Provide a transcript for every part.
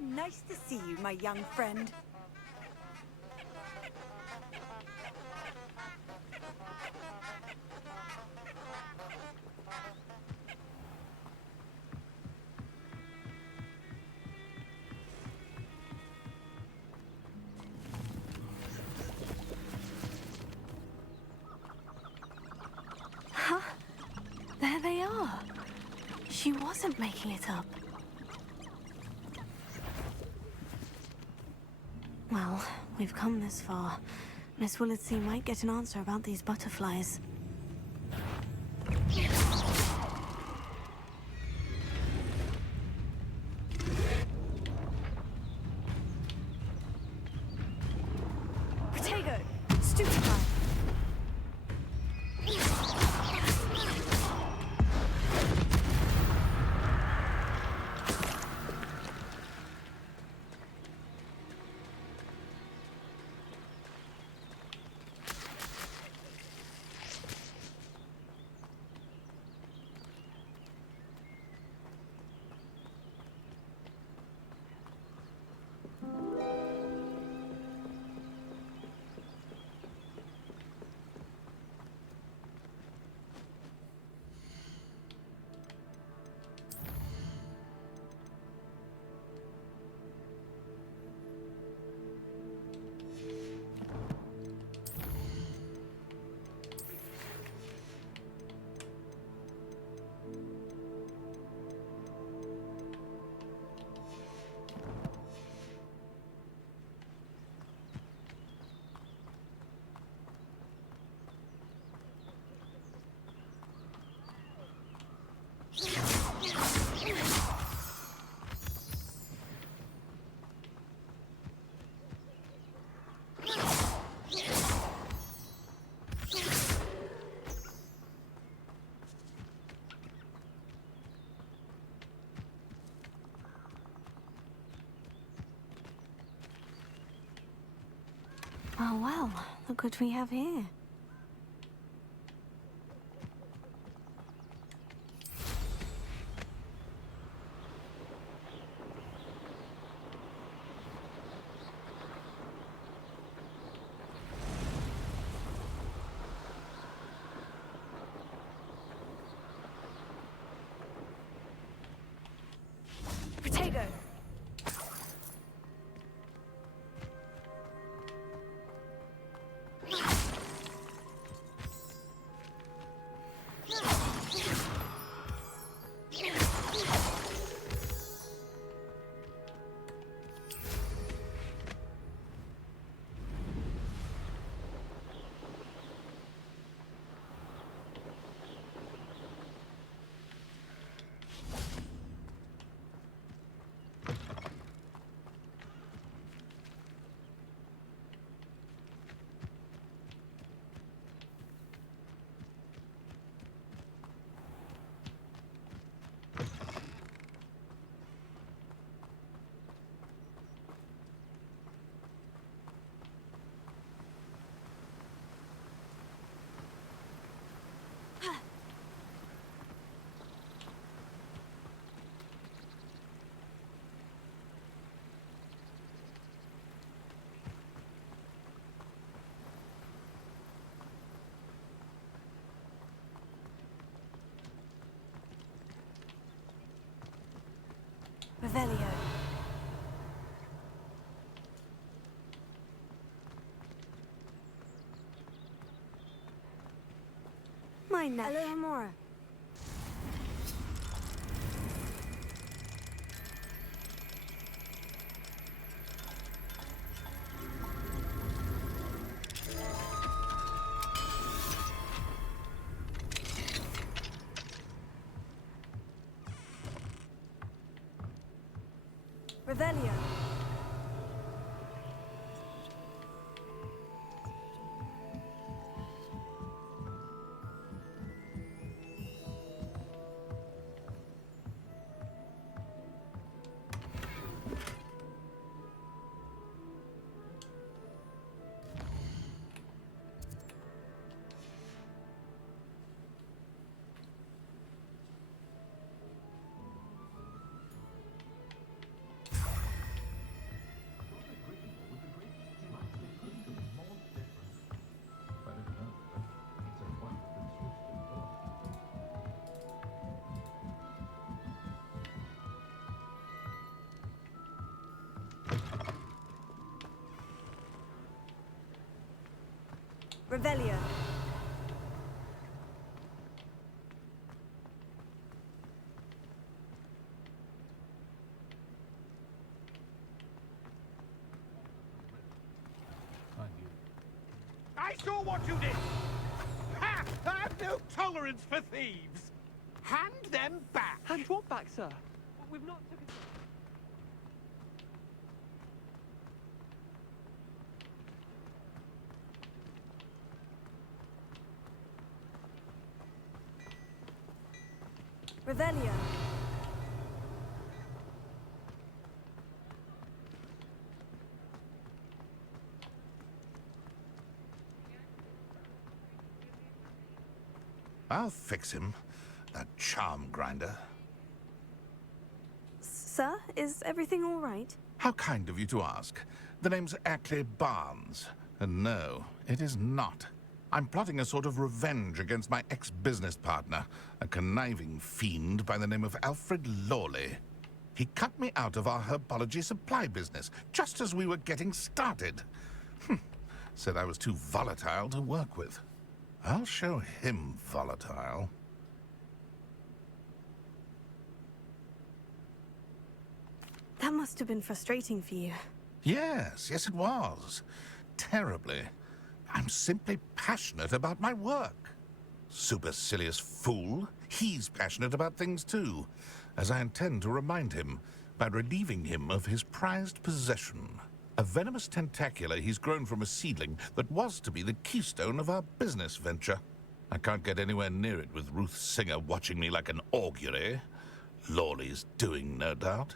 nice to see you, my young friend. Huh? There they are. She wasn't making it up. Well, we've come this far. Miss Willardsey might get an answer about these butterflies. Protego! Stupefy! Oh well, look what we have here. Protego! Revelio. Mine now. Alohomora. Revelio. Revelio. I saw what you did! Ha! I've no tolerance for thieves! Hand them back! Hand what back, sir? We've not took it. Revelio. I'll fix him, that charm grinder. Sir, is everything all right? How kind of you to ask. The name's Ackley Barnes. And no, it is not. I'm plotting a sort of revenge against my ex-business partner, a conniving fiend by the name of Alfred Lawley. He cut me out of our herbology supply business, just as we were getting started. Said I was too volatile to work with. I'll show him volatile. That must have been frustrating for you. Yes, it was. Terribly. I'm simply passionate about my work. Supercilious fool. He's passionate about things too, as I intend to remind him by relieving him of his prized possession. A venomous tentacula he's grown from a seedling that was to be the keystone of our business venture. I can't get anywhere near it with Ruth Singer watching me like an augury. Lawley's doing, no doubt.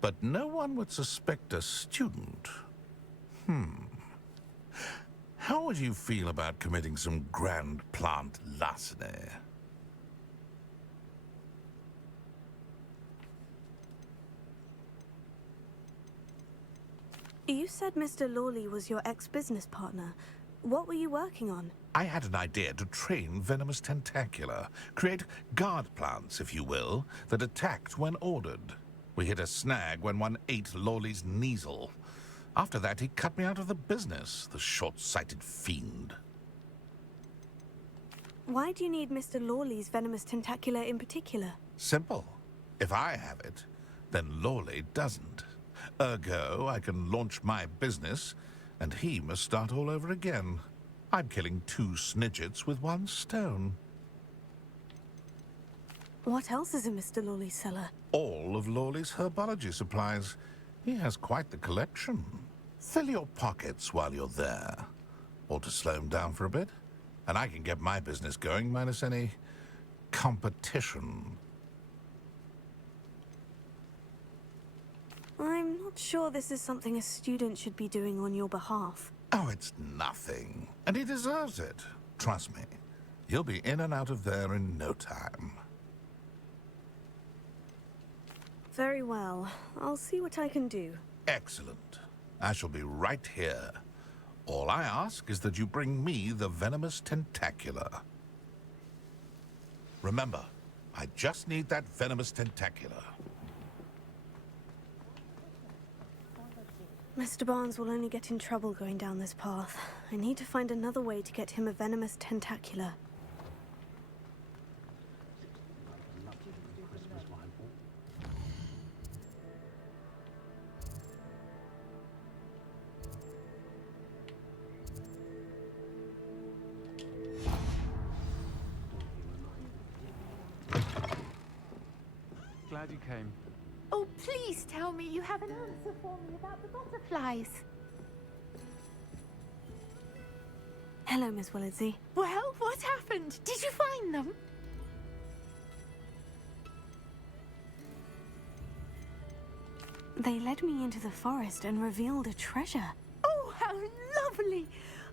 But no one would suspect a student. How would you feel about committing some grand plant larceny? You said Mr. Lawley was your ex-business partner. What were you working on? I had an idea to train venomous tentacula, create guard plants, if you will, that attacked when ordered. We hit a snag when one ate Lawley's Kneasel. After that, he cut me out of the business, the short-sighted fiend. Why do you need Mr. Lawley's venomous tentacula in particular? Simple. If I have it, then Lawley doesn't. Ergo, I can launch my business, and he must start all over again. I'm killing two snidgets with one stone. What else is in Mr. Lawley's cellar? All of Lawley's herbology supplies. He has quite the collection. Fill your pockets while you're there. Or to slow him down for a bit. And I can get my business going minus any competition. I'm not sure this is something a student should be doing on your behalf. Oh, it's nothing. And he deserves it. Trust me. You'll be in and out of there in no time. Very well. I'll see what I can do. Excellent. I shall be right here. All I ask is that you bring me the venomous tentacula. Remember, I just need that venomous tentacula. Mr. Barnes will only get in trouble going down this path. I need to find another way to get him a venomous tentacula. Glad you came. Oh, please tell me you have an answer for me about the butterflies. Hello, Miss Willardsey. Well, what happened? Did you find them? They led me into the forest and revealed a treasure. Oh, how lovely!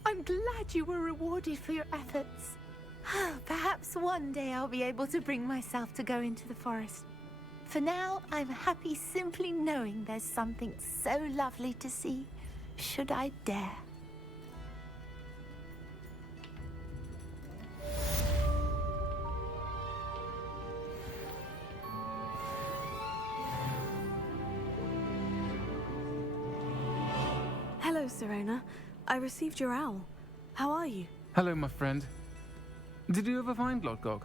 I'm glad you were rewarded for your efforts. Perhaps one day I'll be able to bring myself to go into the forest. For now, I'm happy simply knowing there's something so lovely to see, should I dare. Hello, Serona. I received your owl. How are you? Hello, my friend. Did you ever find Lodgok?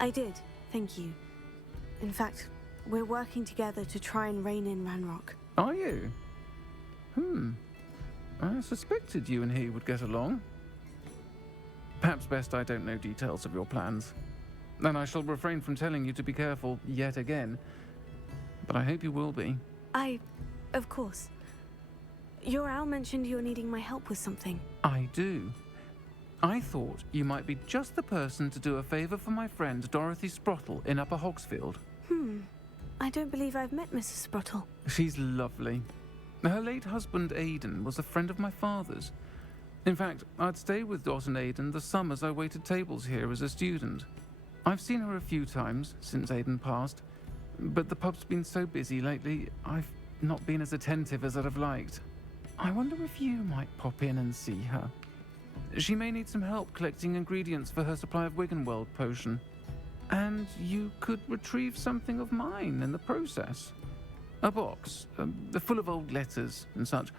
I did, thank you. In fact, we're working together to try and rein in Ranrock. Are you? I suspected you and he would get along. Perhaps best I don't know details of your plans. And I shall refrain from telling you to be careful yet again. But I hope you will be. Of course. Your owl mentioned you're needing my help with something. I do. I thought you might be just the person to do a favour for my friend Dorothy Sprottle in Upper Hogsfield. I don't believe I've met Mrs. Sprottle. She's lovely. Her late husband Aidan was a friend of my father's. In fact, I'd stayed with Dot and Aidan the summers I waited tables here as a student. I've seen her a few times since Aidan passed, but the pub's been so busy lately, I've not been as attentive as I'd have liked. I wonder if you might pop in and see her. She may need some help collecting ingredients for her supply of Wiggenweld potion. And you could retrieve something of mine in the process. A box, full of old letters and such.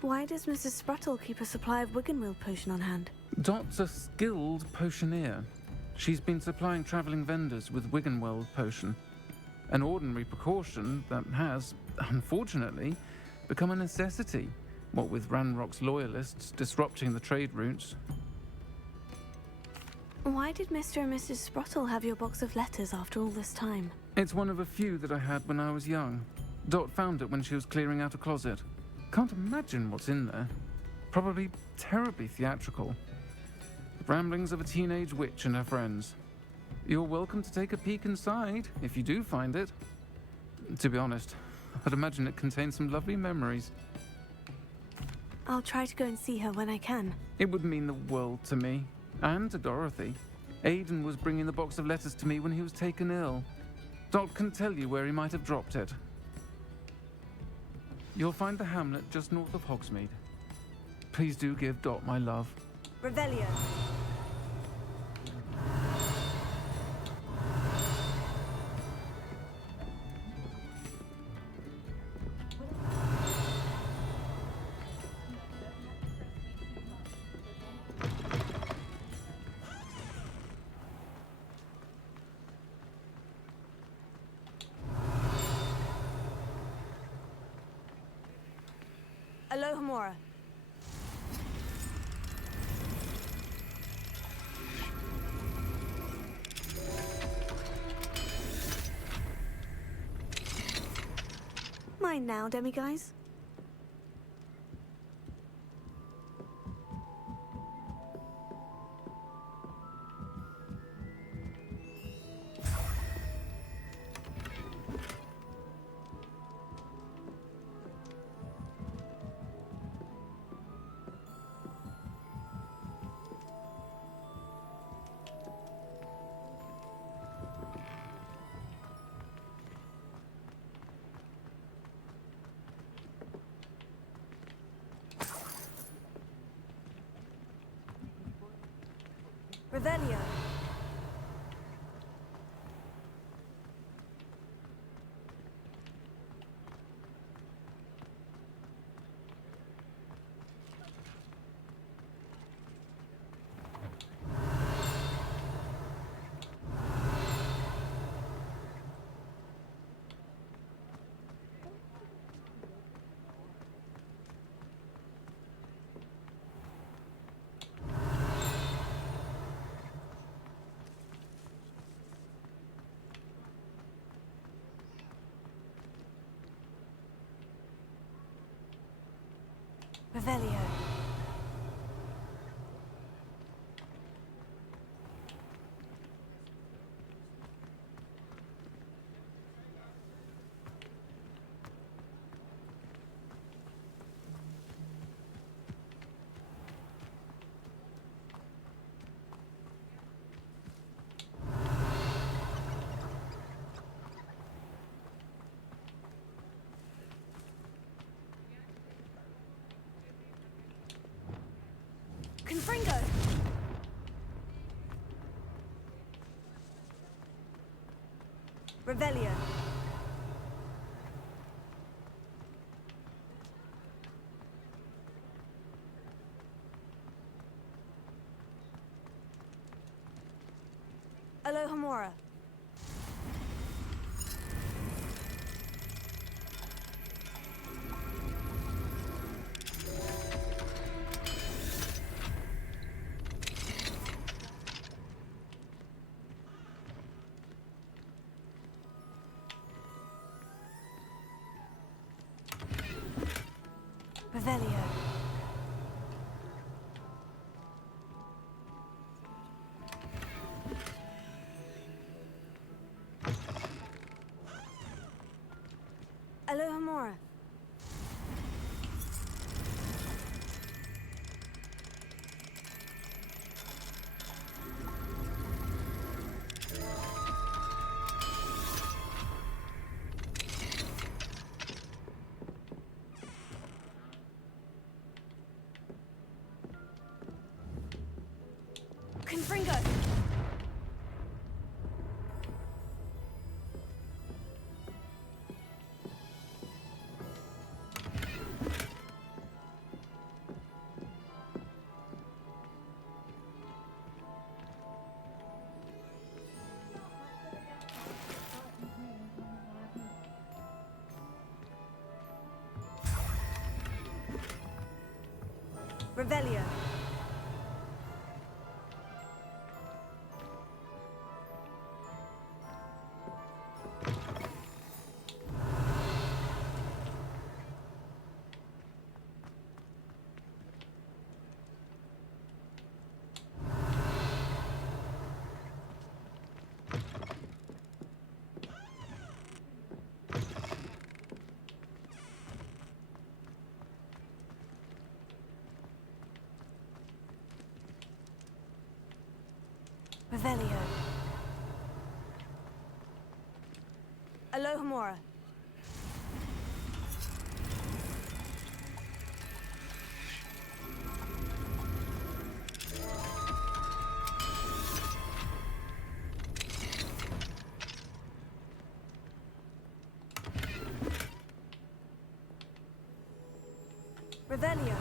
Why does Mrs. Sprottle keep a supply of Wiggenweld potion on hand? Dot's a skilled potioneer. She's been supplying travelling vendors with Wiggenweld potion. An ordinary precaution that has, unfortunately, become a necessity, what with Ranrock's loyalists disrupting the trade routes. Why did Mr. and Mrs. Sprottle have your box of letters after all this time? It's one of a few that I had when I was young. Dot found it when she was clearing out a closet. Can't imagine what's in there. Probably terribly theatrical. The ramblings of a teenage witch and her friends. You're welcome to take a peek inside, if you do find it. To be honest, I'd imagine it contains some lovely memories. I'll try to go and see her when I can. It would mean the world to me, and to Dorothy. Aidan was bringing the box of letters to me when he was taken ill. Dot can tell you where he might have dropped it. You'll find the hamlet just north of Hogsmeade. Please do give Dot my love. Revelio. Alohomora. Mine now, demiguise. Revelio. Revelio. Confringo. Revelio. Alohomora. Revelio. Alohomora. Confringo. Revelio. Revelio. Alohomora. Revelio.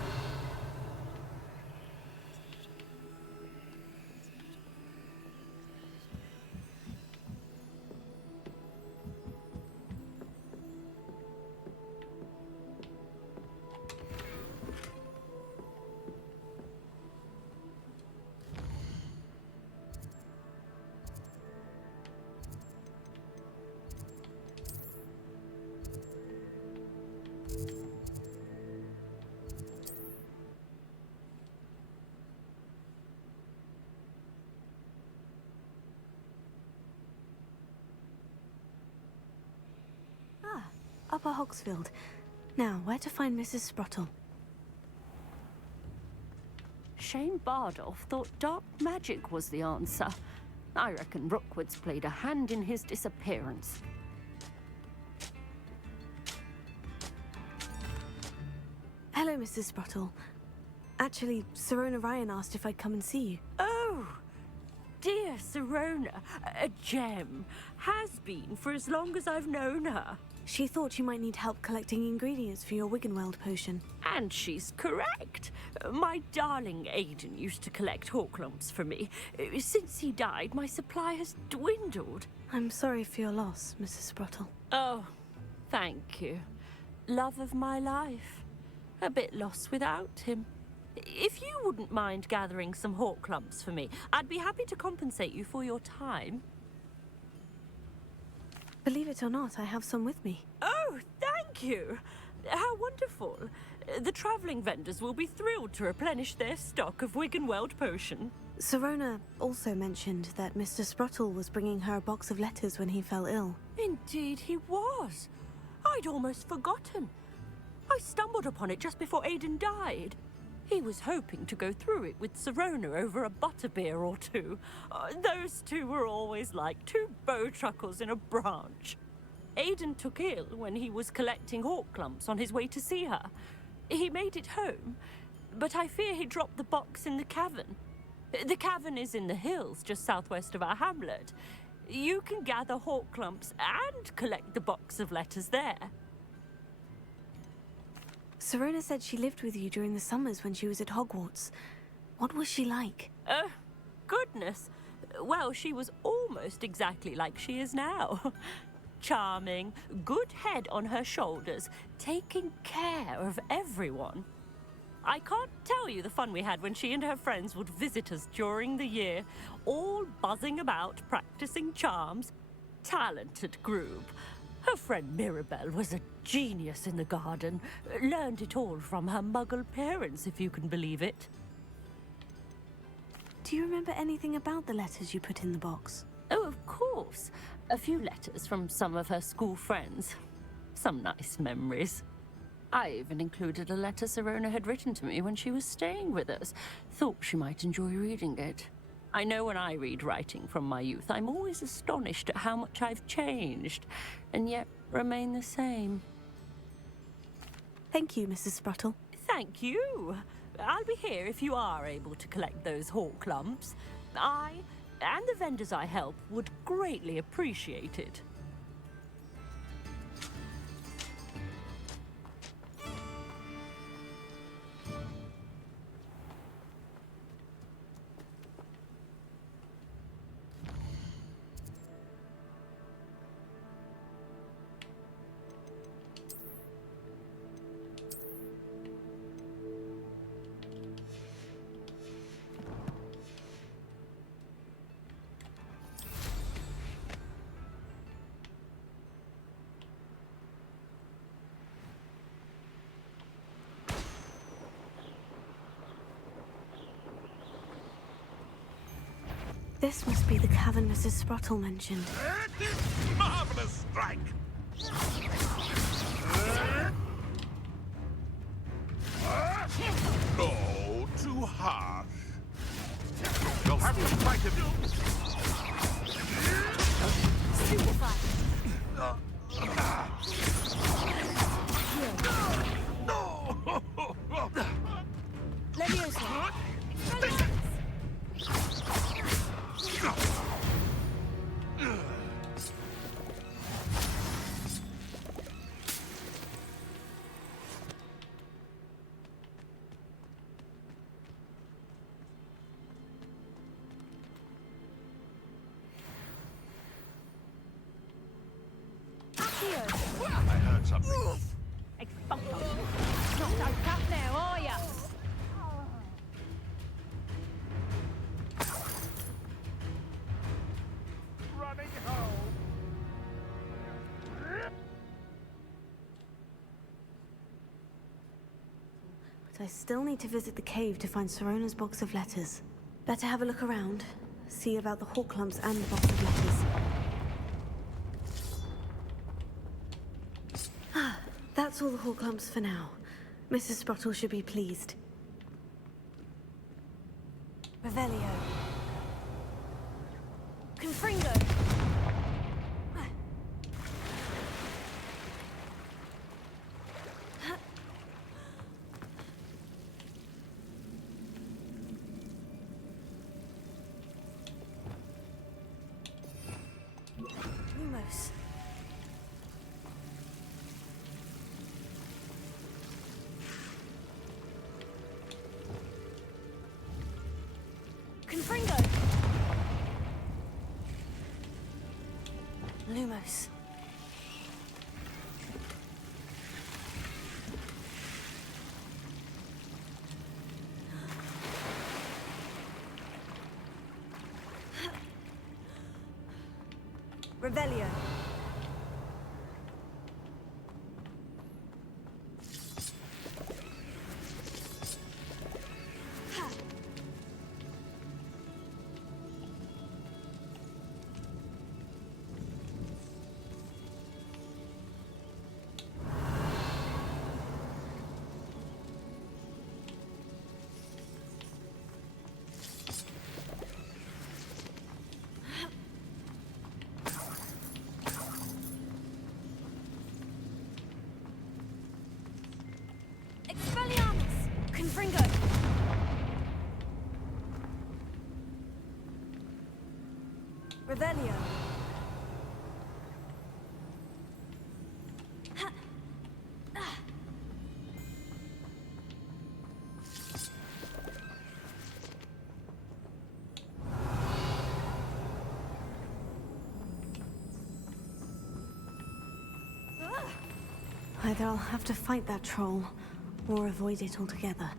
Upper Hogsfield. Now, where to find Mrs. Sprottle? Shane Bardolph thought dark magic was the answer. I reckon Rookwood's played a hand in his disappearance. Hello, Mrs. Sprottle. Actually, Sirona Ryan asked if I'd come and see you. Oh, dear Sirona, a gem. Has been for as long as I've known her. She thought you might need help collecting ingredients for your Wiggenweld potion. And she's correct. My darling Aidan used to collect Horklumps for me. Since he died, my supply has dwindled. I'm sorry for your loss, Mrs. Sprottle. Oh, thank you. Love of my life. A bit lost without him. If you wouldn't mind gathering some Horklumps for me, I'd be happy to compensate you for your time. Believe it or not, I have some with me. Oh, thank you. How wonderful. The travelling vendors will be thrilled to replenish their stock of Wiggenweld potion. Sirona also mentioned that Mr. Sprottle was bringing her a box of letters when he fell ill. Indeed he was. I'd almost forgotten. I stumbled upon it just before Aidan died. He was hoping to go through it with Sirona over a butterbeer or two. Those two were always like two bowtruckles in a branch. Aidan took ill when he was collecting Horklumps on his way to see her. He made it home, but I fear he dropped the box in the cavern. The cavern is in the hills just southwest of our hamlet. You can gather hawk clumps and collect the box of letters there. Serona said she lived with you during the summers when she was at Hogwarts. What was she like? Goodness. Well, she was almost exactly like she is now. Charming, good head on her shoulders, taking care of everyone. I can't tell you the fun we had when she and her friends would visit us during the year, all buzzing about, practicing charms. Talented group. Her friend Mirabelle was a genius in the garden. Learned it all from her muggle parents, if you can believe it. Do you remember anything about the letters you put in the box? Oh, of course. A few letters from some of her school friends. Some nice memories. I even included a letter Serona had written to me when she was staying with us. Thought she might enjoy reading it. I know when I read writing from my youth, I'm always astonished at how much I've changed, and yet remain the same. Thank you, Mrs. Spruttle. Thank you. I'll be here if you are able to collect those hawk clumps. I, and the vendors I help, would greatly appreciate it. This must be the cavern Mrs. Spruttle mentioned. Marvelous strike! Oh, too harsh. You'll have to fight him. Leviosa. I heard something. Expulso. Not so tough now, are ya? Running home. But I still need to visit the cave to find Serona's box of letters. Better have a look around, see about the hawk clumps and the box of letters. That's all the hawk clumps for now. Mrs. Spruttle should be pleased. Revelio. Confringo. Lumos. Confringo. Lumos. Revelio. Expelliarmus! Confringo! Revelio. Either I'll have to fight that troll, or avoid it altogether.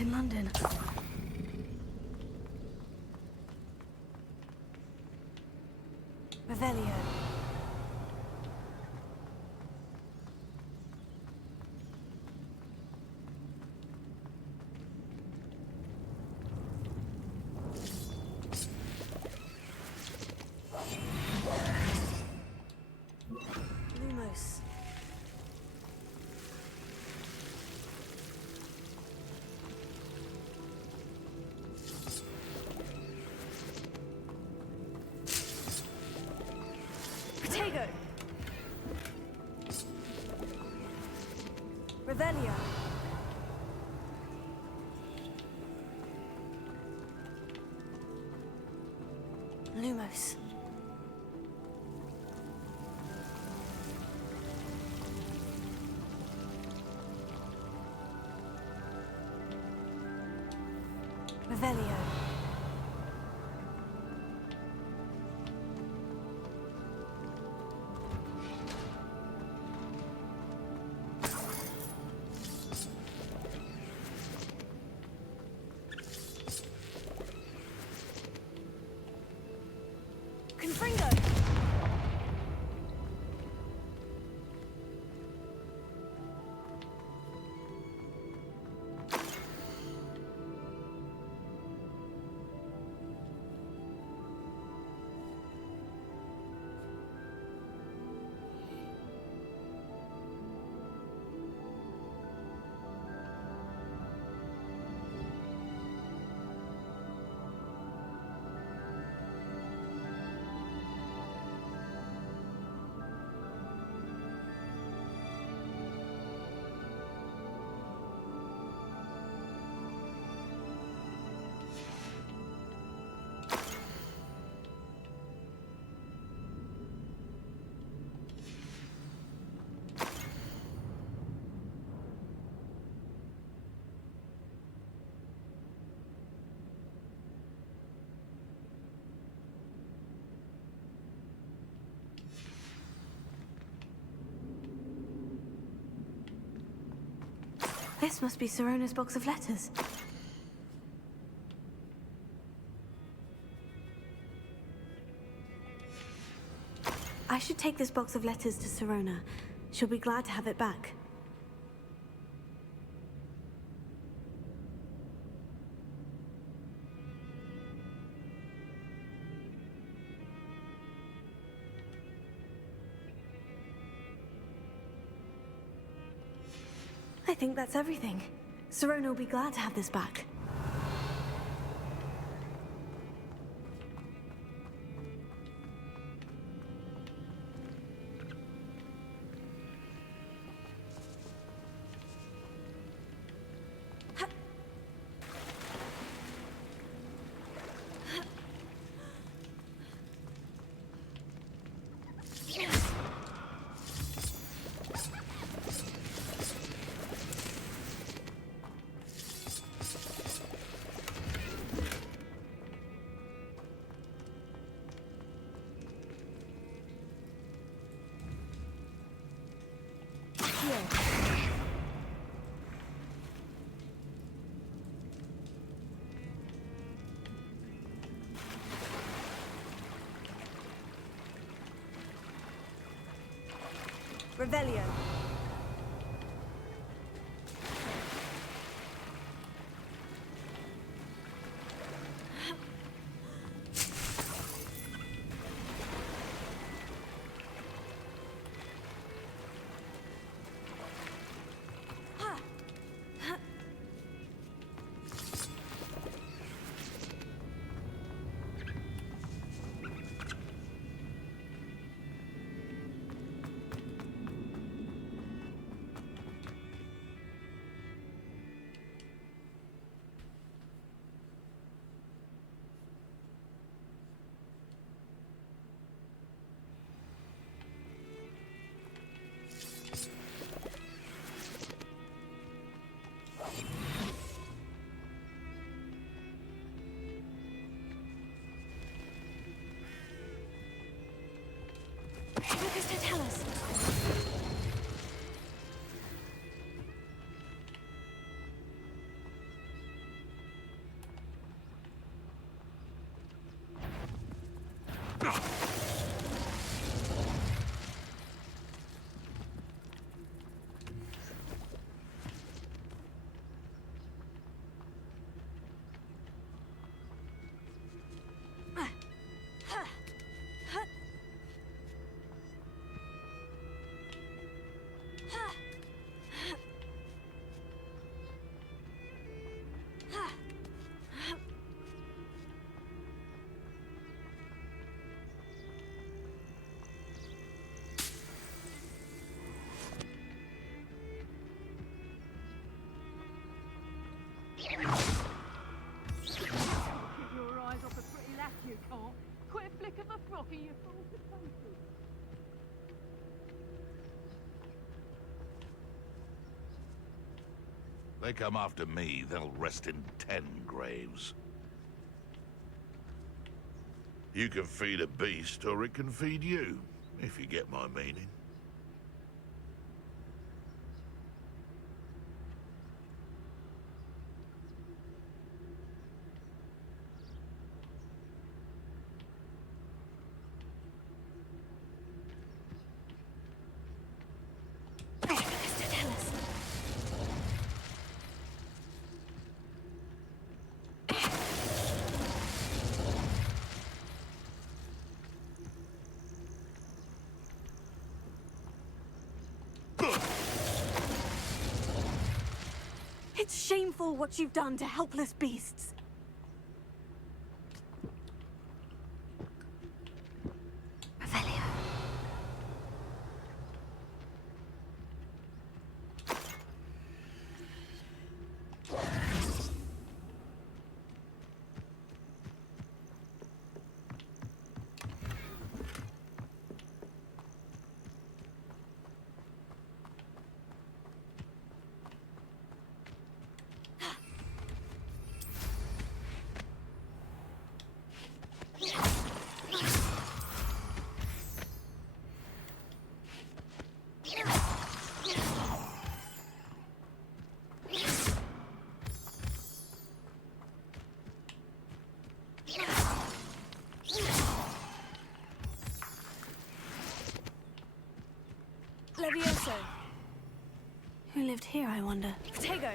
In London. Revelio. Lumos. Protego. Revelio. Lumos. Revelio. Fringo! This must be Sirona's box of letters. I should take this box of letters to Sirona. She'll be glad to have it back. I think that's everything. Sirona will be glad to have this back. Revelio. What does it tell us? Keep your eyes off a pretty lass, you can't. Quit a flick of a frock and you fall to pieces. They come after me, they'll rest in 10 graves. You can feed a beast, or it can feed you, if you get my meaning. It's shameful what you've done to helpless beasts. Revelio. Levioso. Who lived here, I wonder? Protego.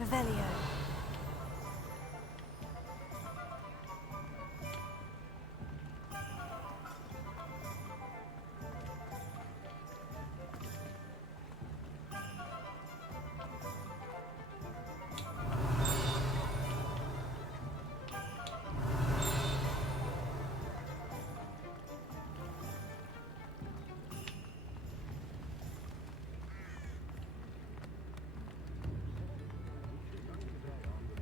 Revelio.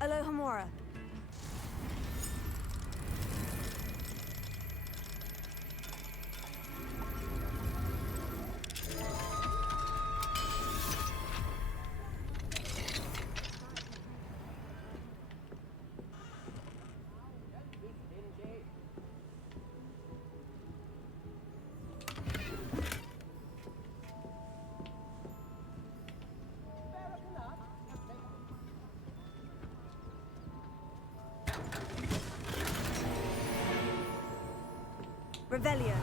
Alohomora. Revelio.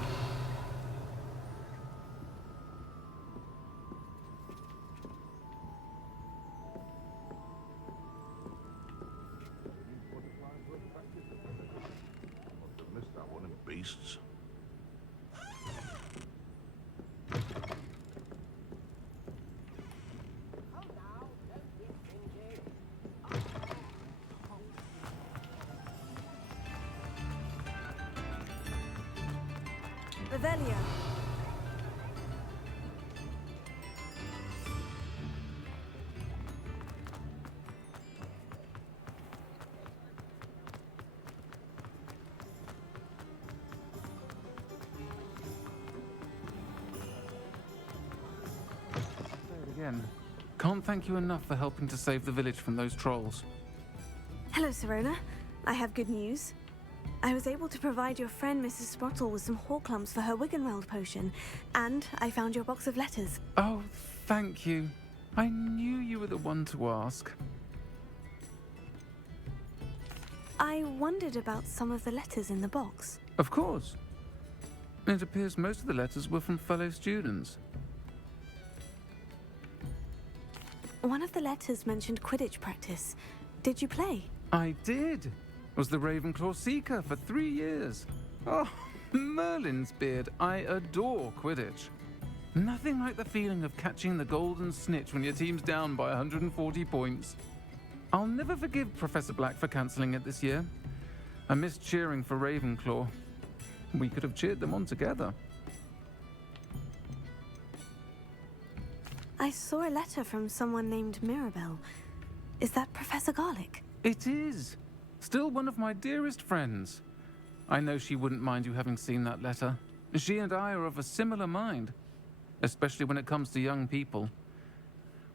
Must have missed that one in beasts. Revelio. Again. Can't thank you enough for helping to save the village from those trolls. Hello, Sirona. I have good news. I was able to provide your friend Mrs. Sprottle with some Horklumps for her Wiggenweld potion, and I found your box of letters. Oh, thank you. I knew you were the one to ask. I wondered about some of the letters in the box. Of course. It appears most of the letters were from fellow students. One of the letters mentioned Quidditch practice. Did you play? I did. Was the Ravenclaw Seeker for 3 years. Oh, Merlin's beard. I adore Quidditch. Nothing like the feeling of catching the golden snitch when your team's down by 140 points. I'll never forgive Professor Black for cancelling it this year. I missed cheering for Ravenclaw. We could have cheered them on together. I saw a letter from someone named Mirabelle. Is that Professor Garlick? It is. Still one of my dearest friends. I know she wouldn't mind you having seen that letter. She and I are of a similar mind, especially when it comes to young people.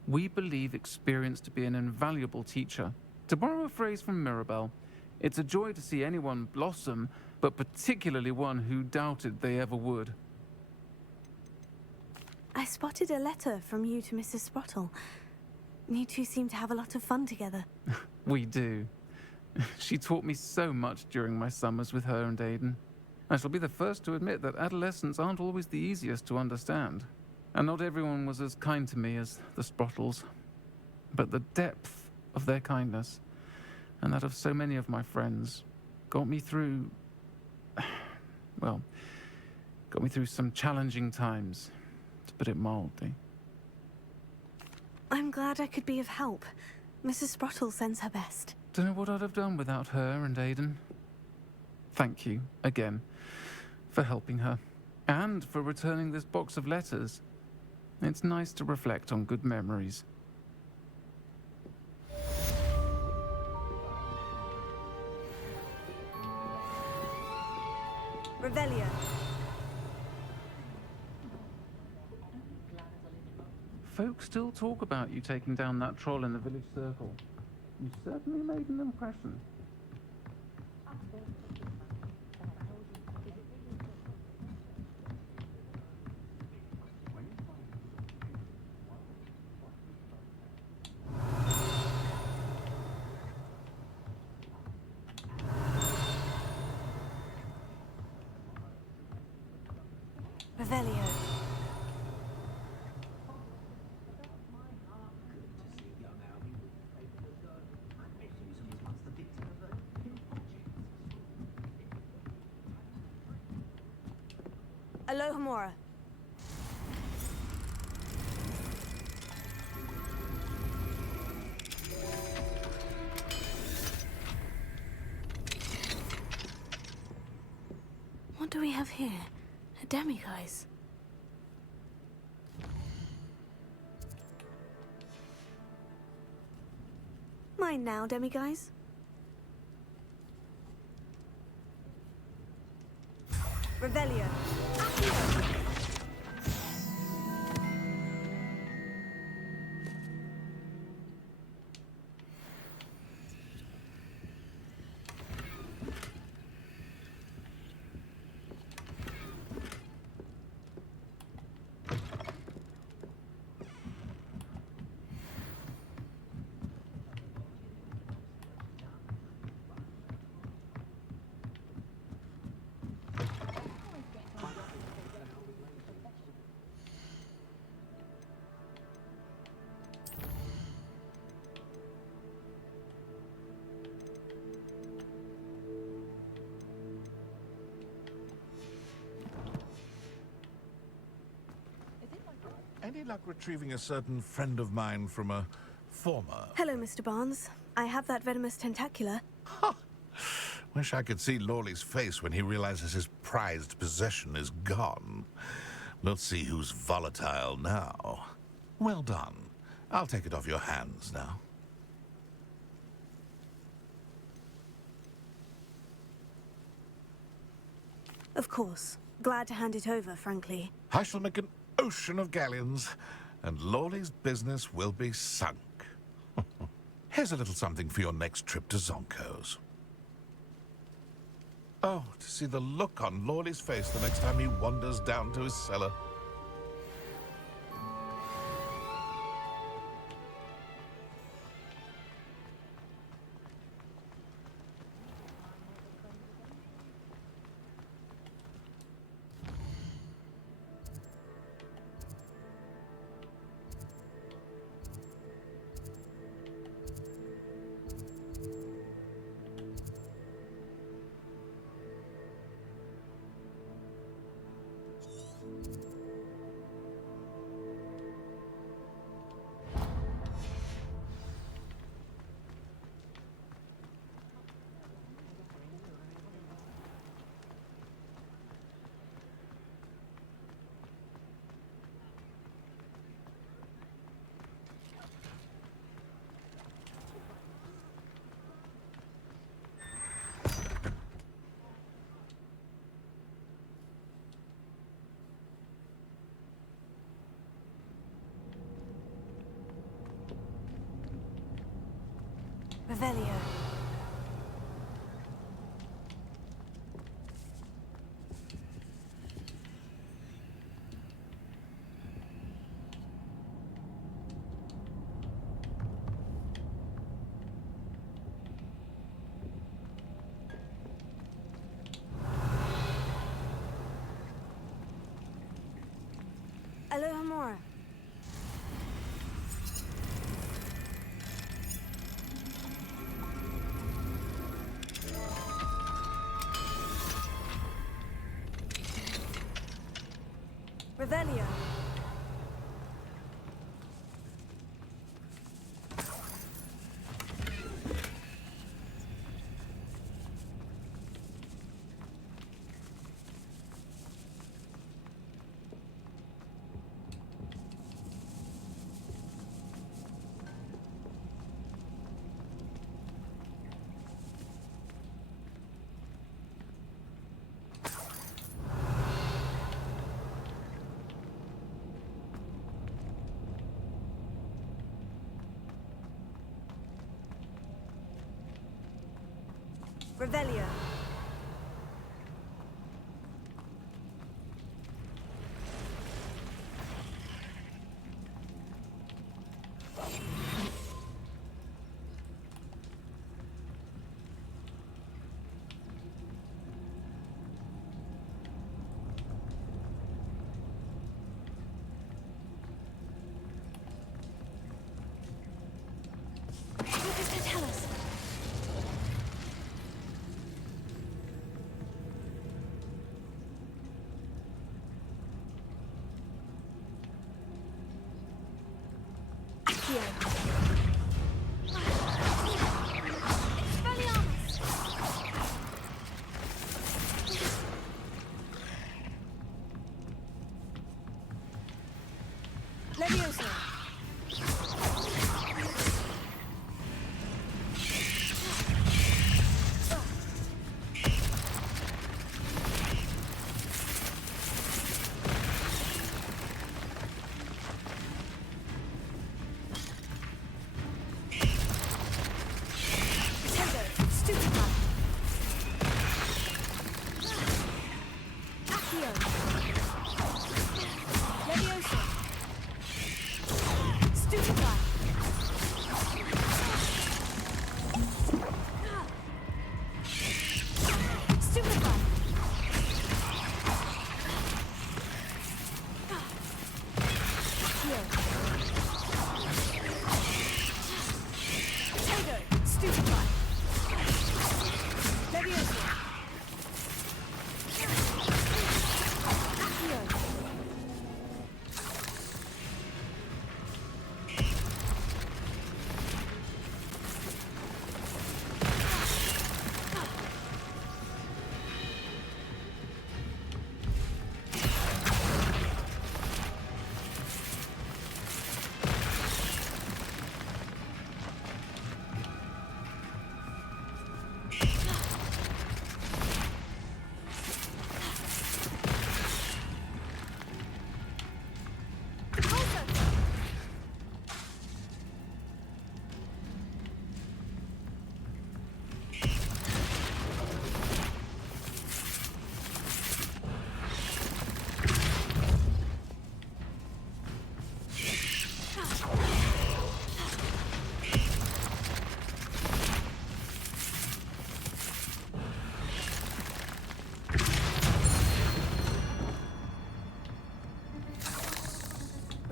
We believe experience to be an invaluable teacher. To borrow a phrase from Mirabelle, it's a joy to see anyone blossom, but particularly one who doubted they ever would. I spotted a letter from you to Mrs. Sprottle. You two seem to have a lot of fun together. We do. She taught me so much during my summers with her and Aidan. I shall be the first to admit that adolescents aren't always the easiest to understand. And not everyone was as kind to me as the Sprottles. But the depth of their kindness, and that of so many of my friends, got me through... well, got me through some challenging times, to put it mildly. I'm glad I could be of help. Mrs. Sprottle sends her best. Don't know what I'd have done without her and Aidan. Thank you, again, for helping her, and for returning this box of letters. It's nice to reflect on good memories. Revelio. Folks still talk about you taking down that troll in the village circle. You certainly made an impression. Revelio. Alohomora. What do we have here? A demiguise. Mine now, demiguise. Revelio. Any luck retrieving a certain friend of mine from a former... Hello, Mr. Barnes. I have that venomous tentacula. Wish I could see Lawley's face when he realizes his prized possession is gone. Let's see who's volatile now. Well done. I'll take it off your hands now. Of course. Glad to hand it over, frankly. I shall make an ocean of galleons, and Lawley's business will be sunk. Here's a little something for your next trip to Zonko's. Oh, to see the look on Lawley's face the next time he wanders down to his cellar. Revelio. Alohomora. Revelio. Revelio. Tell us. Leviosa.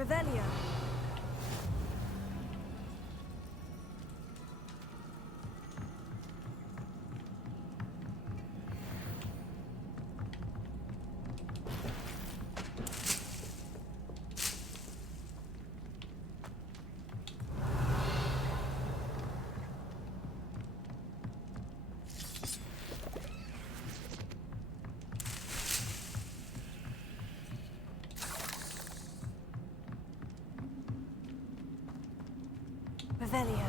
Revelio. Revelio.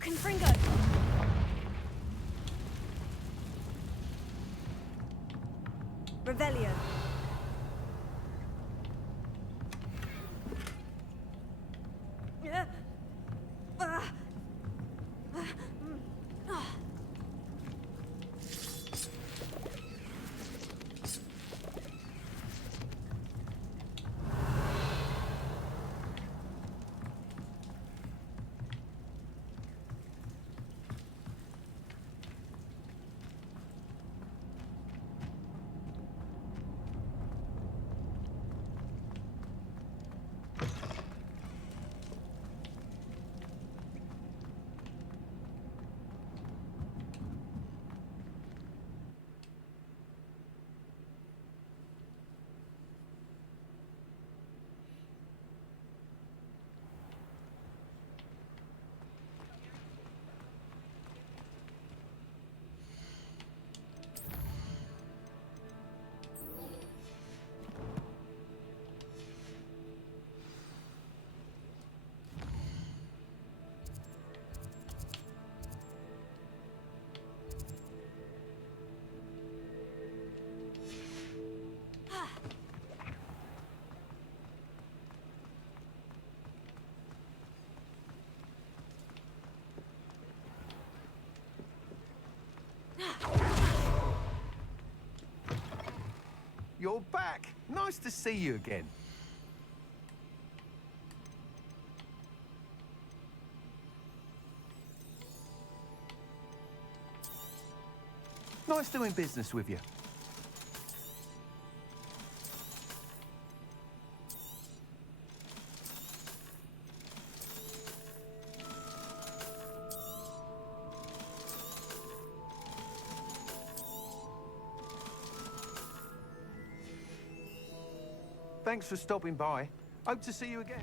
Confringo. Revelio. You're back. Nice to see you again. Nice doing business with you. Thanks for stopping by. Hope to see you again.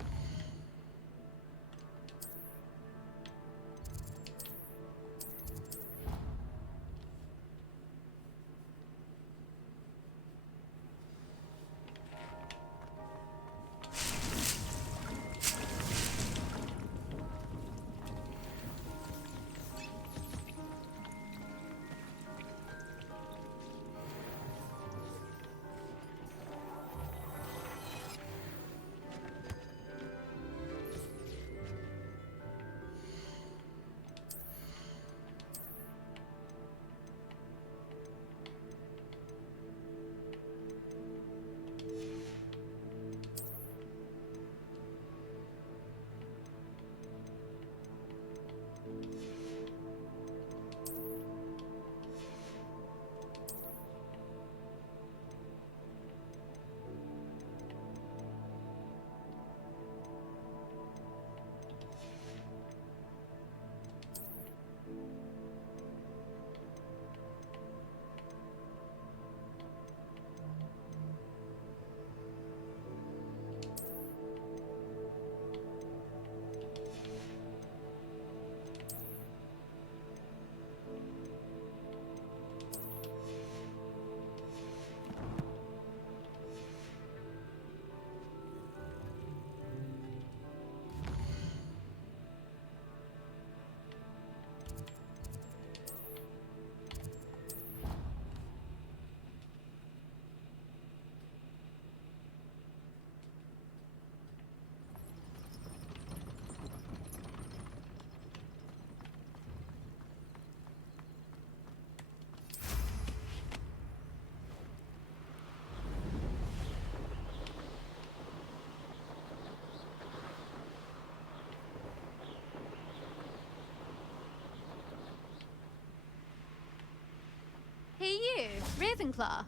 Hey you, Ravenclaw.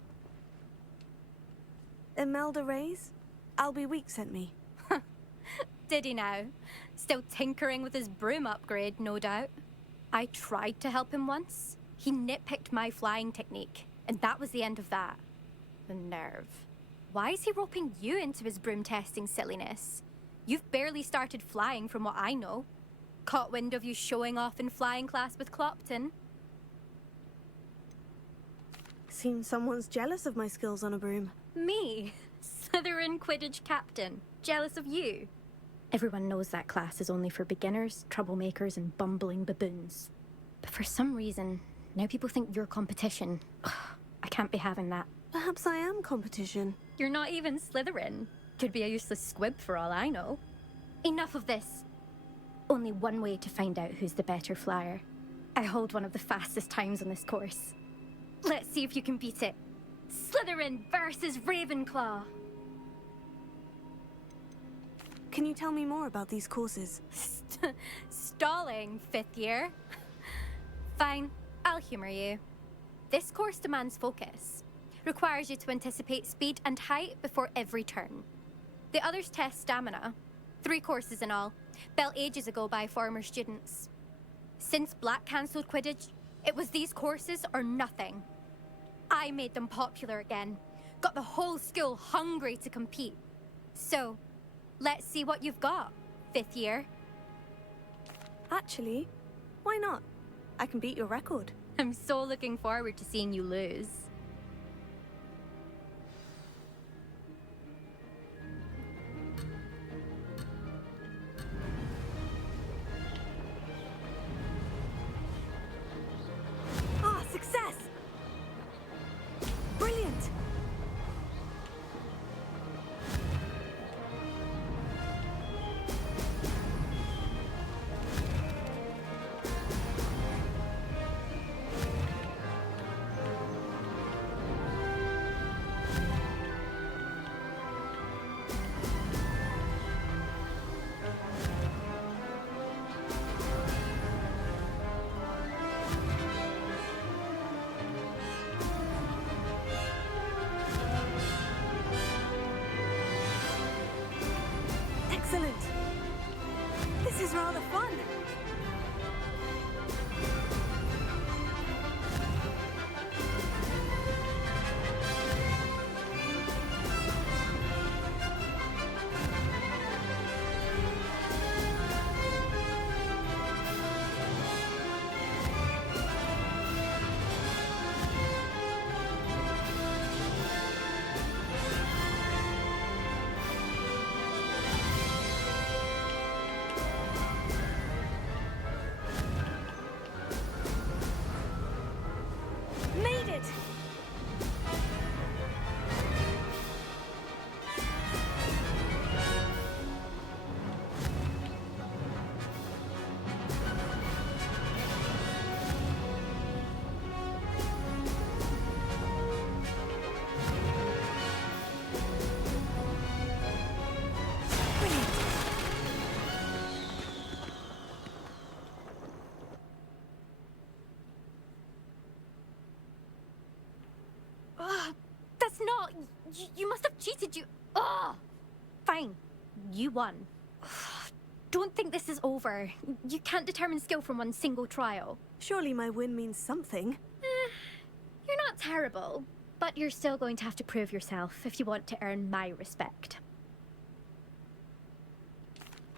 Imelda Reyes? Albie Week sent me. Did he now? Still tinkering with his broom upgrade, no doubt. I tried to help him once. He nitpicked my flying technique, and that was the end of that. The nerve. Why is he roping you into his broom testing silliness? You've barely started flying from what I know. Caught wind of you showing off in flying class with Clopton. Seems someone's jealous of my skills on a broom. Me? Slytherin Quidditch captain. Jealous of you? Everyone knows that class is only for beginners, troublemakers, and bumbling baboons. But for some reason, now people think you're competition. Ugh, I can't be having that. Perhaps I am competition. You're not even Slytherin. Could be a useless squib for all I know. Enough of this. Only one way to find out who's the better flyer. I hold one of the fastest times on this course. Let's see if you can beat it. Slytherin versus Ravenclaw. Can you tell me more about these courses? Stalling, 5th year. Fine, I'll humor you. This course demands focus. Requires you to anticipate speed and height before every turn. The others test stamina. 3 courses in all, built ages ago by former students. Since Black cancelled Quidditch, it was these courses or nothing. I made them popular again. Got the whole school hungry to compete. So, let's see what you've got, 5th year. Actually, why not? I can beat your record. I'm so looking forward to seeing you lose. Ah, success! Brilliant! Excellent! This is rather fun! Made it! That's not... You must have cheated, you... Ugh! Fine. You won. Don't think this is over. You can't determine skill from one single trial. Surely my win means something. You're not terrible, but you're still going to have to prove yourself if you want to earn my respect.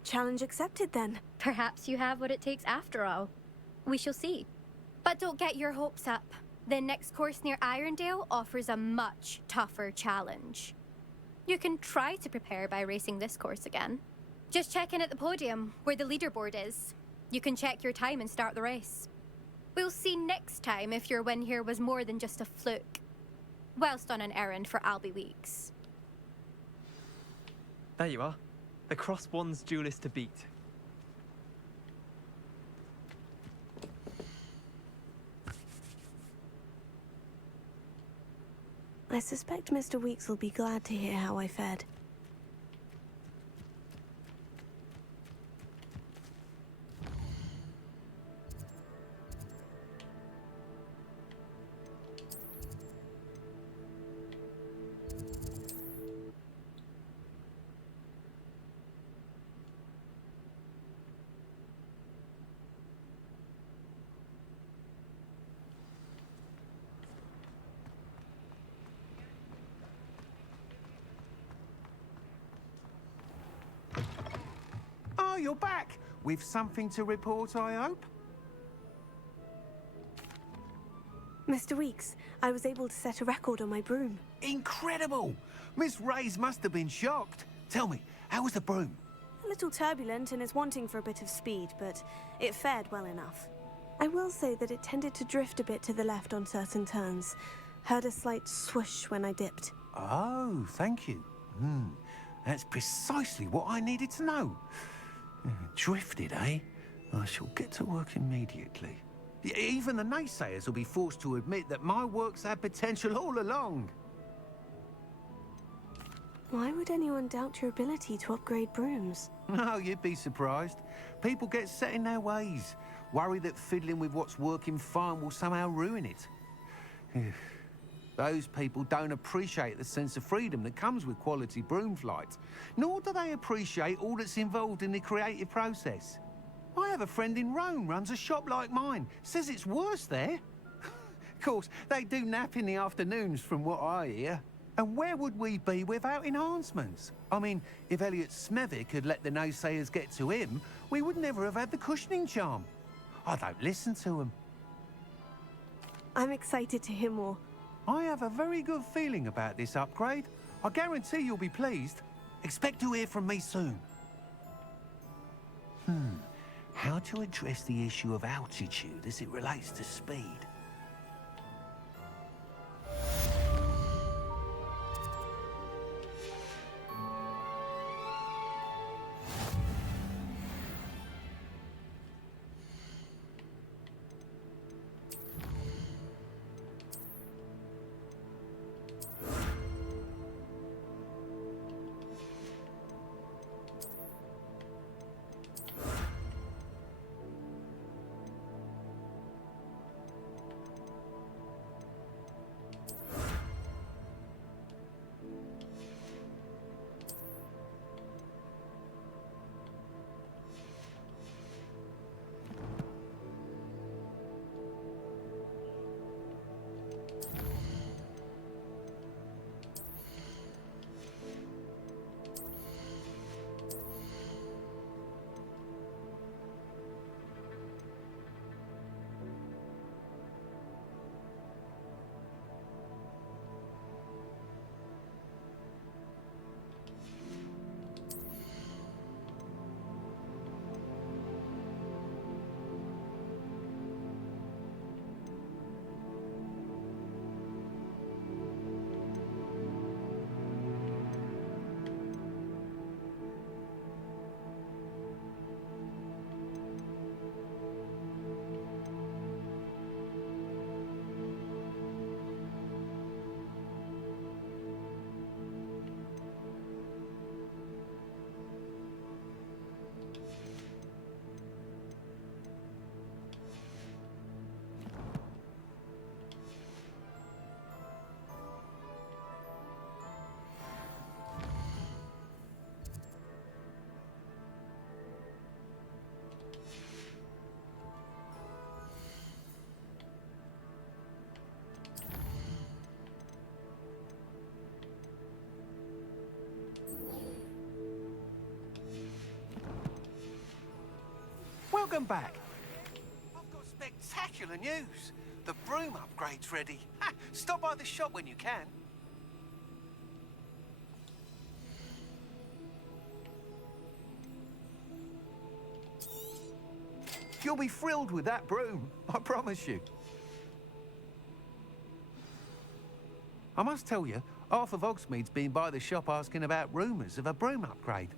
Challenge accepted then. Perhaps you have what it takes after all. We shall see. But don't get your hopes up. The next course near Irondale offers a much tougher challenge. You can try to prepare by racing this course again. Just check in at the podium, where the leaderboard is. You can check your time and start the race. We'll see next time if your win here was more than just a fluke. Whilst on an errand for Albie Weeks. There you are. The Cross Wands duelist to beat. I suspect Mr. Weeks will be glad to hear how I fared. Oh, you're back. With something to report, I hope? Mr. Weeks, I was able to set a record on my broom. Incredible! Miss Reyes must have been shocked. Tell me, how was the broom? A little turbulent and is wanting for a bit of speed, but it fared well enough. I will say that it tended to drift a bit to the left on certain turns, Heard a slight swoosh when I dipped. Oh, thank you. That's precisely what I needed to know. Drifted, eh? I shall get to work immediately. Even the naysayers will be forced to admit that my work's had potential all along. Why would anyone doubt your ability to upgrade brooms? Oh, you'd be surprised. People get set in their ways, worry that fiddling with what's working fine will somehow ruin it. Those people don't appreciate the sense of freedom that comes with quality broom flight, nor do they appreciate all that's involved in the creative process. I have a friend in Rome runs a shop like mine, says it's worse there. Of course, they do nap in the afternoons from what I hear. And where would we be without enhancements? I mean, if Elliot Smethwick had let the naysayers get to him, we would never have had the cushioning charm. I don't listen to them. I'm excited to hear more. I have a very good feeling about this upgrade. I guarantee you'll be pleased. Expect to hear from me soon. How to address the issue of altitude as it relates to speed? Welcome back. I've got spectacular news. The broom upgrade's ready. Stop by the shop when you can. You'll be thrilled with that broom, I promise you. I must tell you, half of Hogsmeade's been by the shop asking about rumours of a broom upgrade.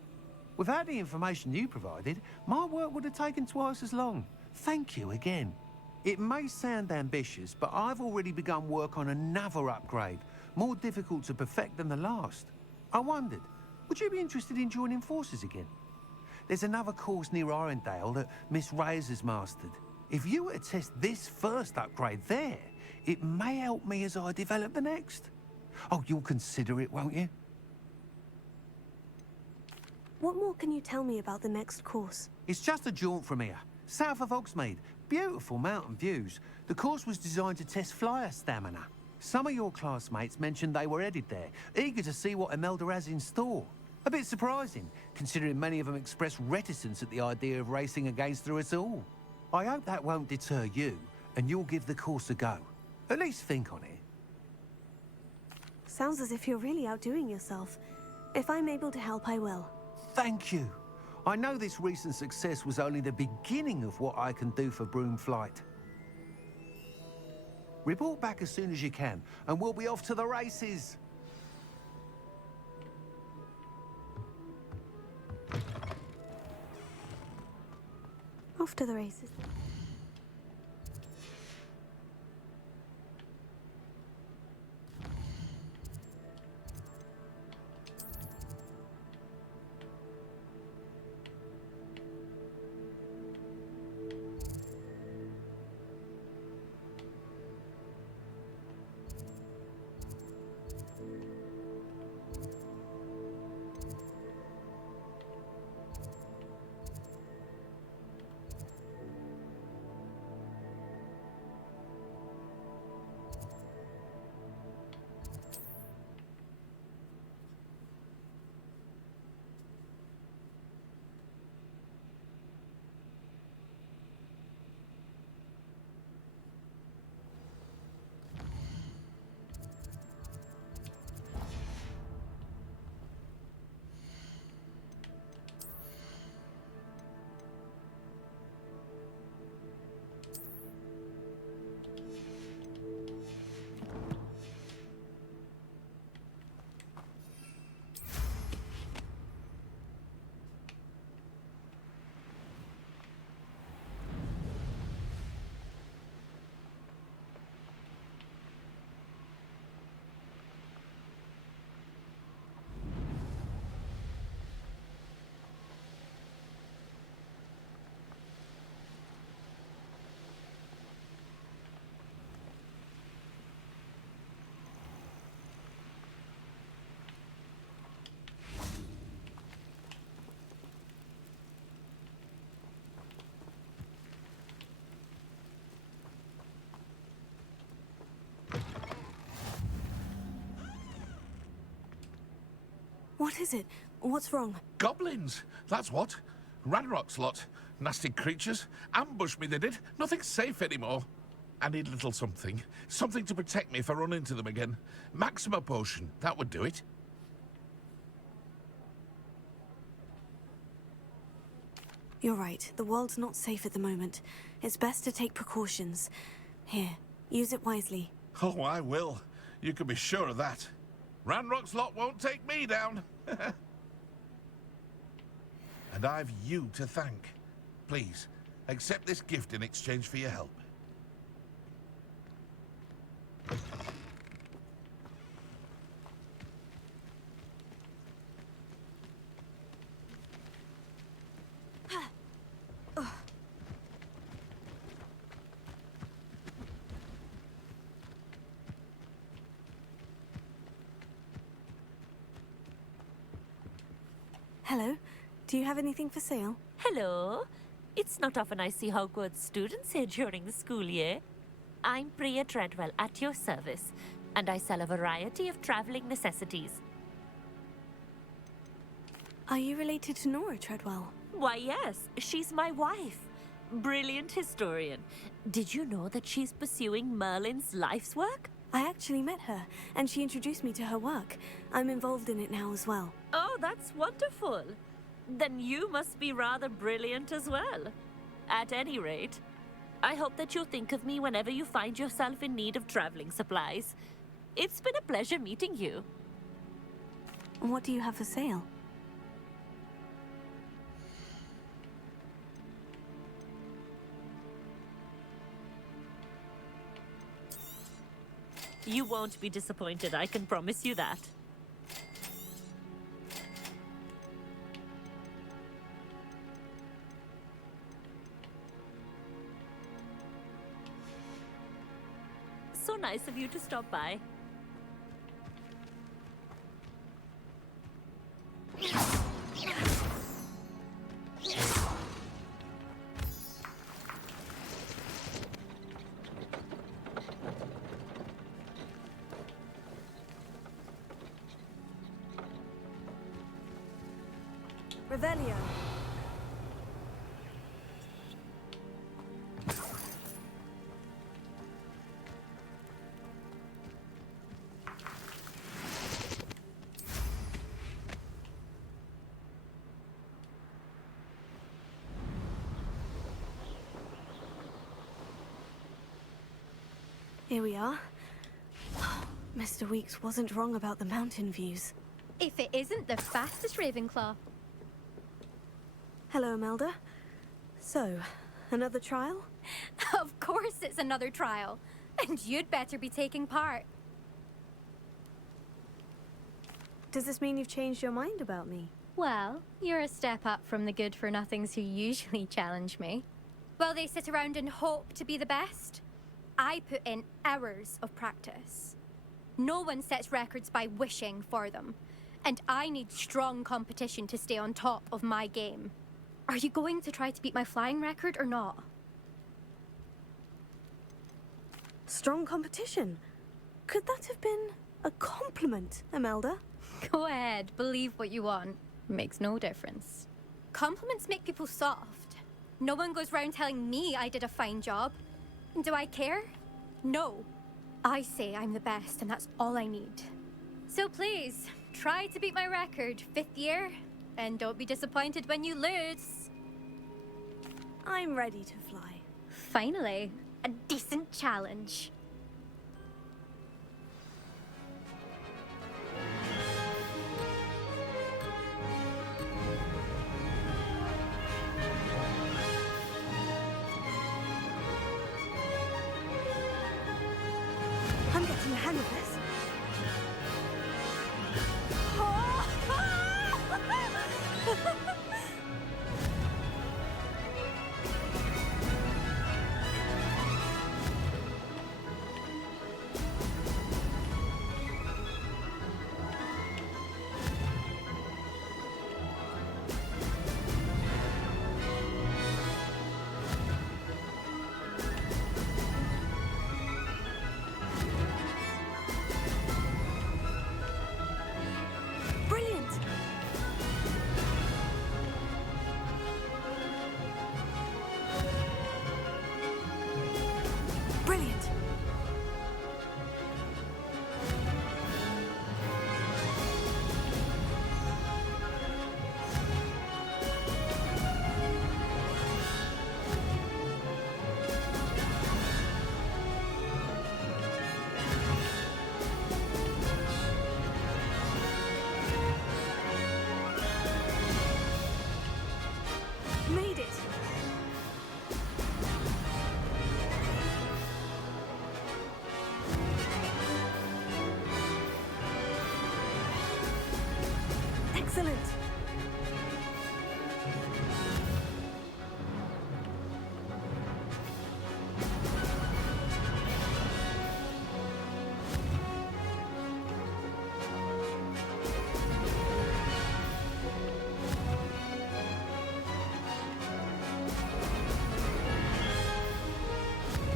Without the information you provided, my work would have taken twice as long. Thank you again. It may sound ambitious, but I've already begun work on another upgrade, more difficult to perfect than the last. I wondered, would you be interested in joining forces again? There's another course near Arendelle that Miss Reyes has mastered. If you were to test this first upgrade there, it may help me as I develop the next. Oh, you'll consider it, won't you? What more can you tell me about the next course? It's just a jaunt from here, south of Hogsmeade. Beautiful mountain views. The course was designed to test flyer stamina. Some of your classmates mentioned they were headed there, eager to see what Imelda has in store. A bit surprising, considering many of them expressed reticence at the idea of racing against her at all. I hope that won't deter you, and you'll give the course a go. At least think on it. Sounds as if you're really outdoing yourself. If I'm able to help, I will. Thank you. I know this recent success was only the beginning of what I can do for broom flight. Report back as soon as you can, and we'll be off to the races. Off to the races. What is it? What's wrong? Goblins, that's what. Ranrock's lot. Nasty creatures. Ambush me, they did. Nothing's safe anymore. I need a little something. Something to protect me if I run into them again. Maxima potion, that would do it. You're right. The world's not safe at the moment. It's best to take precautions. Here, use it wisely. Oh, I will. You can be sure of that. Ranrock's lot won't take me down. And I've you to thank. Please, accept this gift in exchange for your help. Hello. Do you have anything for sale? Hello. It's not often I see Hogwarts students here during the school year. I'm Priya Treadwell, at your service, and I sell a variety of traveling necessities. Are you related to Nora Treadwell? Why, yes. She's my wife. Brilliant historian. Did you know that she's pursuing Merlin's life's work? I actually met her, and she introduced me to her work. I'm involved in it now as well. Oh, that's wonderful. Then you must be rather brilliant as well. At any rate, I hope that you'll think of me whenever you find yourself in need of traveling supplies. It's been a pleasure meeting you. What do you have for sale? You won't be disappointed, I can promise you that. So nice of you to stop by. Revelio. Here we are. Mr. Weeks wasn't wrong about the mountain views. If it isn't the fastest Ravenclaw. Hello, Imelda. So, another trial? Of course it's another trial. And you'd better be taking part. Does this mean you've changed your mind about me? Well, you're a step up from the good-for-nothings who usually challenge me. While they sit around and hope to be the best, I put in hours of practice. No one sets records by wishing for them, and I need strong competition to stay on top of my game. Are you going to try to beat my flying record or not? Strong competition? Could that have been a compliment, Imelda? Go ahead, believe what you want. Makes no difference. Compliments make people soft. No one goes round telling me I did a fine job. And do I care? No. I say I'm the best, and that's all I need. So please, try to beat my record, 5th year, and don't be disappointed when you lose. I'm ready to fly. Finally, a decent challenge. I'm getting the hang of this. Brilliant! Brilliant! Made it! Excellent!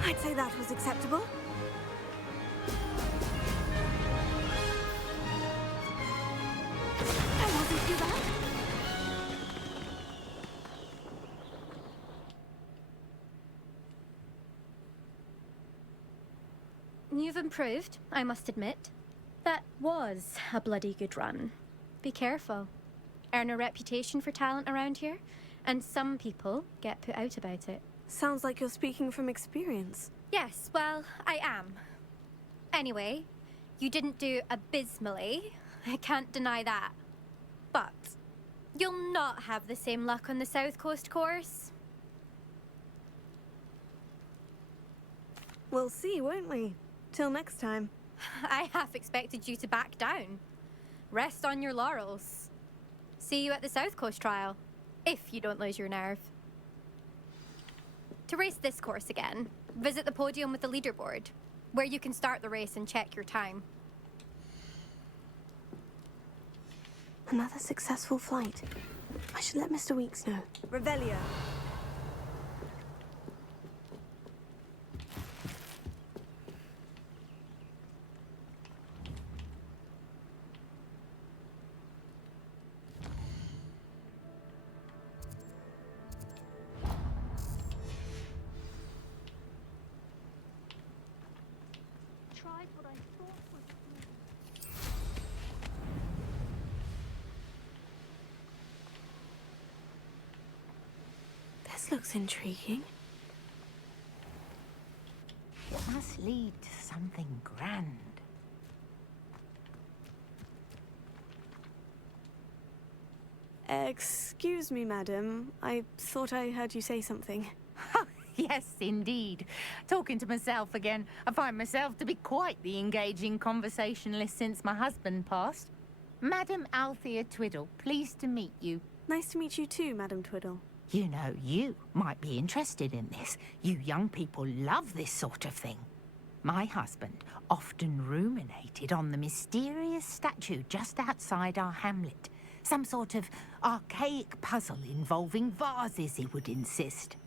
I'd say that was acceptable. That wasn't too bad. You've improved, I must admit. That was a bloody good run. Be careful. Earn a reputation for talent around here, and some people get put out about it. Sounds like you're speaking from experience. Yes, well, I am. Anyway, you didn't do abysmally. I can't deny that. But you'll not have the same luck on the South Coast course. We'll see, won't we? Till next time. I half expected you to back down. Rest on your laurels. See you at the South Coast trial, if you don't lose your nerve. To race this course again, visit the podium with the leaderboard, where you can start the race and check your time. Another successful flight. I should let Mr. Weeks know. Revelio. This looks intriguing. It must lead to something grand. Excuse me, madam. I thought I heard you say something. Yes, indeed. Talking to myself again. I find myself to be quite the engaging conversationalist since my husband passed. Madam Althea Twiddle, pleased to meet you. Nice to meet you too, Madam Twiddle. You know, you might be interested in this. You young people love this sort of thing. My husband often ruminated on the mysterious statue just outside our hamlet. Some sort of archaic puzzle involving vases, he would insist.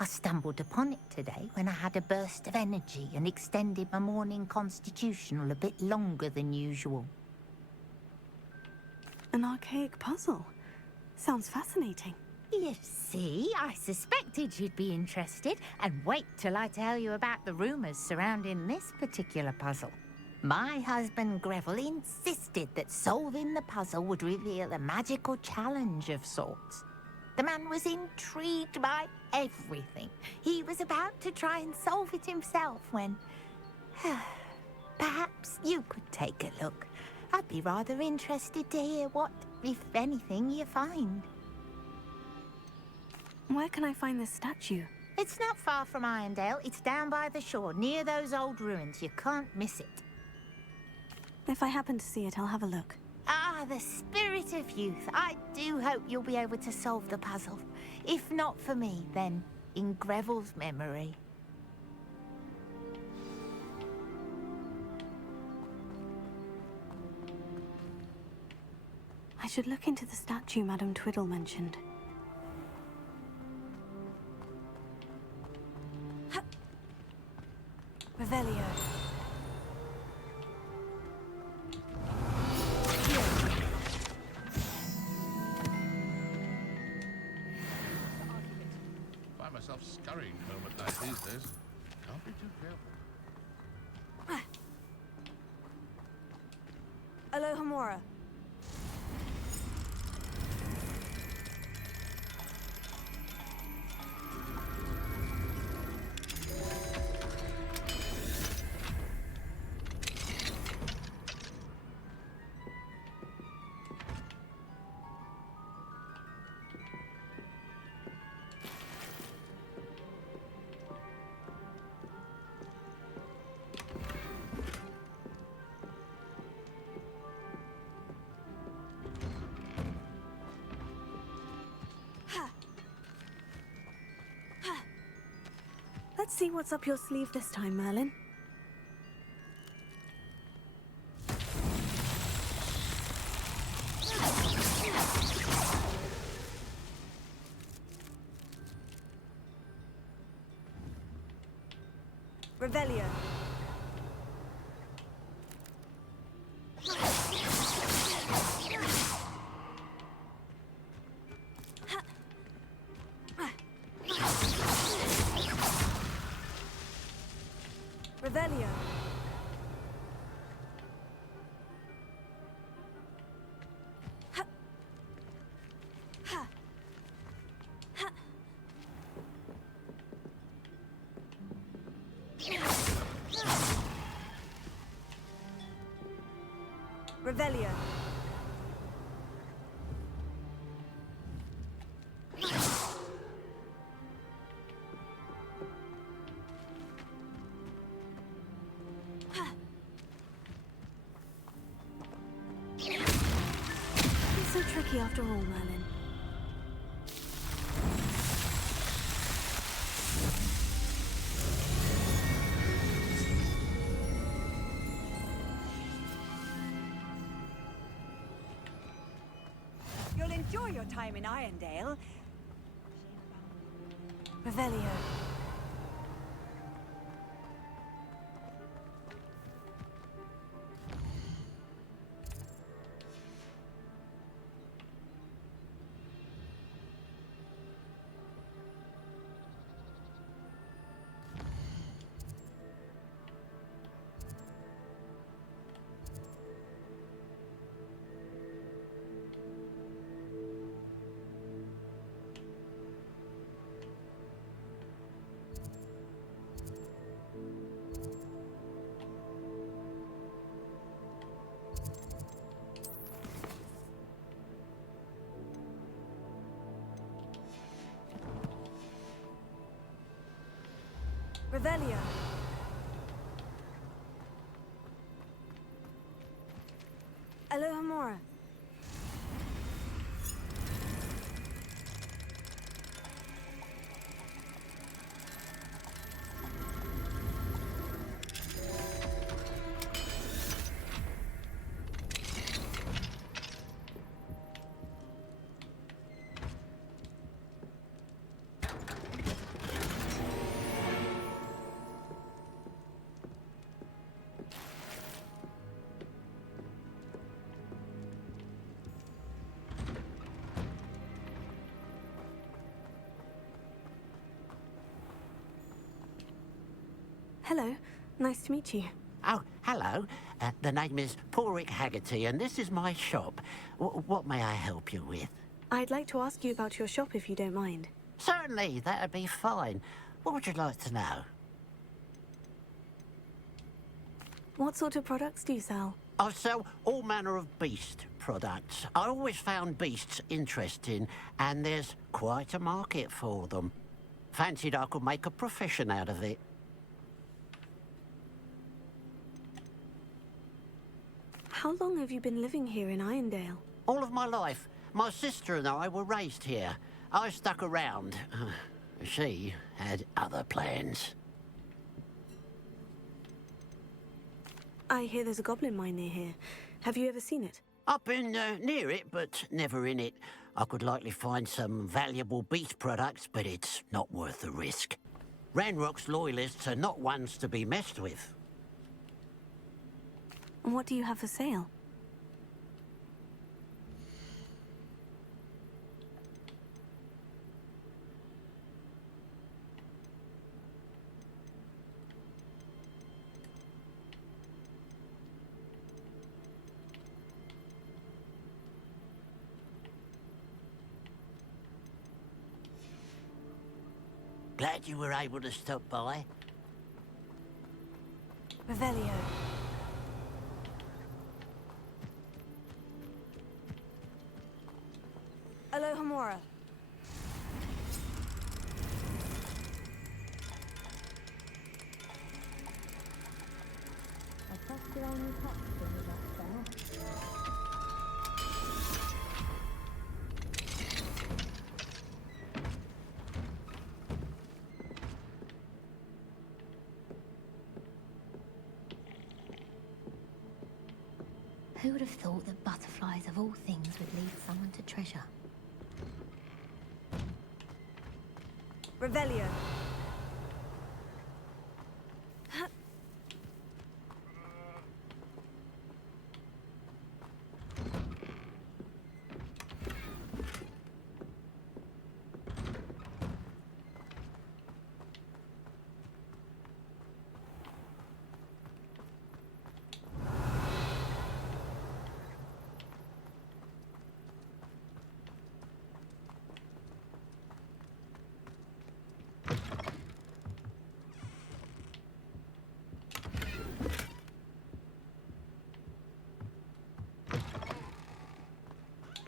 I stumbled upon it today when I had a burst of energy and extended my morning constitutional a bit longer than usual. An archaic puzzle? Sounds fascinating. You see, I suspected you'd be interested, and wait till I tell you about the rumours surrounding this particular puzzle. My husband Greville insisted that solving the puzzle would reveal a magical challenge of sorts. The man was intrigued by everything. He was about to try and solve it himself when... perhaps you could take a look. I'd be rather interested to hear what, if anything, you find. Where can I find this statue? It's not far from Irondale. It's down by the shore, near those old ruins. You can't miss it. If I happen to see it, I'll have a look. Ah, the spirit of youth. I do hope you'll be able to solve the puzzle. If not for me, then in Greville's memory. I should look into the statue Madam Twiddle mentioned. Revelio. Find myself scurrying home at night these days. Can't be too careful. Alohomora. Let's see what's up your sleeve this time, Merlin. Revelio. Revelio. Revelio. It's so tricky after all, Merlin. You'll enjoy your time in Irondale. Revelio. Revelio. Alohomora. Hello. Nice to meet you. Oh, hello. The name is Porrick Haggerty, and this is my shop. What may I help you with? I'd like to ask you about your shop if you don't mind. Certainly, that'd be fine. What would you like to know? What sort of products do you sell? I sell all manner of beast products. I always found beasts interesting, and there's quite a market for them. Fancied I could make a profession out of it. How long have you been living here in Irondale? All of my life. My sister and I were raised here. I stuck around. She had other plans. I hear there's a goblin mine near here. Have you ever seen it? I've been near it, but never in it. I could likely find some valuable beast products, but it's not worth the risk. Ranrock's loyalists are not ones to be messed with. And what do you have for sale? Glad you were able to stop by. Revelio. Alohomora. I trust you're only practicing with that spell. Who would have thought that butterflies of all things would lead someone to treasure? Revelio.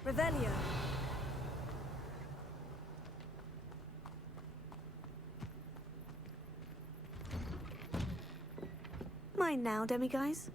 Revelio. Mine now, demiguise.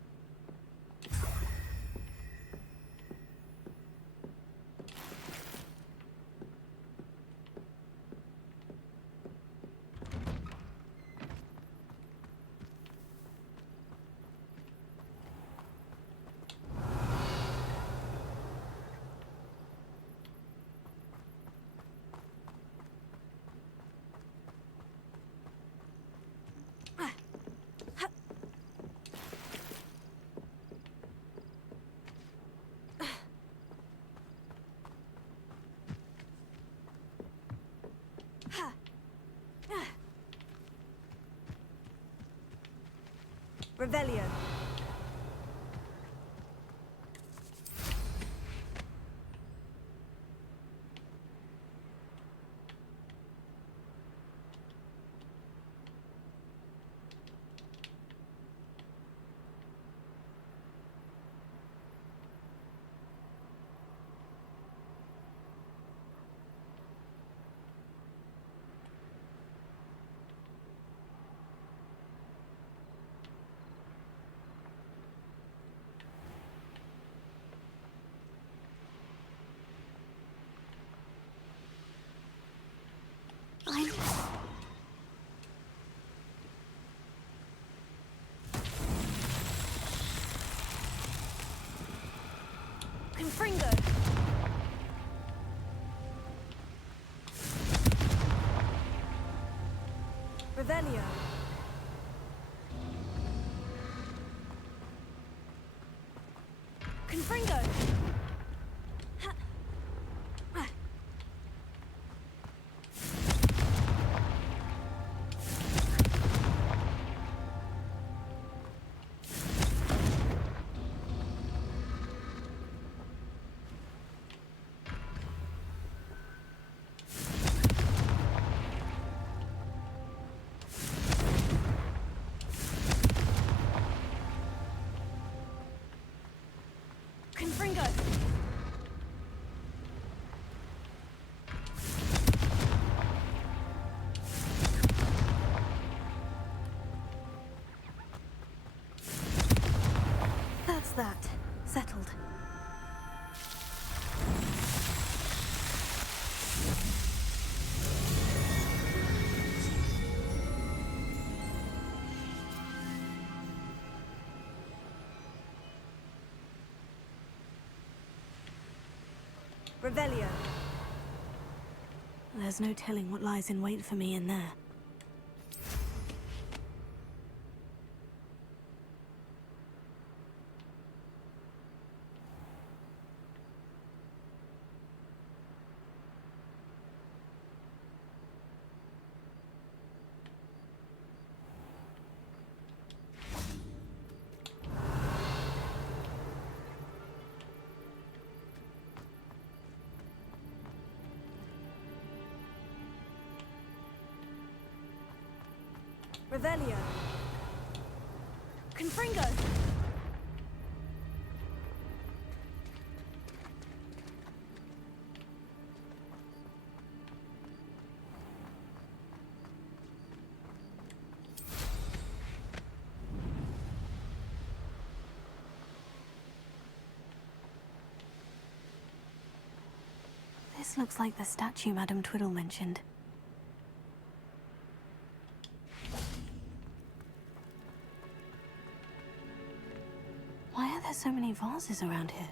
Revelio. Confringo! Revelio! Confringo! Confringo! That's that. Settled. Revelio. There's no telling what lies in wait for me in there. Revelio. Confringo. This looks like the statue Madame Twiddle mentioned. Why are there so many vases around here?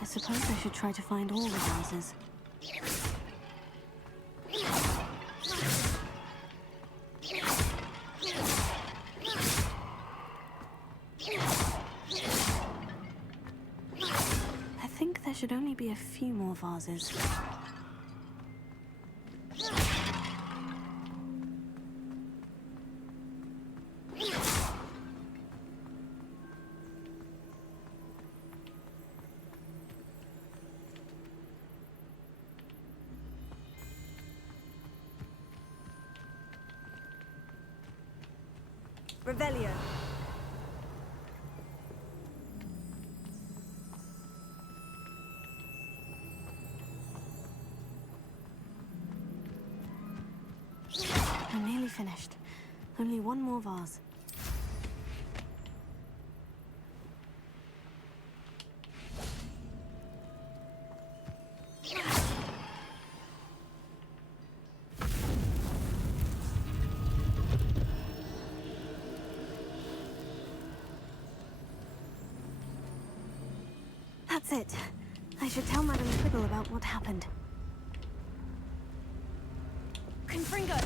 I suppose I should try to find all the vases. I think there should only be a few more vases. Revelio. I'm nearly finished. Only one more vase. That's it. I should tell Madame Twiddle about what happened. Confringo!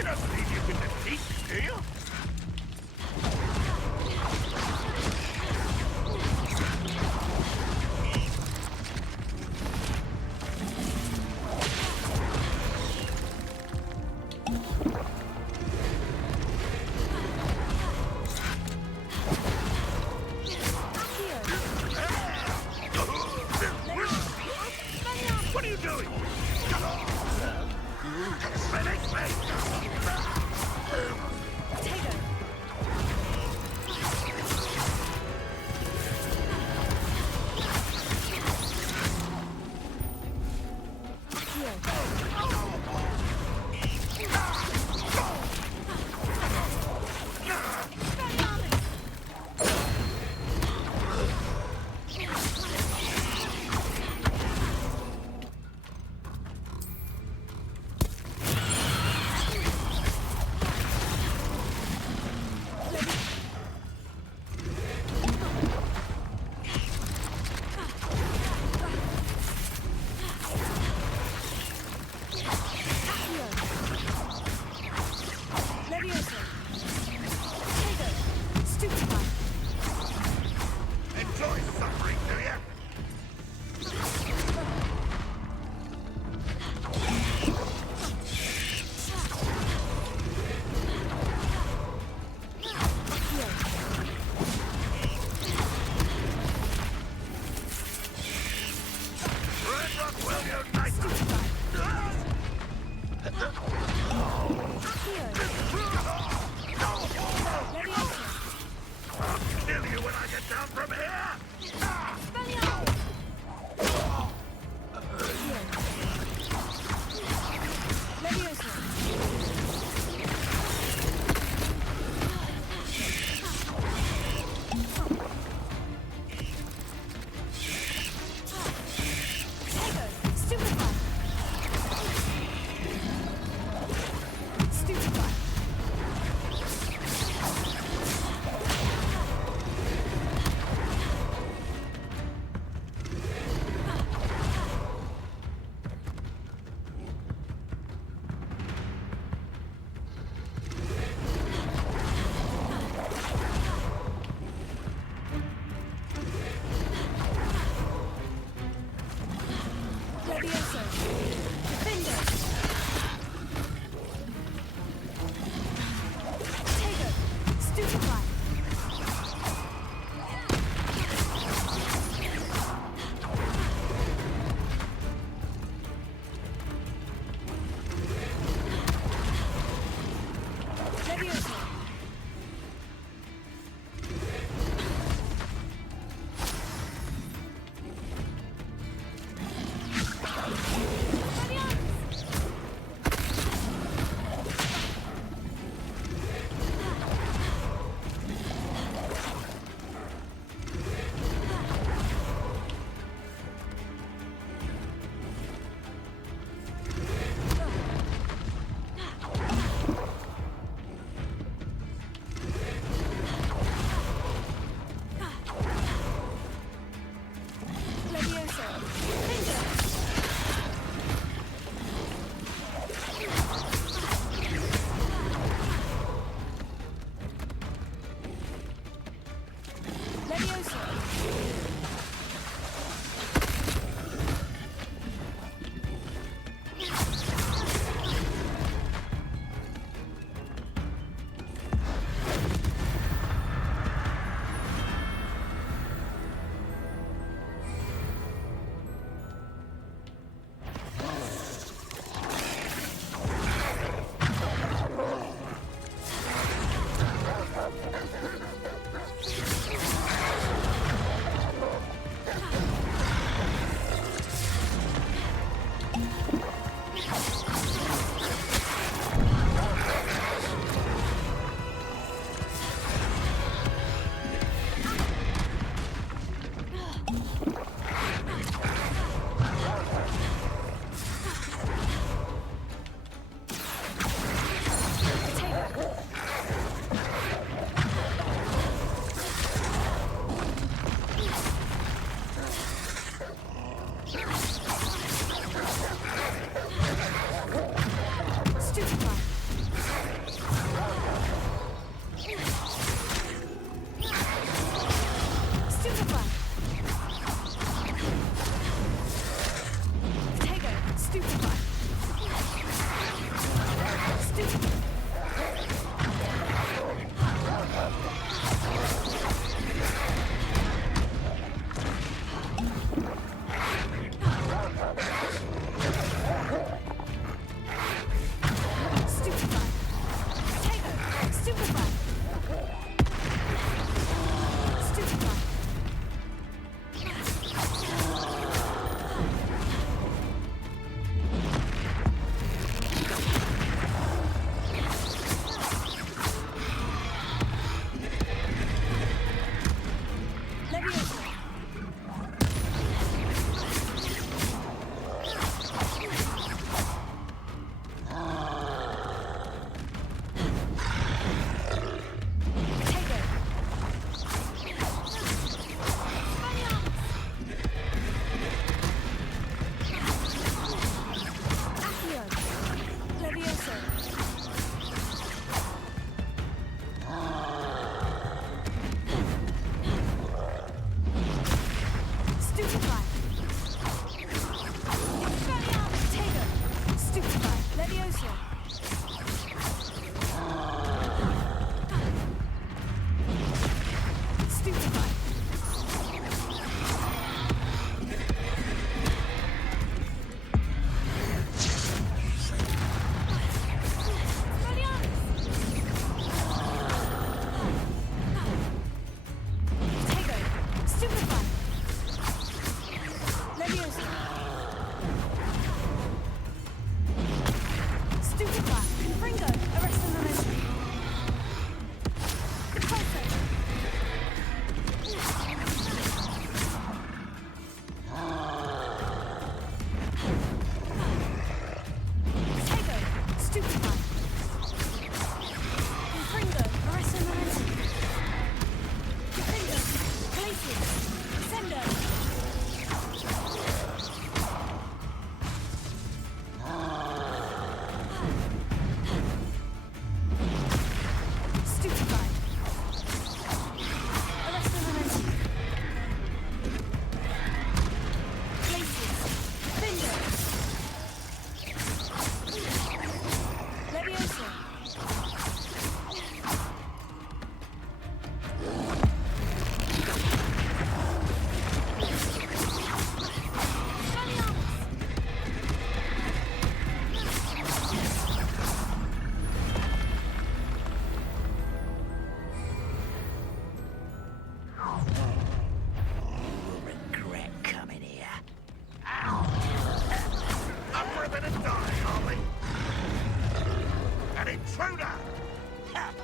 You don't believe you can defeat me, do you? What are you doing? Finish me! Enjoy suffering, do ya? Red Rock will unite! I'll kill you when I get down from here!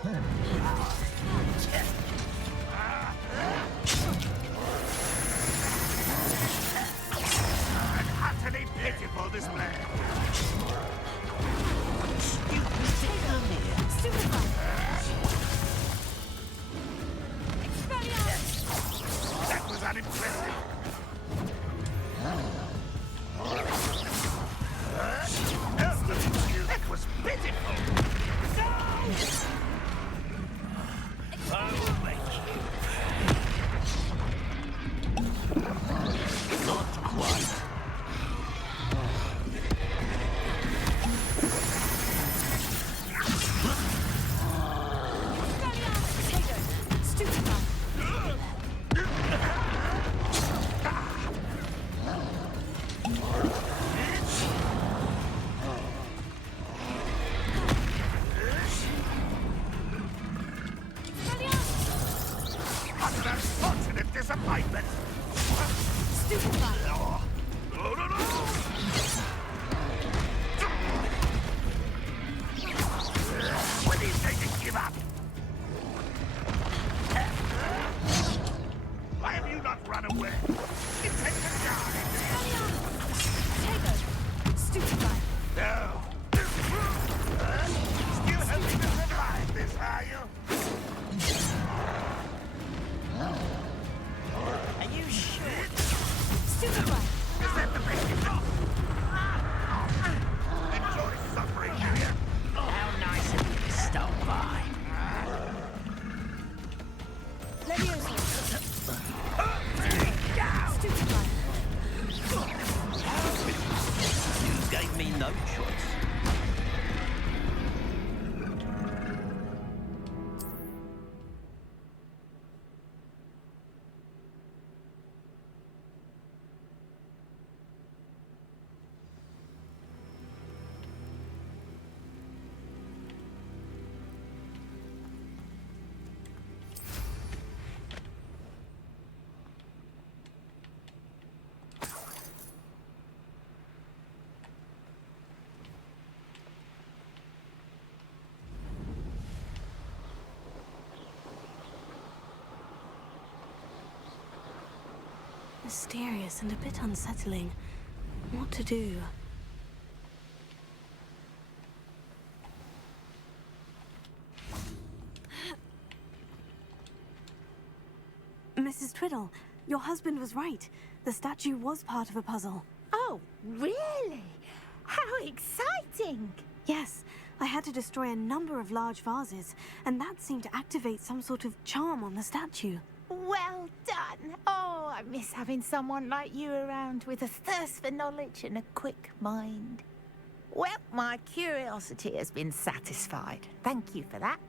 An utterly pitiful display. That was unimpressive. That was pitiful. I will make you. Not quite. What an unfortunate disappointment! No, no, no! When do you think to give up? Why have you not run away? It takes a die! No! Still hoping to survive this, are you? Are you sure? Is that the best you can do? Enjoy suffering, Harriet. How nice of you to stop by. You gave me no choice. Mysterious and a bit unsettling. What to do? Mrs. Twiddle, your husband was right. The statue was part of a puzzle. Oh, really? How exciting! Yes, I had to destroy a number of large vases, and that seemed to activate some sort of charm on the statue. Well done. Oh, I miss having someone like you around with a thirst for knowledge and a quick mind. Well, my curiosity has been satisfied. Thank you for that.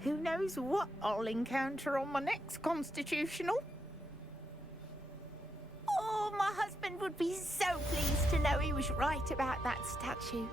Who knows what I'll encounter on my next constitutional? Oh, my husband would be so pleased to know he was right about that statue.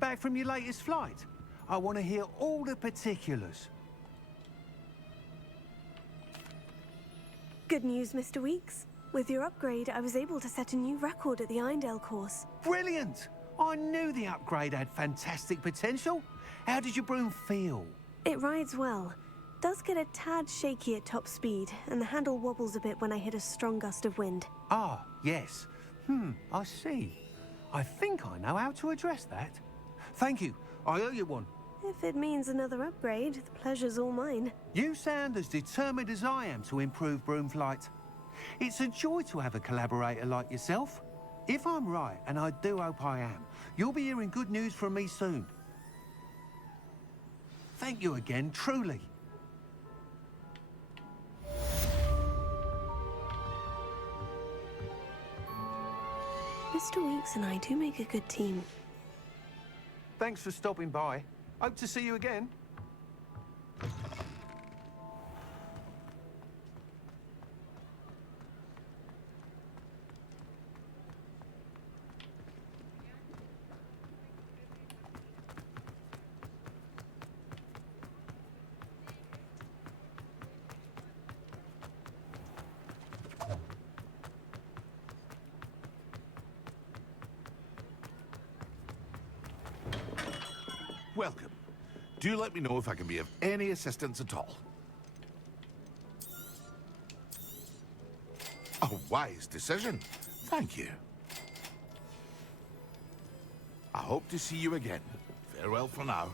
Back from your latest flight? I want to hear all the particulars. Good news, Mr. Weeks. With your upgrade, I was able to set a new record at the Irondale course. Brilliant! I knew the upgrade had fantastic potential. How did your broom feel? It rides well. Does get a tad shaky at top speed, and the handle wobbles a bit when I hit a strong gust of wind. Ah, yes. I see. I think I know how to address that. Thank you. I owe you one. If it means another upgrade, the pleasure's all mine. You sound as determined as I am to improve broom flight. It's a joy to have a collaborator like yourself. If I'm right, and I do hope I am, you'll be hearing good news from me soon. Thank you again, truly. Mr. Weeks and I do make a good team. Thanks for stopping by. Hope to see you again. Welcome. Do let me know if I can be of any assistance at all. A wise decision. Thank you. I hope to see you again. Farewell for now.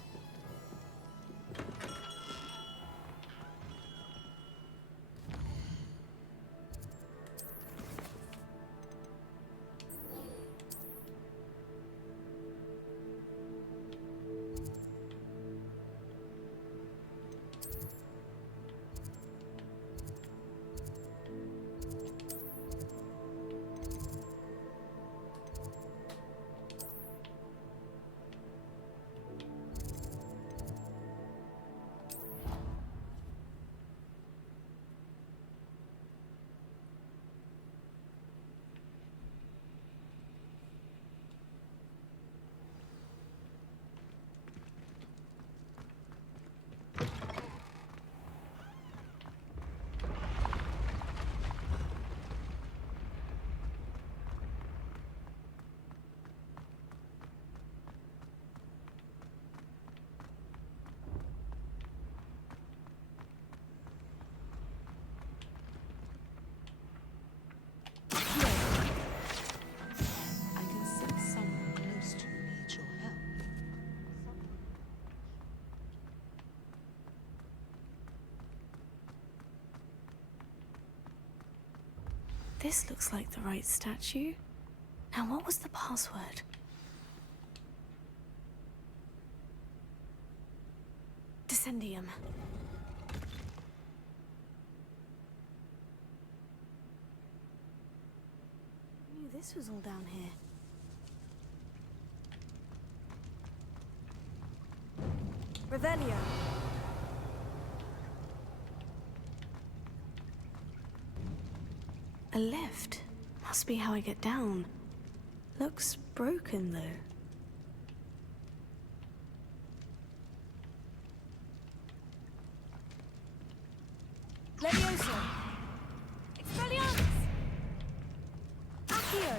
This looks like the right statue. Now, what was the password? Descendium. I knew this was all down here. Revelio. A lift. Must be how I get down. Looks broken, though. Levioso! Expelliarmus! Accio!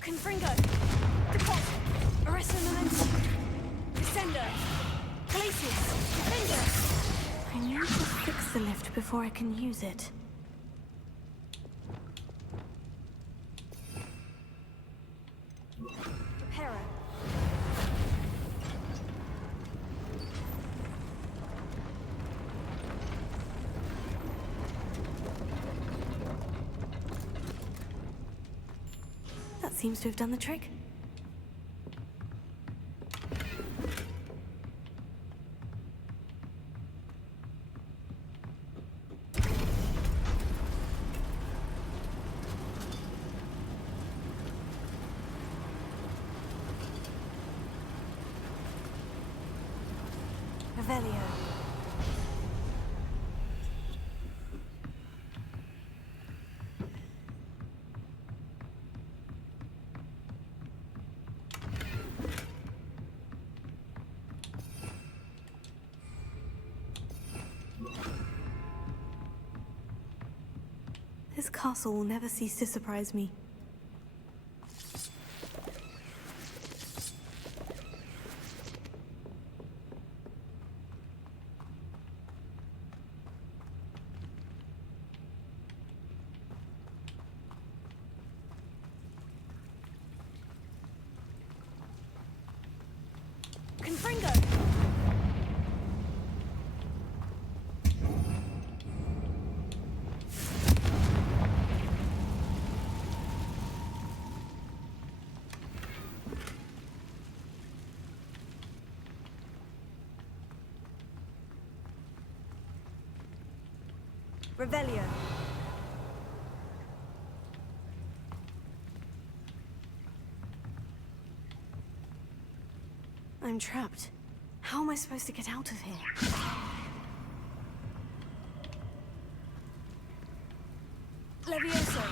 Confringo! Depot! Arresto Momentum! Descendo! Glacius! Defender! I need to fix the lift before I can use it. Reparo! That seems to have done the trick. Revelio. This castle will never cease to surprise me. Confringo! Revelio. I'm trapped. How am I supposed to get out of here? Levioso.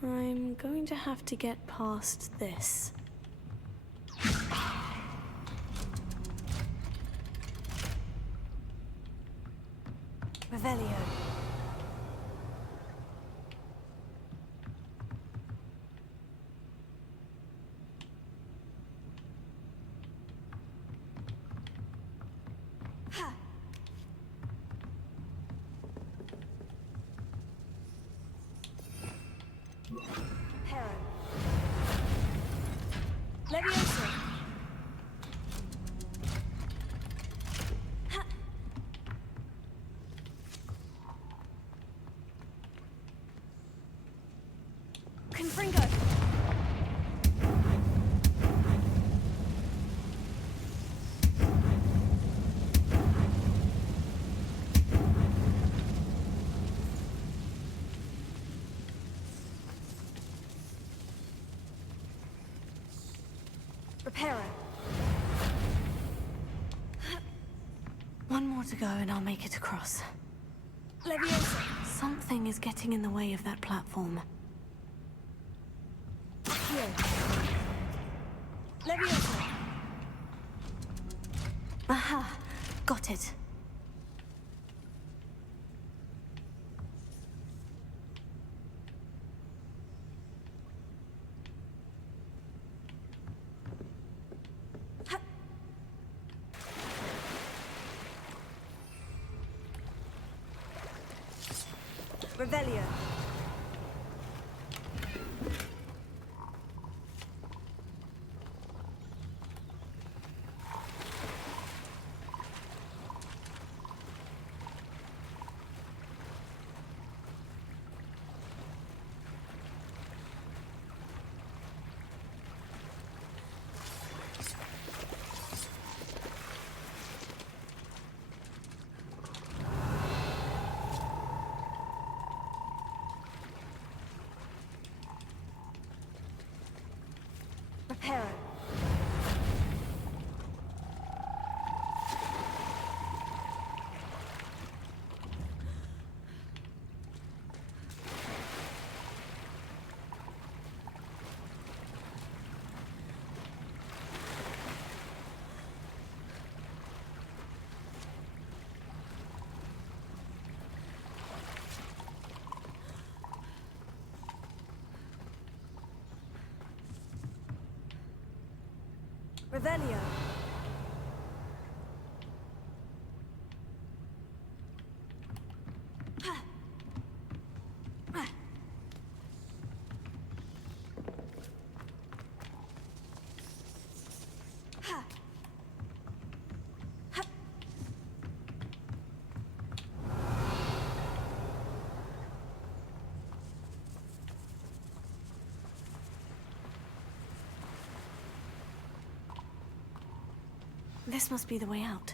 I'm going to have to get past this. Revelio. Levioso. Confringo. Reparo. One more to go and I'll make it across. Levioso. Something is getting in the way of that platform. Here. Levioso. Aha! Got it. Revelio. Reparo. Revelio. This must be the way out.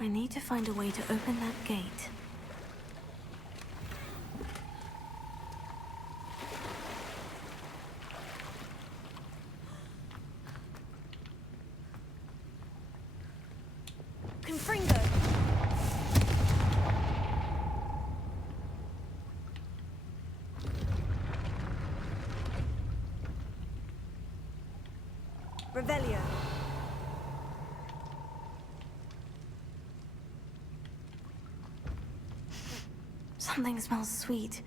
I need to find a way to open that gate. Confringo. Revelio. Something smells sweet.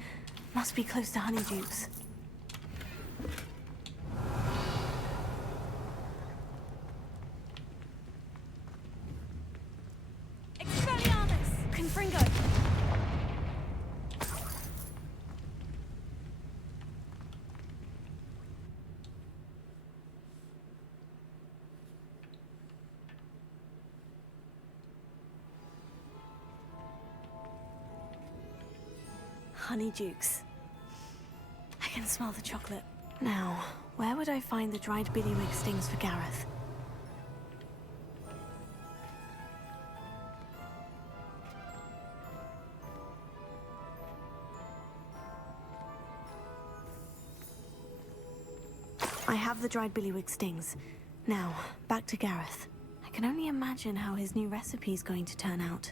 Must be close to Honeydukes. Expelliarmus. Confringo. Honeydukes. I can smell the chocolate. Now, where would I find the dried billywig stings for Gareth? have the dried billywig stings. Now, back to Gareth. I can only imagine how his new recipe is going to turn out.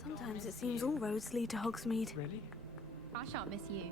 Sometimes it seems all roads lead to Hogsmeade. Really? I shan't miss you.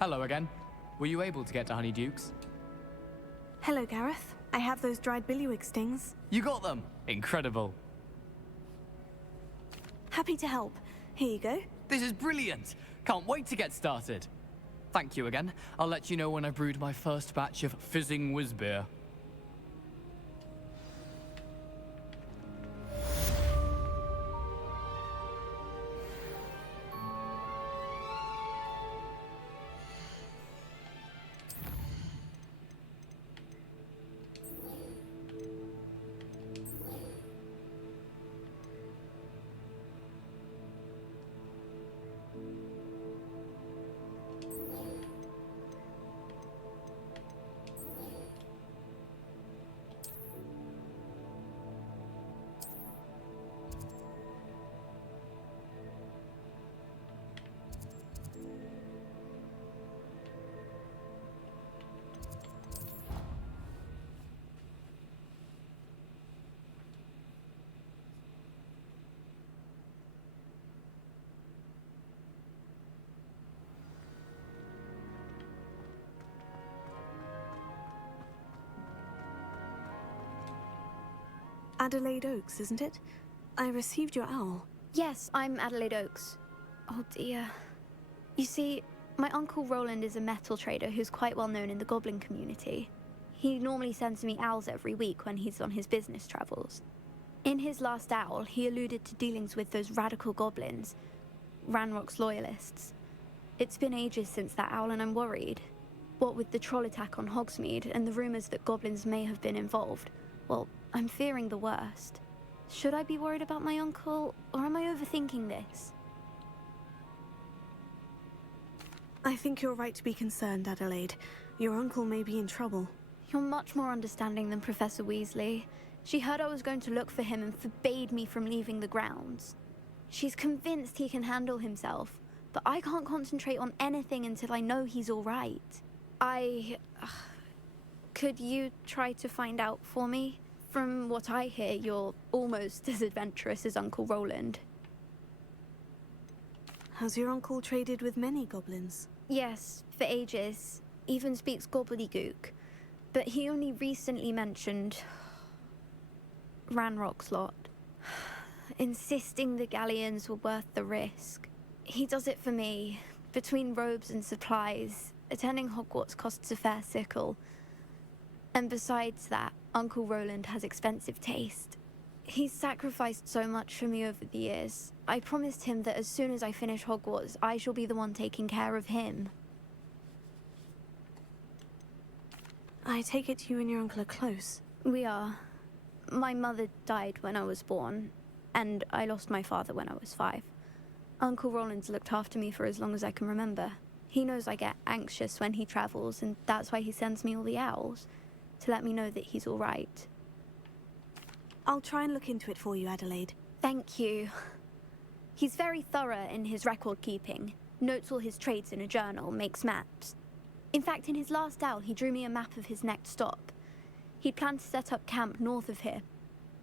Hello again. Were you able to get to Honeydukes? Hello, Gareth. I have those dried billywig stings. You got them! Incredible. Happy to help. Here you go. This is brilliant! Can't wait to get started. Thank you again. I'll let you know when I brewed my first batch of fizzing whiz-beer. Adelaide Oaks, isn't it? I received your owl. Yes, I'm Adelaide Oaks. Oh dear. You see, my Uncle Roland is a metal trader who's quite well known in the goblin community. He normally sends me owls every week when he's on his business travels. In his last owl, he alluded to dealings with those radical goblins, Ranrock's loyalists. It's been ages since that owl and I'm worried. What with the troll attack on Hogsmeade and the rumours that goblins may have been involved, well, I'm fearing the worst. Should I be worried about my uncle, or am I overthinking this? I think you're right to be concerned, Adelaide. Your uncle may be in trouble. You're much more understanding than Professor Weasley. She heard I was going to look for him and forbade me from leaving the grounds. She's convinced he can handle himself, but I can't concentrate on anything until I know he's all right. Could you try to find out for me? From what I hear, you're almost as adventurous as Uncle Roland. Has your uncle traded with many goblins? Yes, for ages. Even speaks gobbledygook. But he only recently mentioned Ranrock's lot, insisting the galleons were worth the risk. He does it for me. Between robes and supplies, attending Hogwarts costs a fair sickle. And besides that, Uncle Roland has expensive taste. He's sacrificed so much for me over the years. I promised him that as soon as I finish Hogwarts, I shall be the one taking care of him. I take it you and your uncle are close. We are. My mother died when I was born, and I lost my father when I was 5. Uncle Roland's looked after me for as long as I can remember. He knows I get anxious when he travels, and that's why he sends me all the owls, to let me know that he's all right. I'll try and look into it for you, Adelaide. Thank you. He's very thorough in his record keeping, notes all his trades in a journal, makes maps. In fact, in his last owl, he drew me a map of his next stop. He planned to set up camp north of here.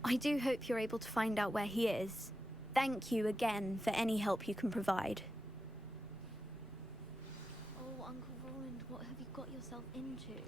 I do hope you're able to find out where he is. Thank you again for any help you can provide. Oh, Uncle Roland, what have you got yourself into?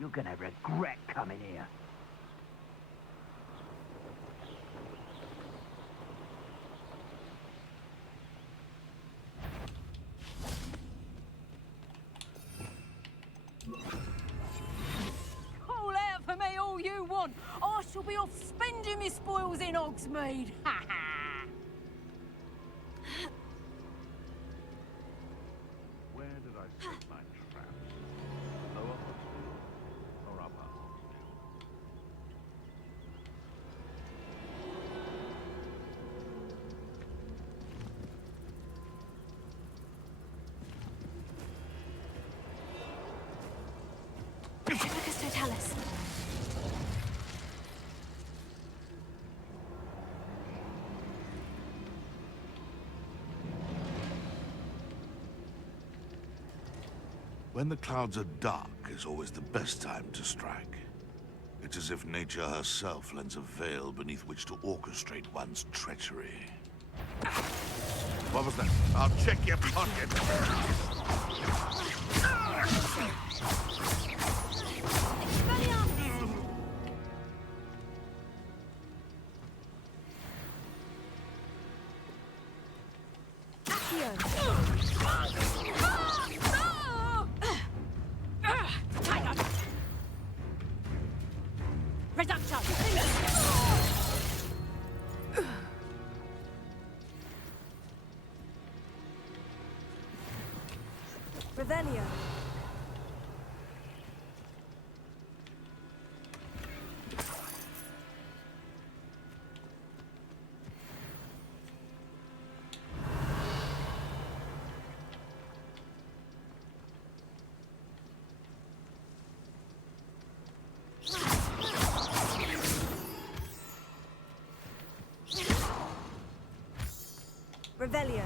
You're gonna regret coming here. Call out for me all you want. I shall be off spending my spoils in Hogsmeade. Ha ha! Where did I set my traps? Lower Hogsmeade or upper Hogsmeade? Lucas Totalis. When the clouds are dark is always the best time to strike. It's as if nature herself lends a veil beneath which to orchestrate one's treachery. What was that? I'll check your pocket. Revelio. Revelio.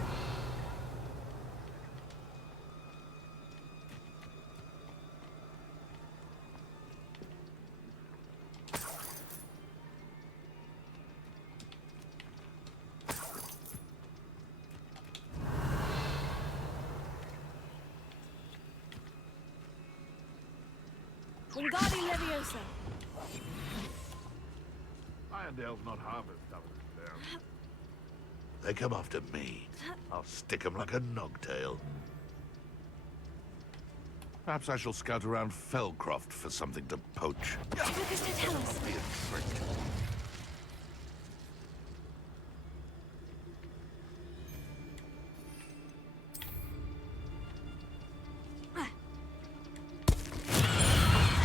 Wingardium Leviosa. Irondale's not half as tough as them. They come after me. I'll stick 'em like a nogtail. Perhaps I shall scout around Felcroft for something to poach. Lucas Totalis. Be a trick.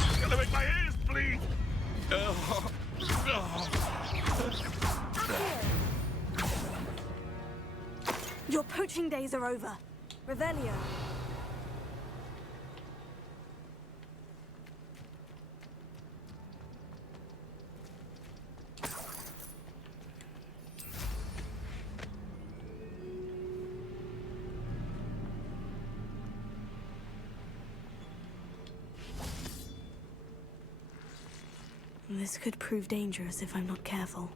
It's gonna make my ears bleed. Your poaching days are over. Revelio. This could prove dangerous if I'm not careful.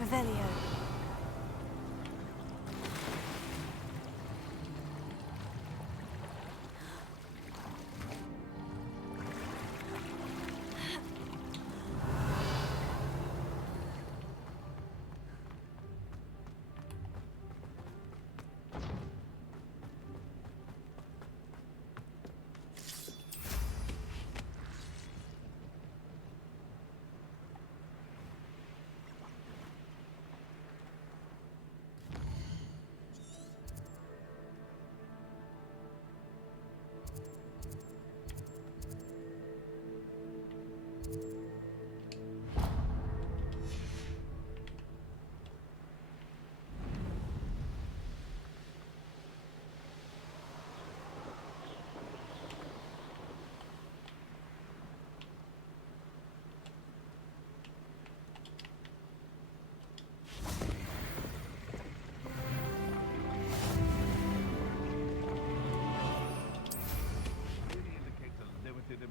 Revelio.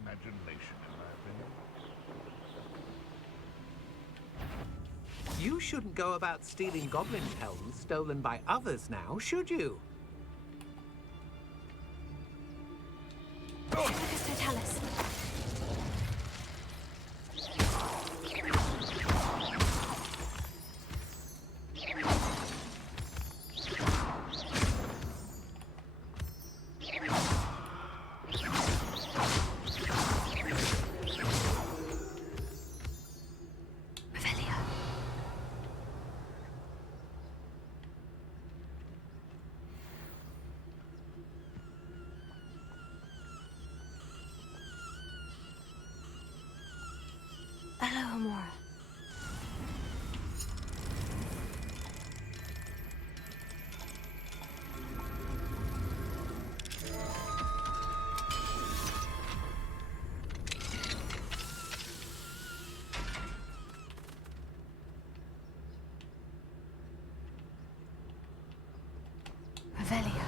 Imagination, in my opinion. You shouldn't go about stealing goblin helms stolen by others now, should you? Totalis. Hello, Amora. Revelio.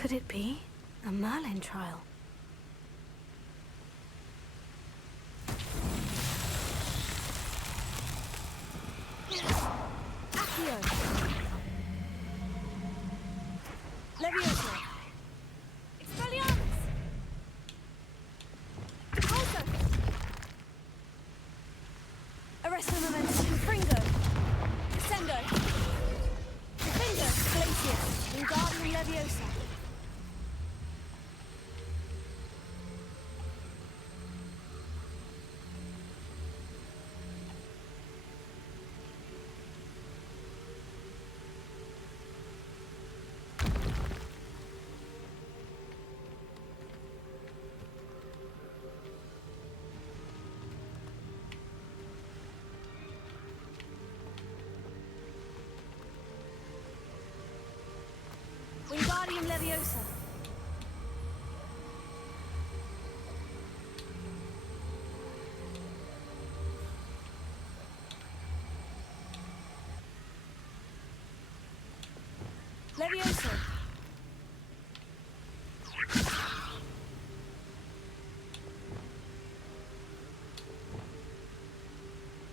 Could it be a Merlin trial? Accio. Leviosa. Expelliarmus. Also. Arresto momentum. Fringo. Descendo. Defendo. Glacius. Wingardium Leviosa. Wingardium Leviosa. Leviosa.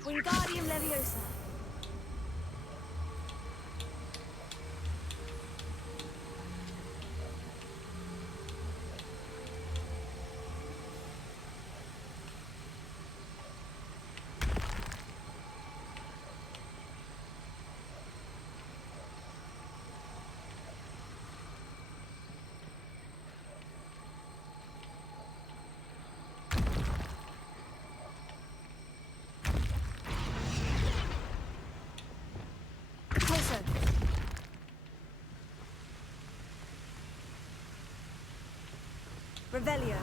Wingardium Leviosa. Revelio.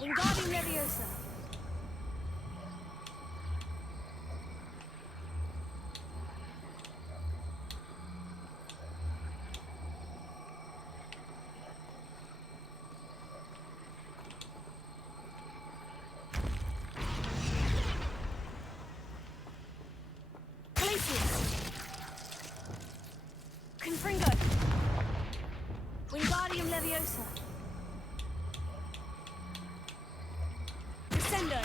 Wingardium Leviosa. Confringo. Wingardium Leviosa. Descendo.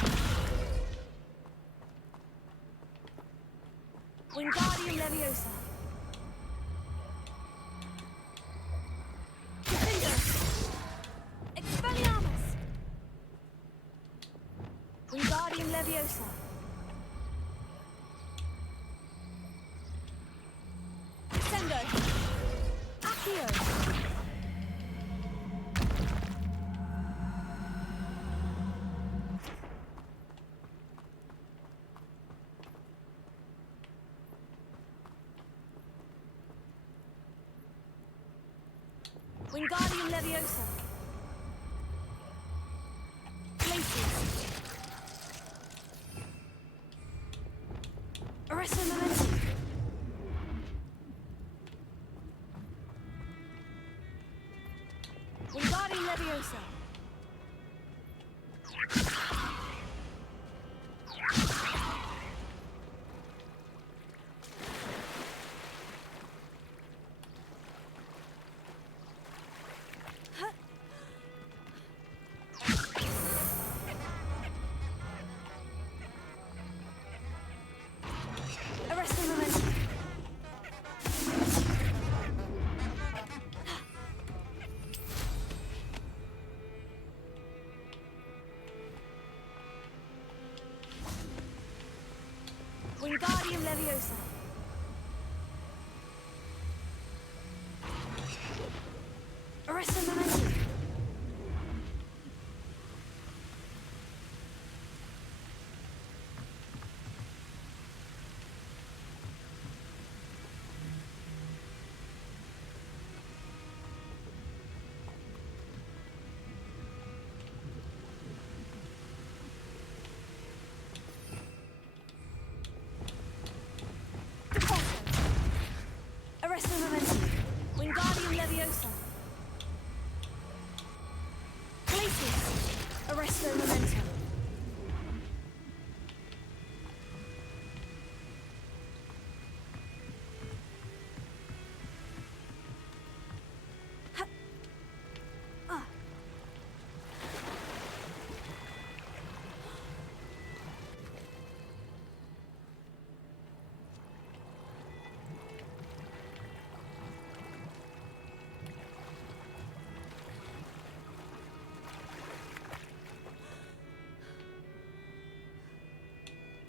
Wingardium Leviosa. Defendo. Expelliarmus. Wingardium Leviosa. Descendo. Accio. Wingardium Leviosa. Places. Arresto Momentum. Wingardium Leviosa. Arresto Momentum. Wingardium Leviosa. Arresto Momentum. Arresto Momentum. Wingardium Leviosa. Places. Arresto Momentum. Ha- Ah.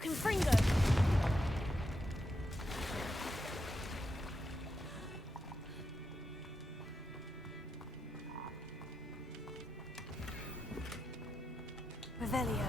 Confringo. Revelio.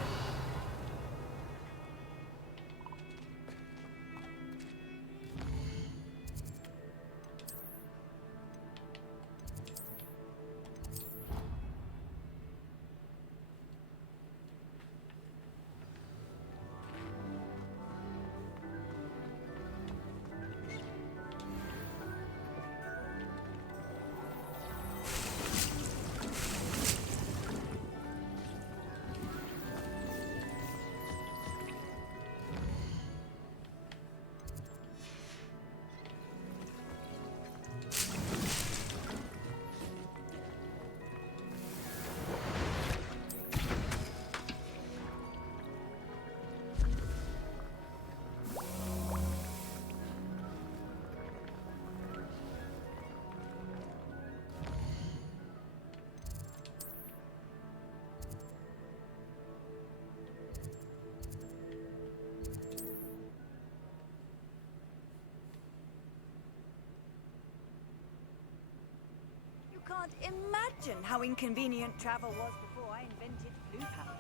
can't imagine how inconvenient travel was before I invented blue powder.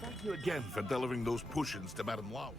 Thank you again for delivering those potions to Madame Wow.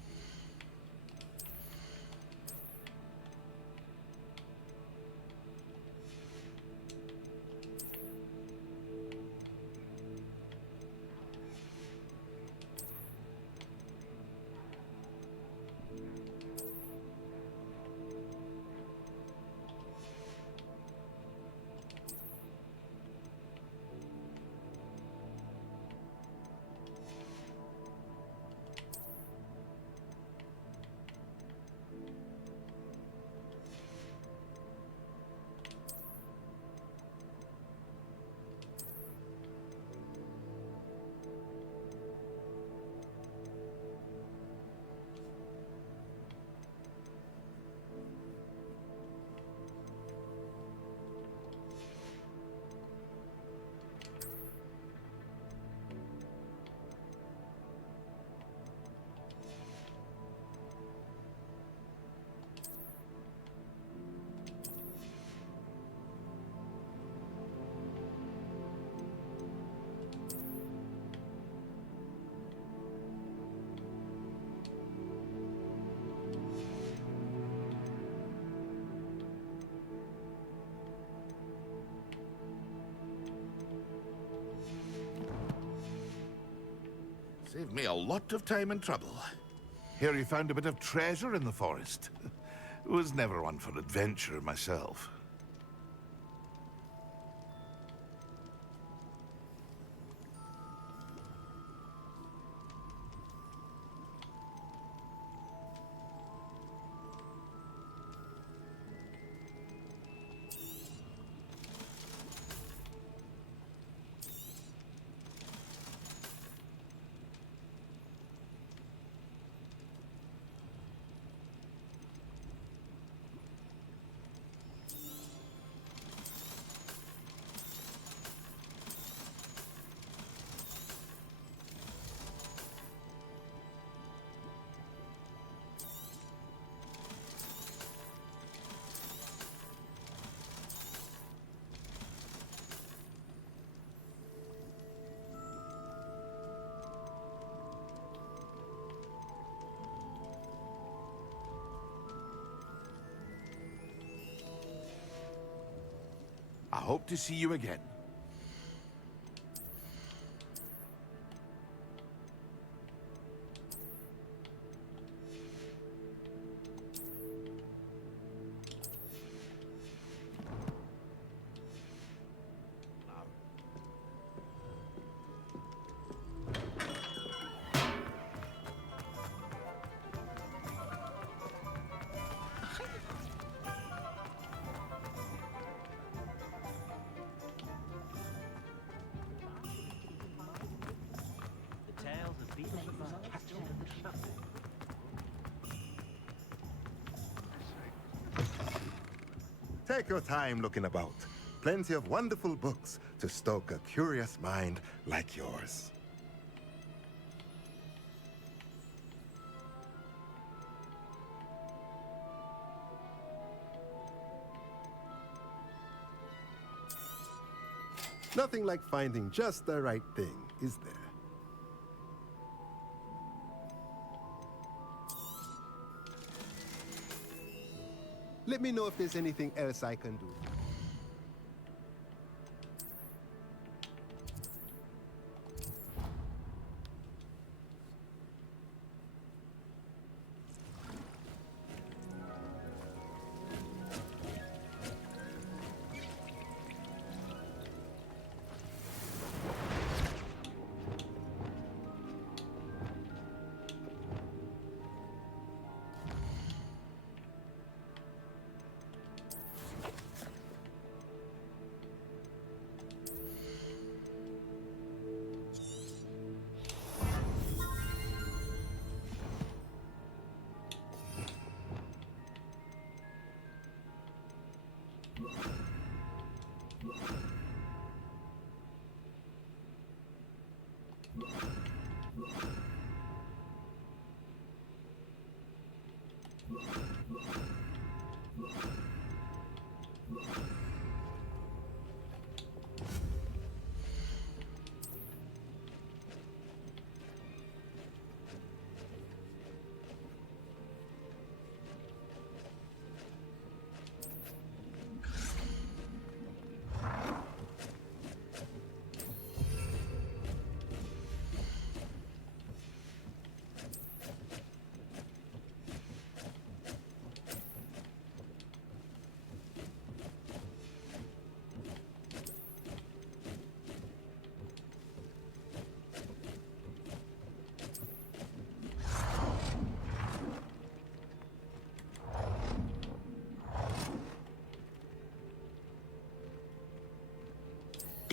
Saved me a lot of time and trouble. Here you found a bit of treasure in the forest. Was never one for adventure myself. I hope to see you again. Take your time looking about. Plenty of wonderful books to stoke a curious mind like yours. Nothing like finding just the right thing, is there? Let me know if there's anything else I can do.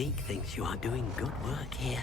Deke thinks you are doing good work here.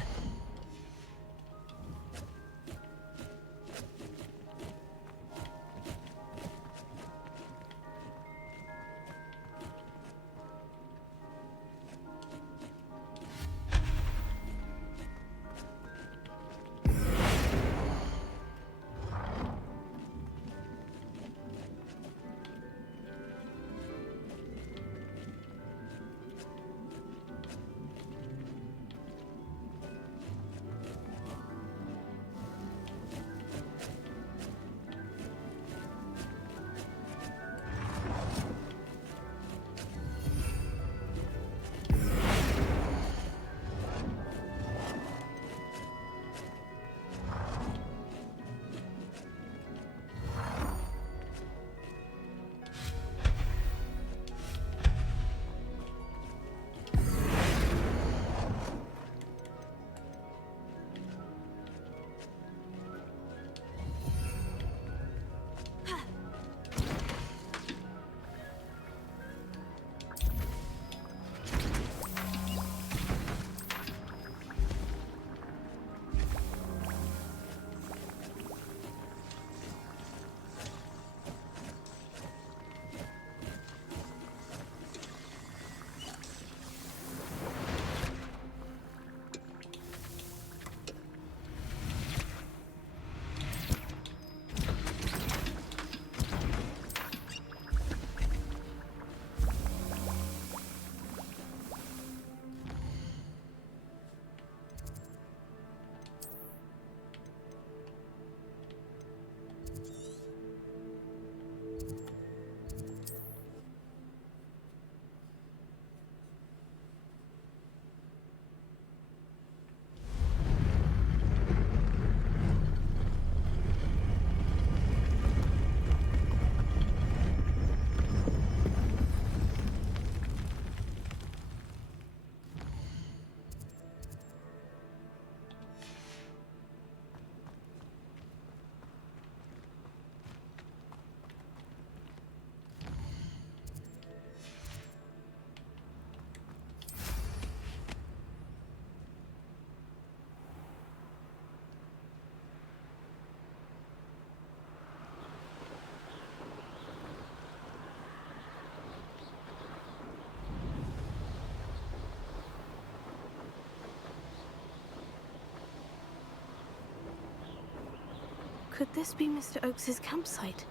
Could this be Mr. Oakes's campsite?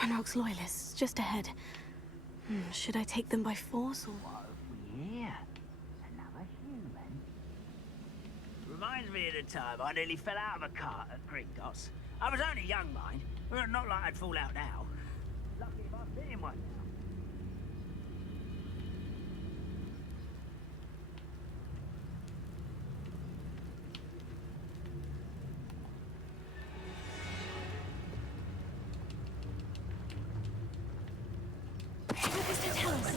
Ranrock's loyalists, just ahead. Should I take them by force or... Yeah, another human. Reminds me of the time I nearly fell out of a cart at Gringotts. I was only young, mind. Not like I'd fall out now. Lucky if I fit in one now. What does that tell us?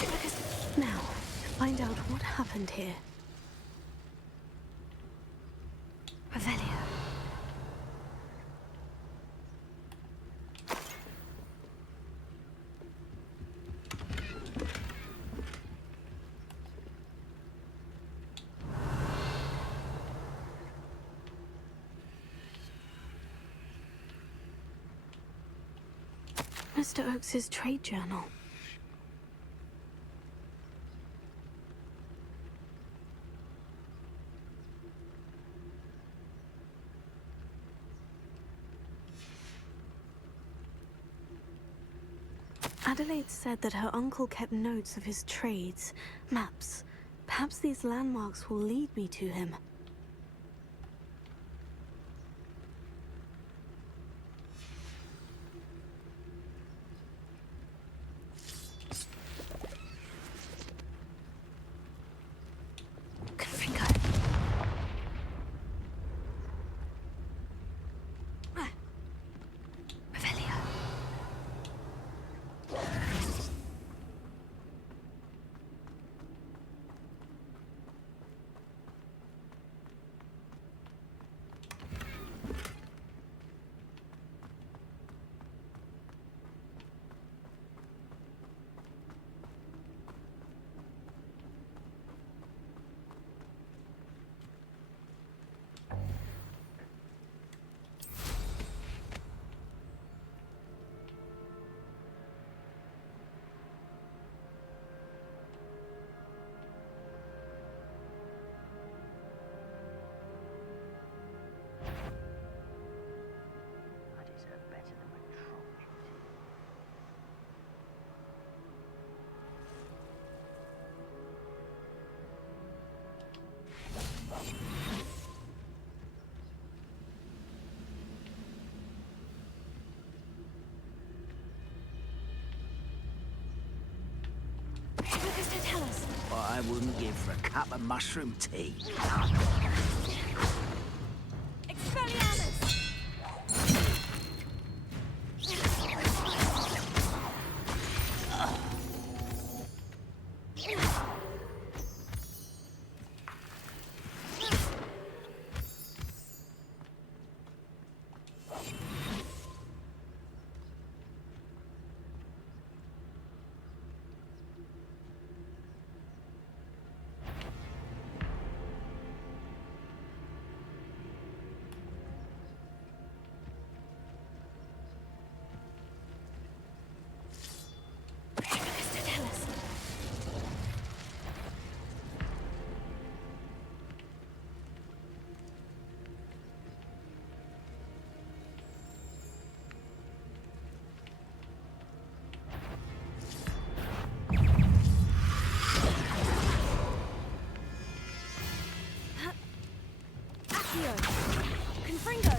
Now, to find out what happened here. Revelio. Mr. Oakes's trade journal. Adelaide said that her uncle kept notes of his trades, maps. Perhaps these landmarks will lead me to him. What I wouldn't give for a cup of mushroom tea. Expelliarmus! Confringo!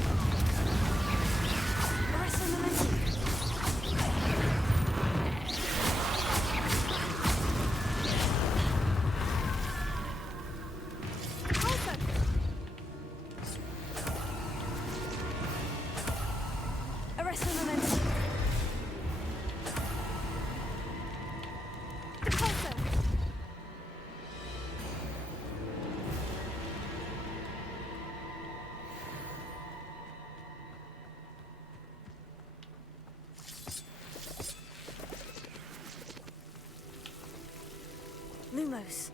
Arresto momentum! Also! Arresto momentum! Also! Lumos.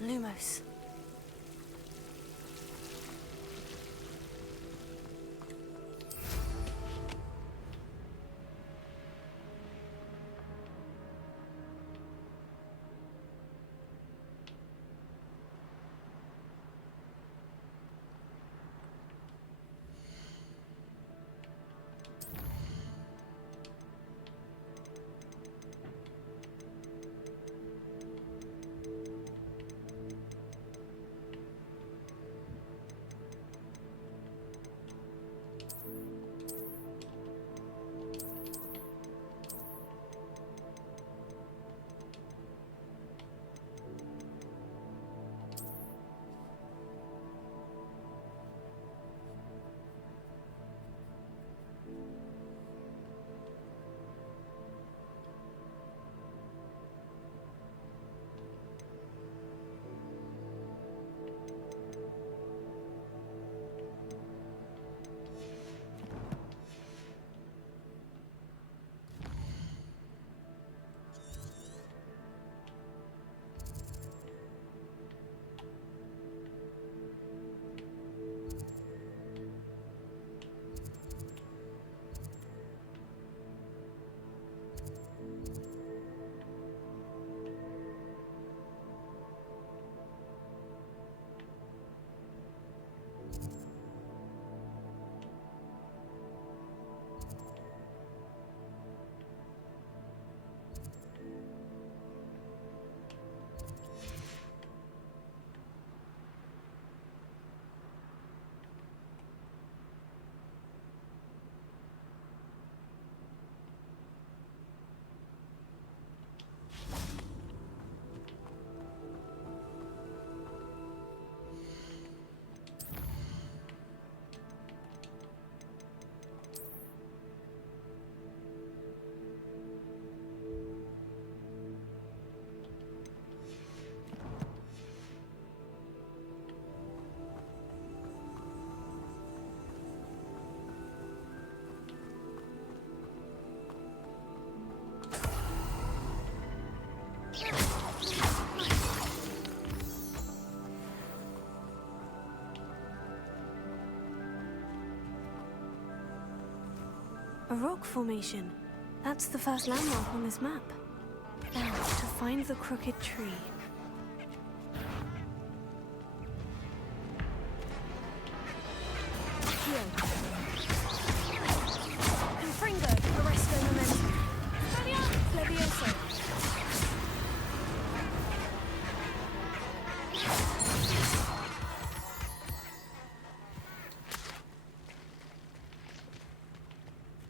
Lumos. A rock formation. That's the first landmark on this map. Now, to find the crooked tree. Here. Confringo, Arresto Momentum. Levioso.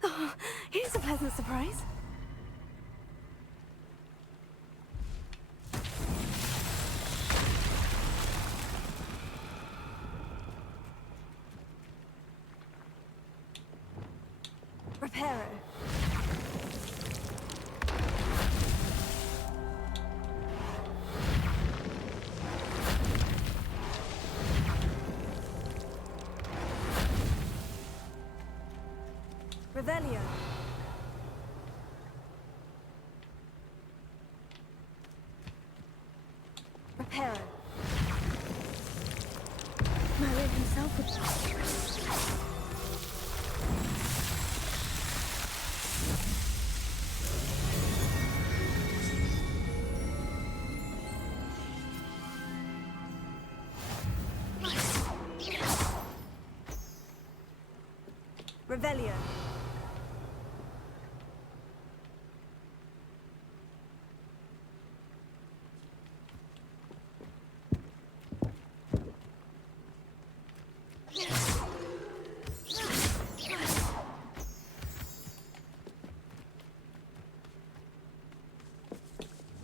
Oh, here's a pleasant surprise. Reparo. Revelio. Reparo. Merlin himself would... Revelio.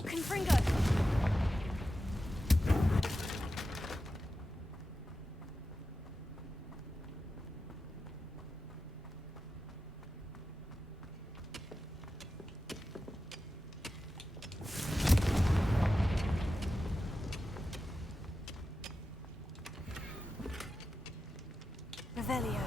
Confringo. Revelio.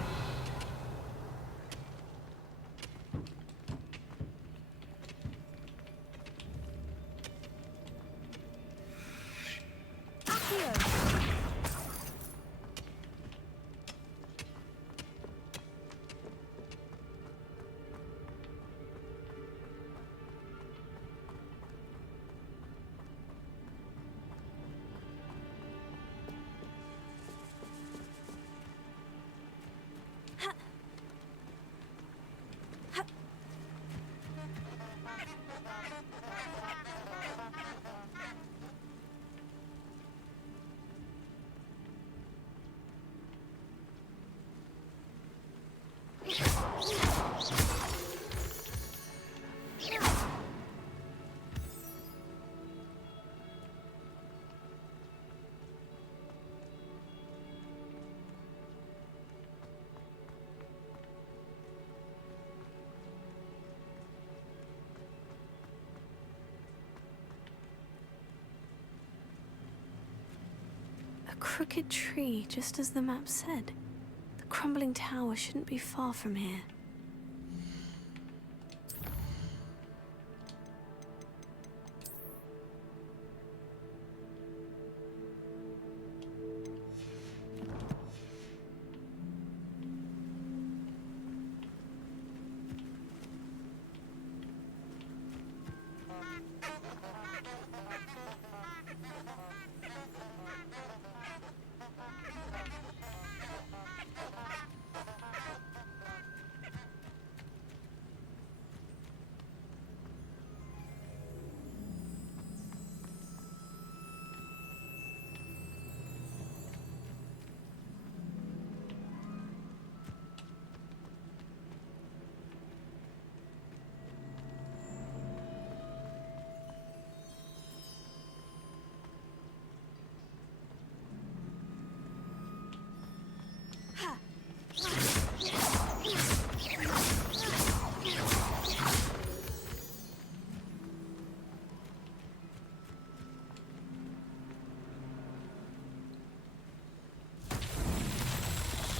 A crooked tree, just as the map said. The crumbling tower shouldn't be far from here.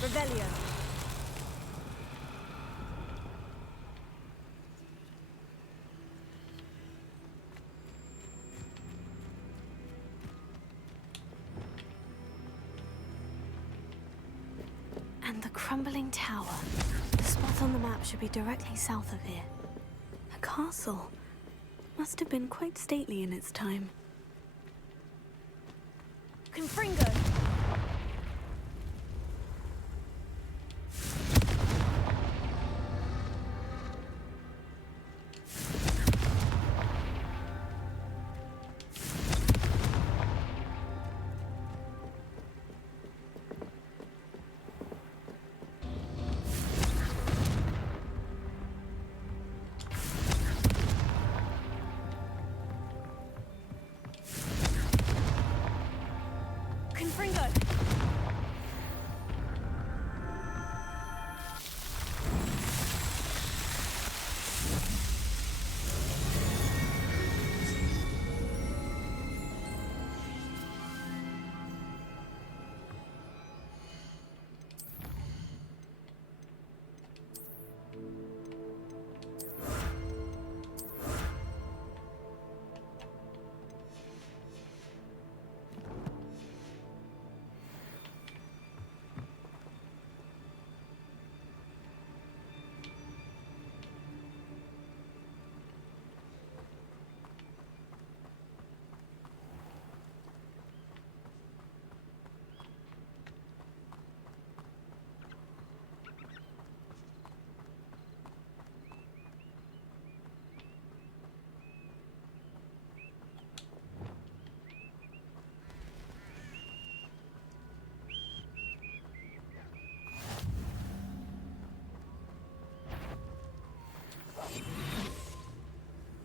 Revelio. And the crumbling tower. The spot on the map should be directly south of here. A castle. Must have been quite stately in its time. Confringo! Confringo!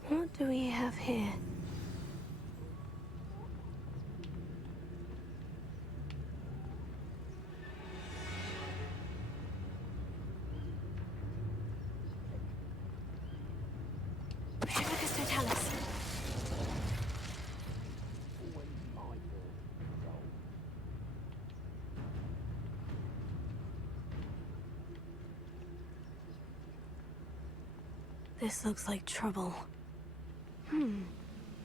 What do we have here? This looks like trouble.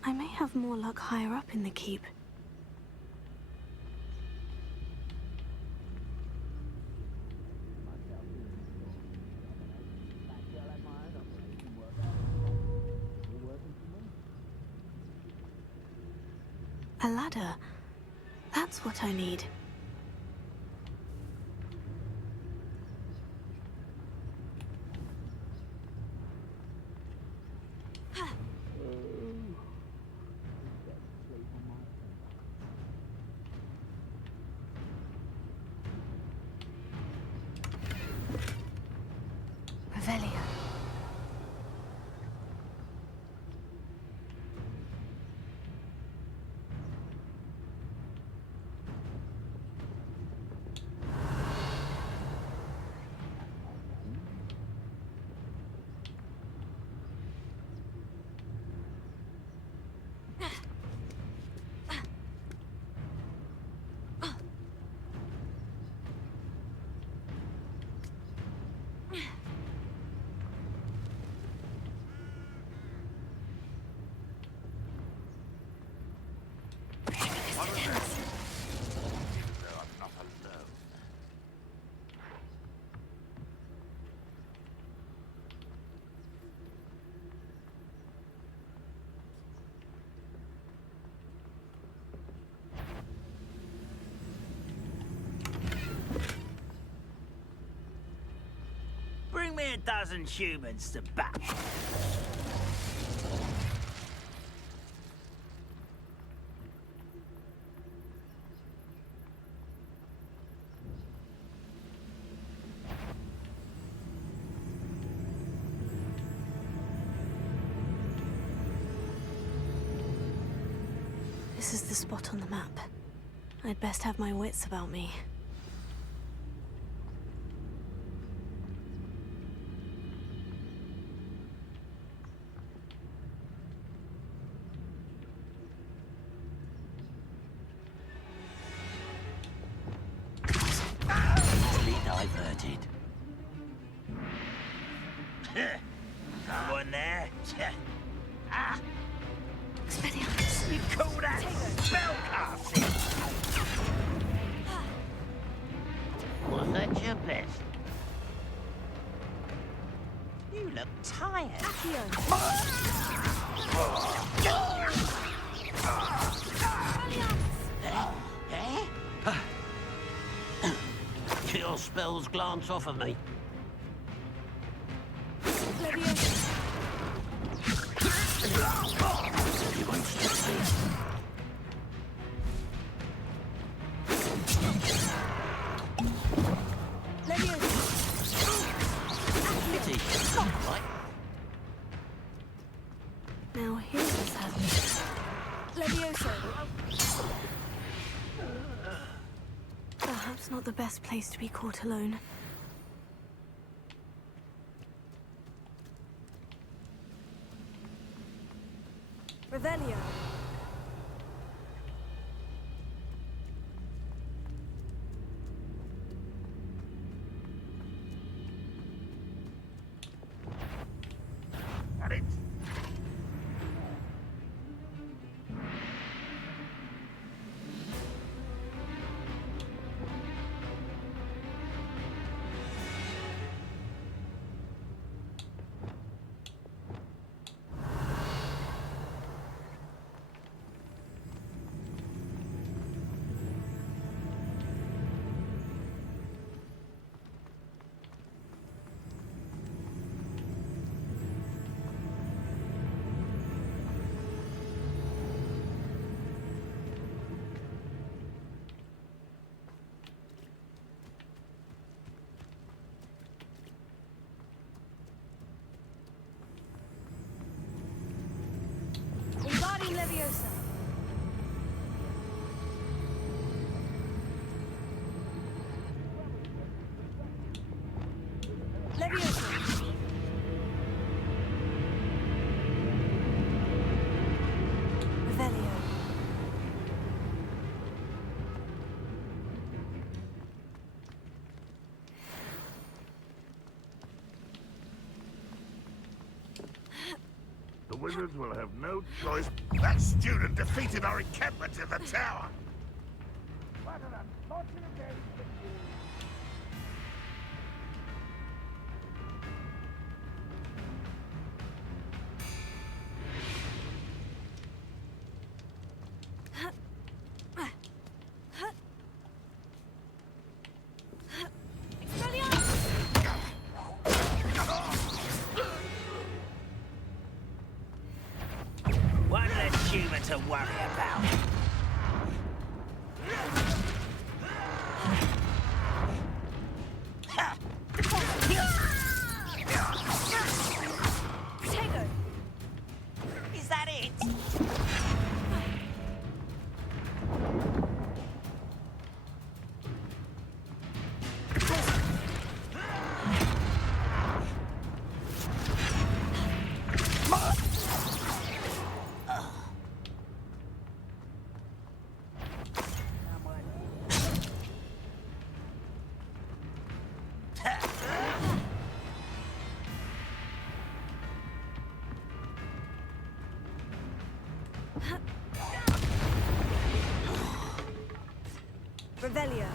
I may have more luck higher up in the keep. A ladder. That's what I need. Bring me a dozen humans to bat. This is the spot on the map. I'd best have my wits about me. Diverted. Someone there? Ah! You call that spellcasting? look tired. Your spells glance off of me. You won't stop me. Pity. Right. Now here's what's happening. Levioso. Perhaps not the best place to be caught alone. Revelio. Got it. Wingardium Leviosa. Leviosa. Revelio. The wizards will have no choice. That student defeated our encampment in the tower. What an unfortunate day for you. One less human to worry about. Protego. Is that it? Revelio.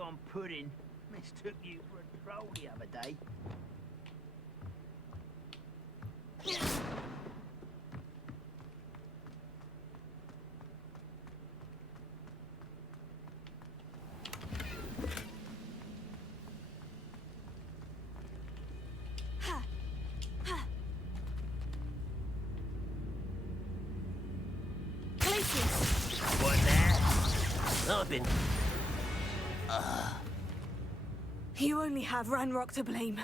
on pudding. Mistook you for a troll the other day. What there? I've been... You only have Ranrock to blame.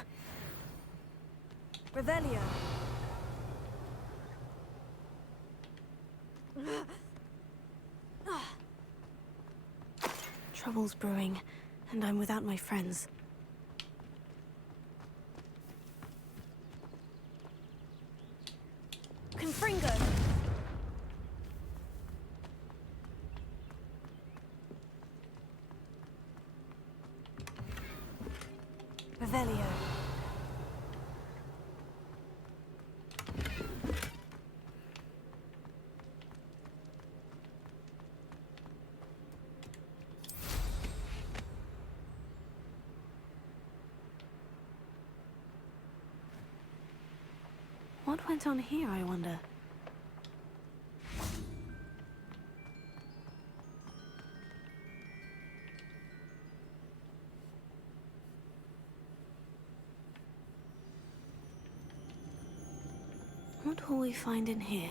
Revelio. Trouble's brewing, and I'm without my friends. Confringo. Revelio. What went on here, I wonder? What will we find in here?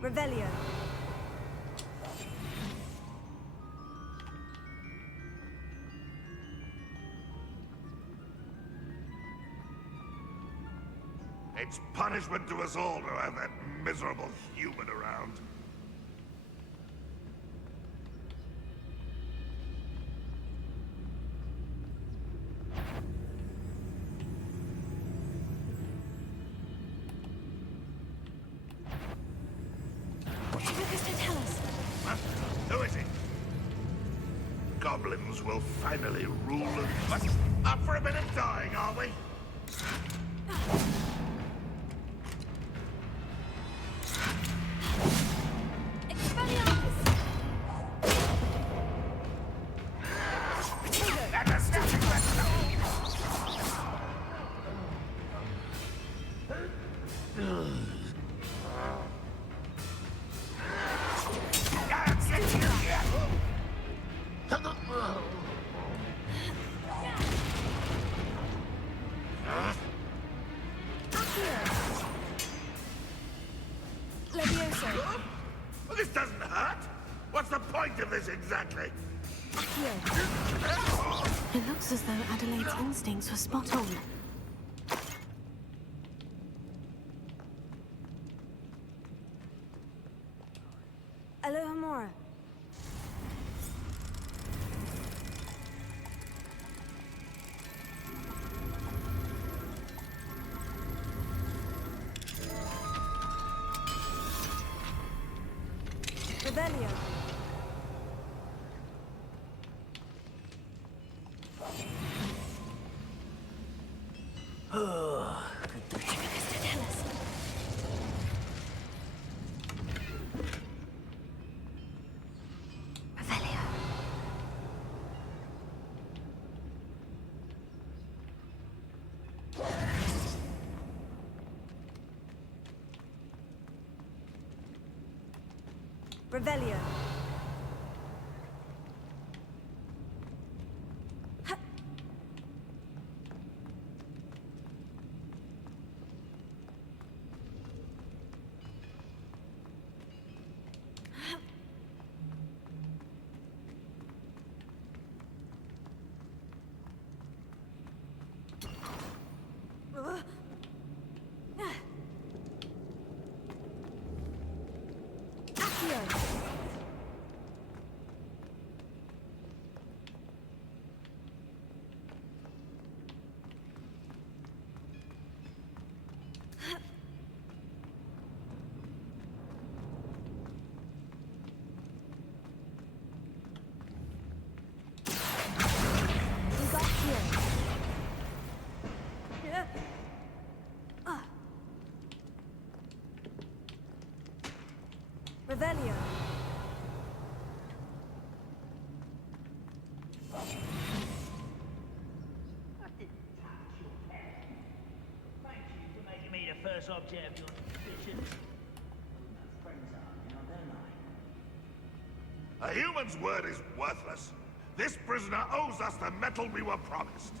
Revelio. It's punishment to us all to have that miserable human around. What did Augusta tell us? Huh? Who is it? Goblins will finally rule us. What? Up for a bit of dying, are we? Well, this doesn't hurt. What's the point of this exactly? It looks as though Adelaide's instincts were spot on. Alohomora. Revelio. Revelio. Revelio. Making me the first object of your suspicion. Friends are now, don't I? A human's word is worthless. This prisoner owes us the metal we were promised.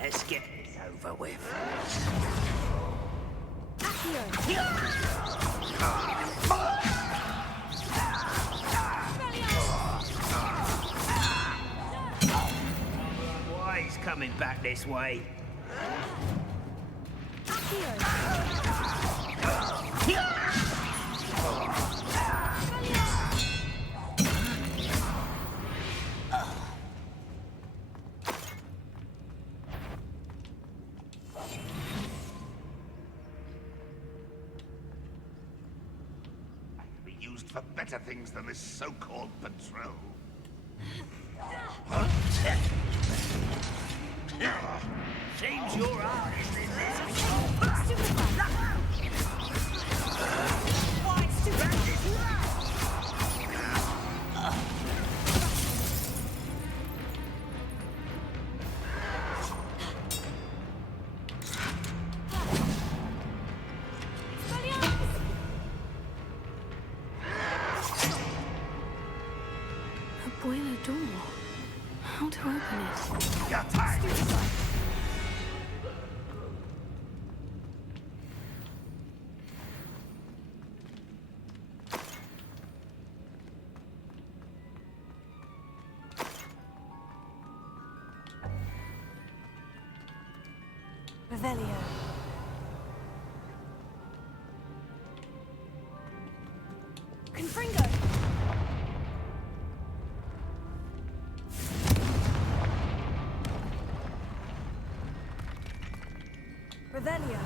Let's get this over with. Why he's coming back this way? For better things than this so-called patrol. Seems you're honest in this. Why, stupid! Boiler door. How to open it? Your time is up. Revelio. Confringo. Revelio.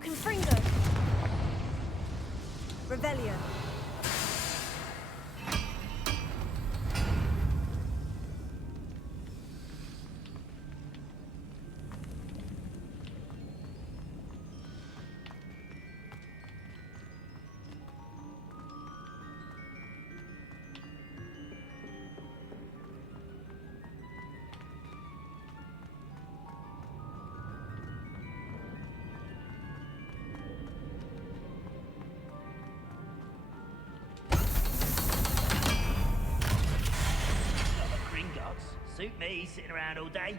Confringo. Revelio. Suit me sitting around all day.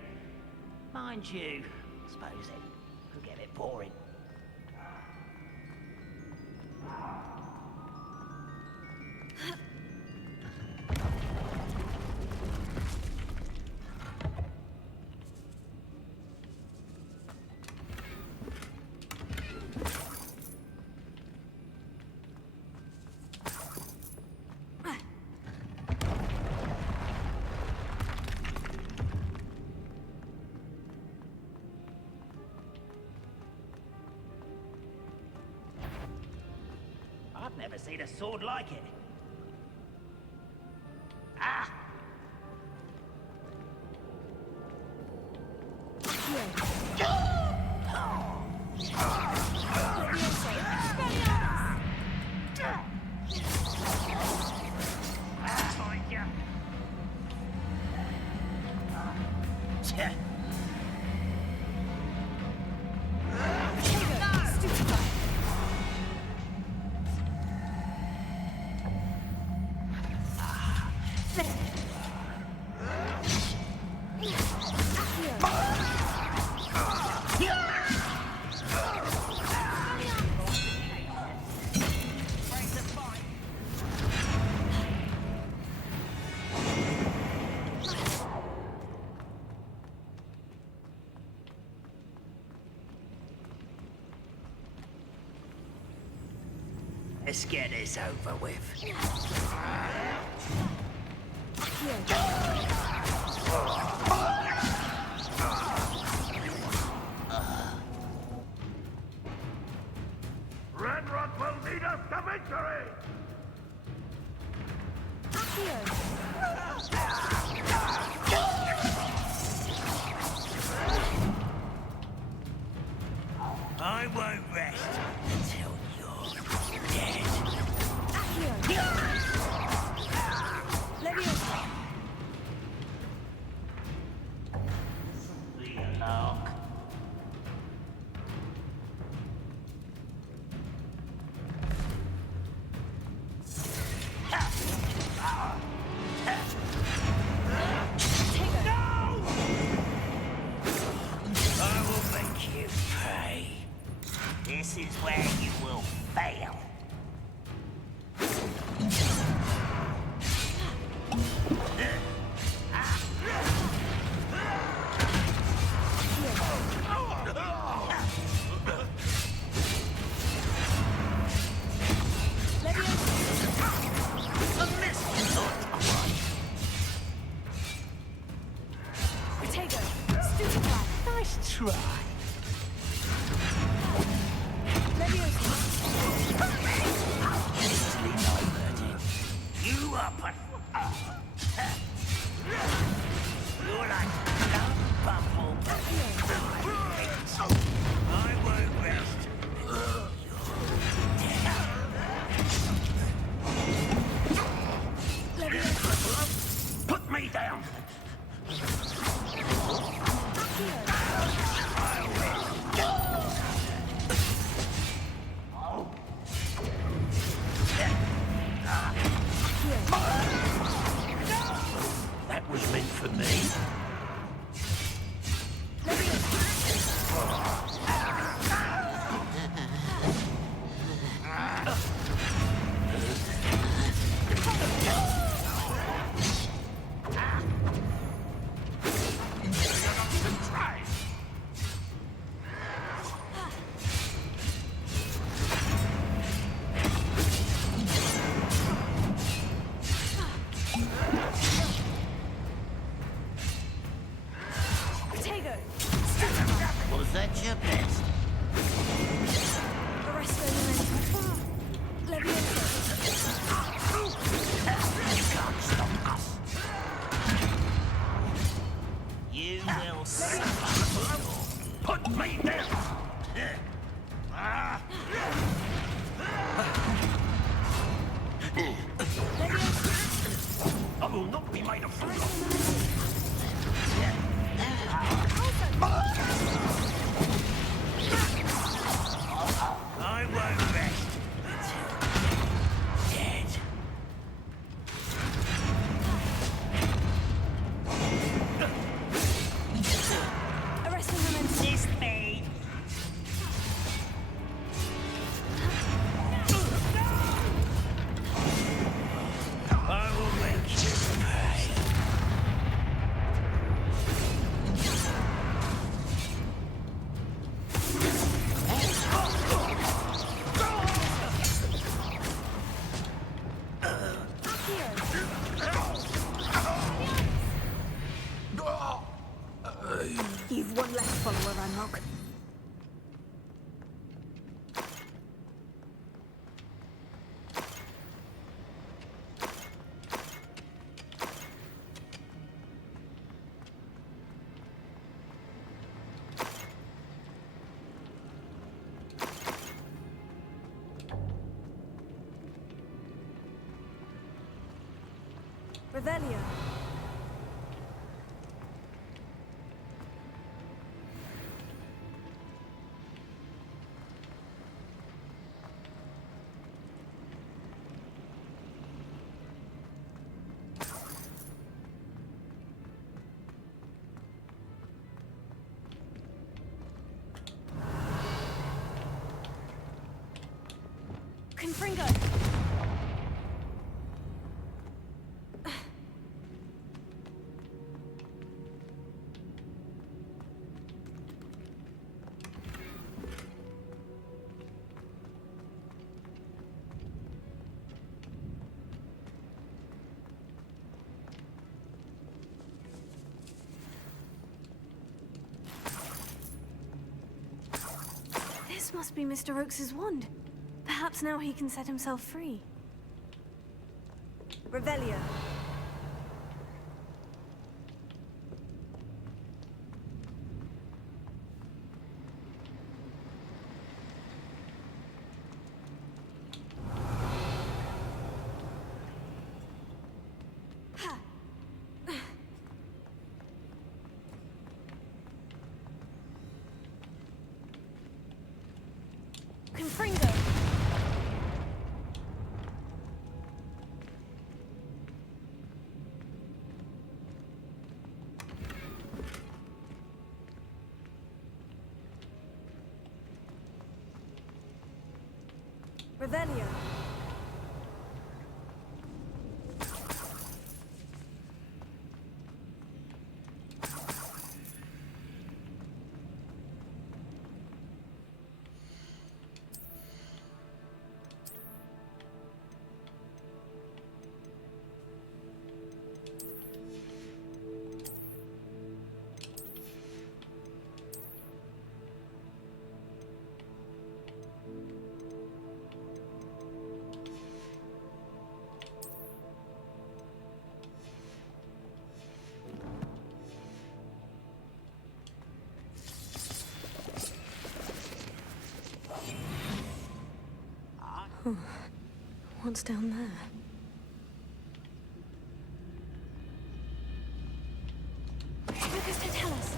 Mind you, I suppose it could get a bit boring. Never seen a sword like it. Ah! Let's get this over with. Ranrock will lead us to victory! I won't rest until you're dead. Leave alone. I will make you pay. This is where you will fail. Nice try. Easily diverted. You are you're like dumb bumble. I won't rest. Put me down. That was meant for me. Was that your best? You can't stop us. You will suffer. Put me down. I will not be made a fool of. I won't rest until dead. Assist me. I will make you pay. You've one less follower, Ranrock. Revelio. Confringo! This must be Mr. Oakes's wand. Perhaps now he can set himself free. Revelio. Confringo! Revelio. What's down there? Focus to tell us.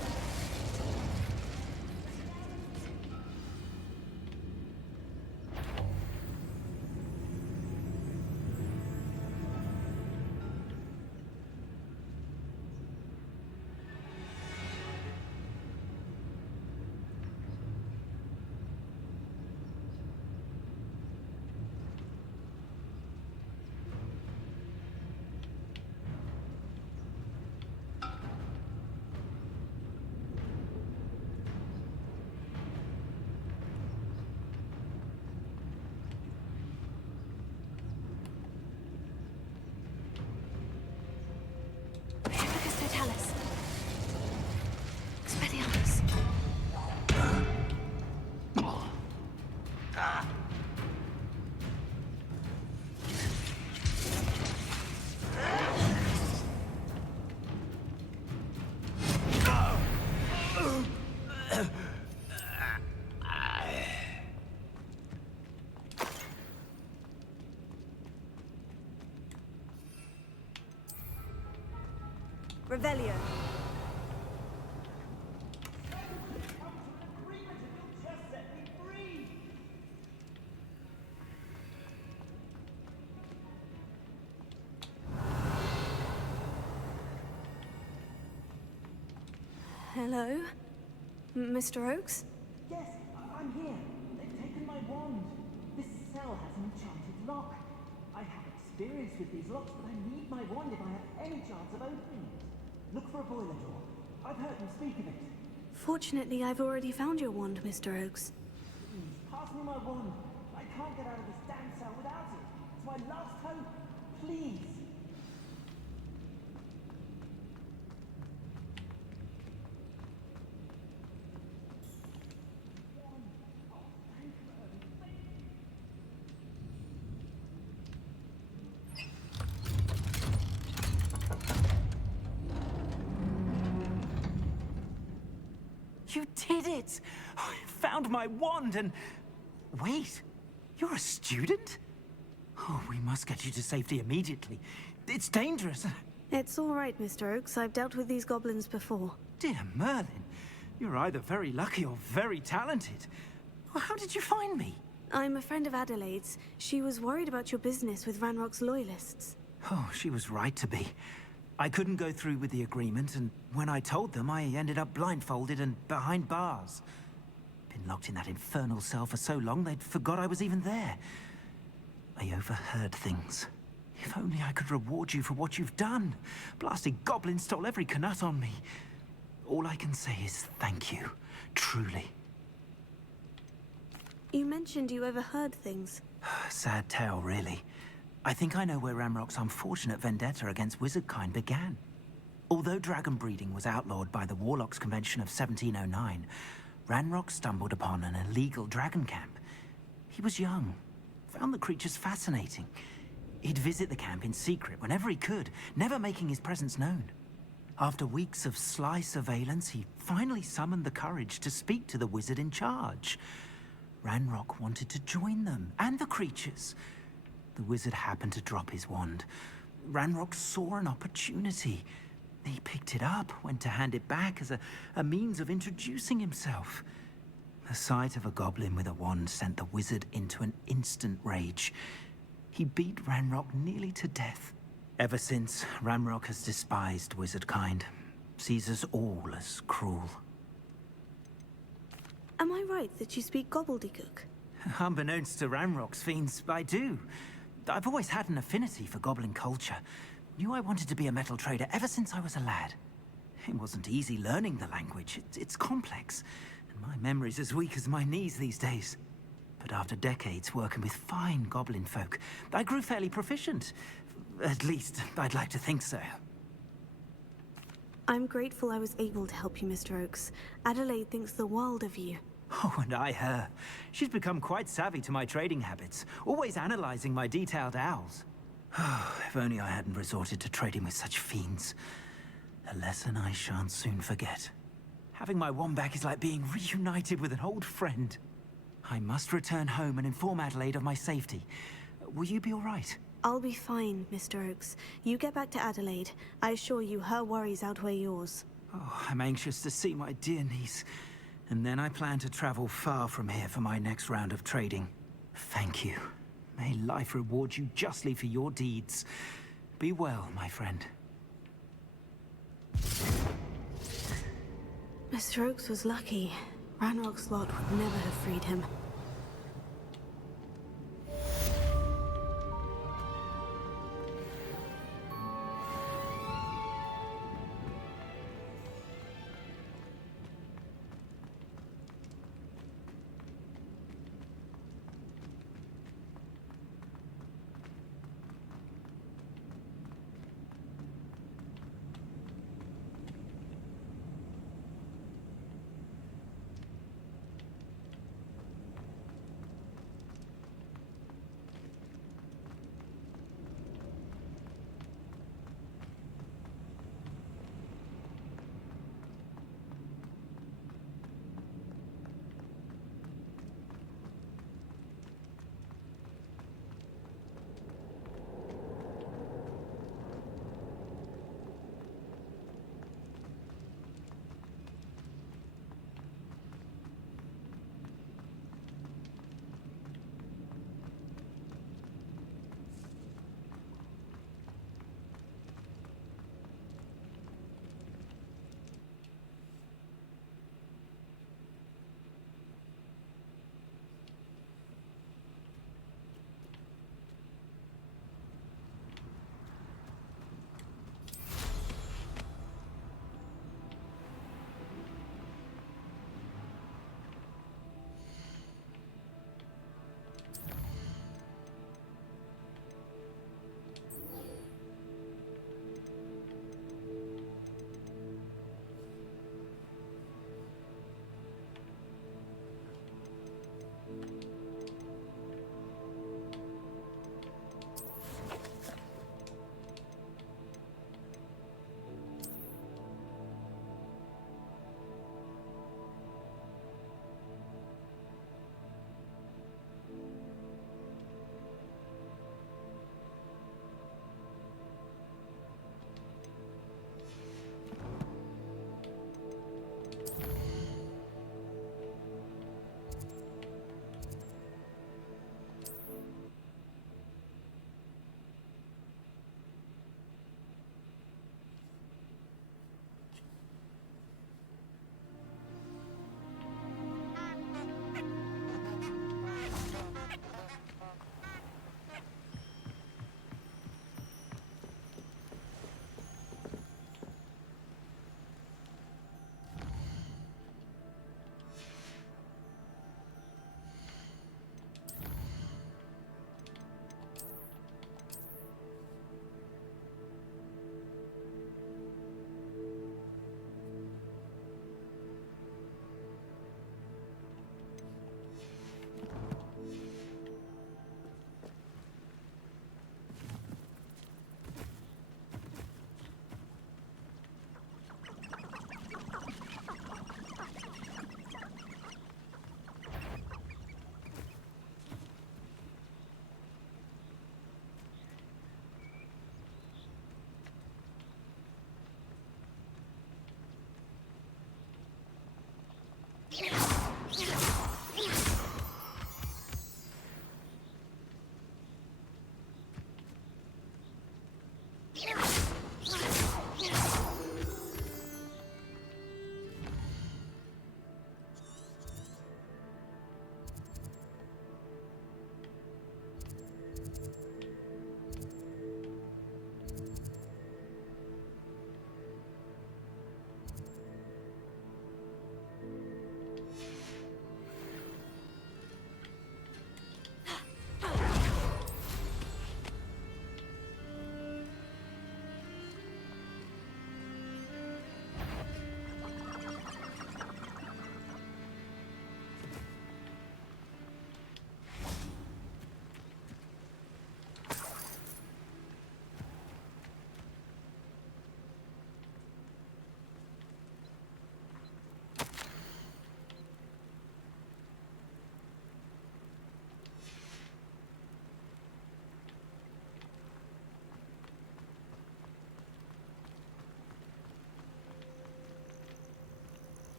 Revelio. Hello? Mr. Oakes? Yes, I'm here. They've taken my wand. This cell has an enchanted lock. I have experience with these locks, but I need my wand if I have any chance of opening it. Look for a boiler door. I've heard them speak of it. Fortunately, I've already found your wand, Mr. Oakes. Please, pass me my wand. I can't get out of this damn cell without it. It's my last hope. Please. You did it! I found my wand and... Wait, you're a student? Oh, we must get you to safety immediately. It's dangerous. It's all right, Mr. Oakes. I've dealt with these goblins before. Dear Merlin, you're either very lucky or very talented. Well, how did you find me? I'm a friend of Adelaide's. She was worried about your business with Ranrock's loyalists. Oh, she was right to be. I couldn't go through with the agreement, and when I told them, I ended up blindfolded and behind bars. Been locked in that infernal cell for so long, they'd forgot I was even there. I overheard things. If only I could reward you for what you've done. Blasted goblins stole every Knut on me. All I can say is thank you, truly. You mentioned you overheard things. Sad tale, really. I think I know where Ranrock's unfortunate vendetta against wizardkind began. Although dragon breeding was outlawed by the Warlocks Convention of 1709, Ranrock stumbled upon an illegal dragon camp. He was young, found the creatures fascinating. He'd visit the camp in secret whenever he could, never making his presence known. After weeks of sly surveillance, he finally summoned the courage to speak to the wizard in charge. Ranrock wanted to join them, and the creatures. The wizard happened to drop his wand. Ranrock saw an opportunity. He picked it up, went to hand it back as a means of introducing himself. The sight of a goblin with a wand sent the wizard into an instant rage. He beat Ranrock nearly to death. Ever since, Ranrock has despised wizardkind, sees us all as cruel. Am I right that you speak gobbledygook? Unbeknownst to Ranrock's fiends, I do. I've always had an affinity for goblin culture. Knew I wanted to be a metal trader ever since I was a lad. It wasn't easy learning the language. It's complex, and my memory's as weak as my knees these days. But after decades working with fine goblin folk, I grew fairly proficient. At least, I'd like to think so. I'm grateful I was able to help you, Mr. Oakes. Adelaide thinks the world of you. Oh, and I her. She's become quite savvy to my trading habits, always analyzing my detailed owls. If only I hadn't resorted to trading with such fiends. A lesson I shan't soon forget. Having my wand back is like being reunited with an old friend. I must return home and inform Adelaide of my safety. Will you be all right? I'll be fine, Mr. Oakes. You get back to Adelaide. I assure you her worries outweigh yours. Oh, I'm anxious to see my dear niece. And then I plan to travel far from here for my next round of trading. Thank you. May life reward you justly for your deeds. Be well, my friend. Mr. Oakes was lucky. Ranrock's lot would never have freed him.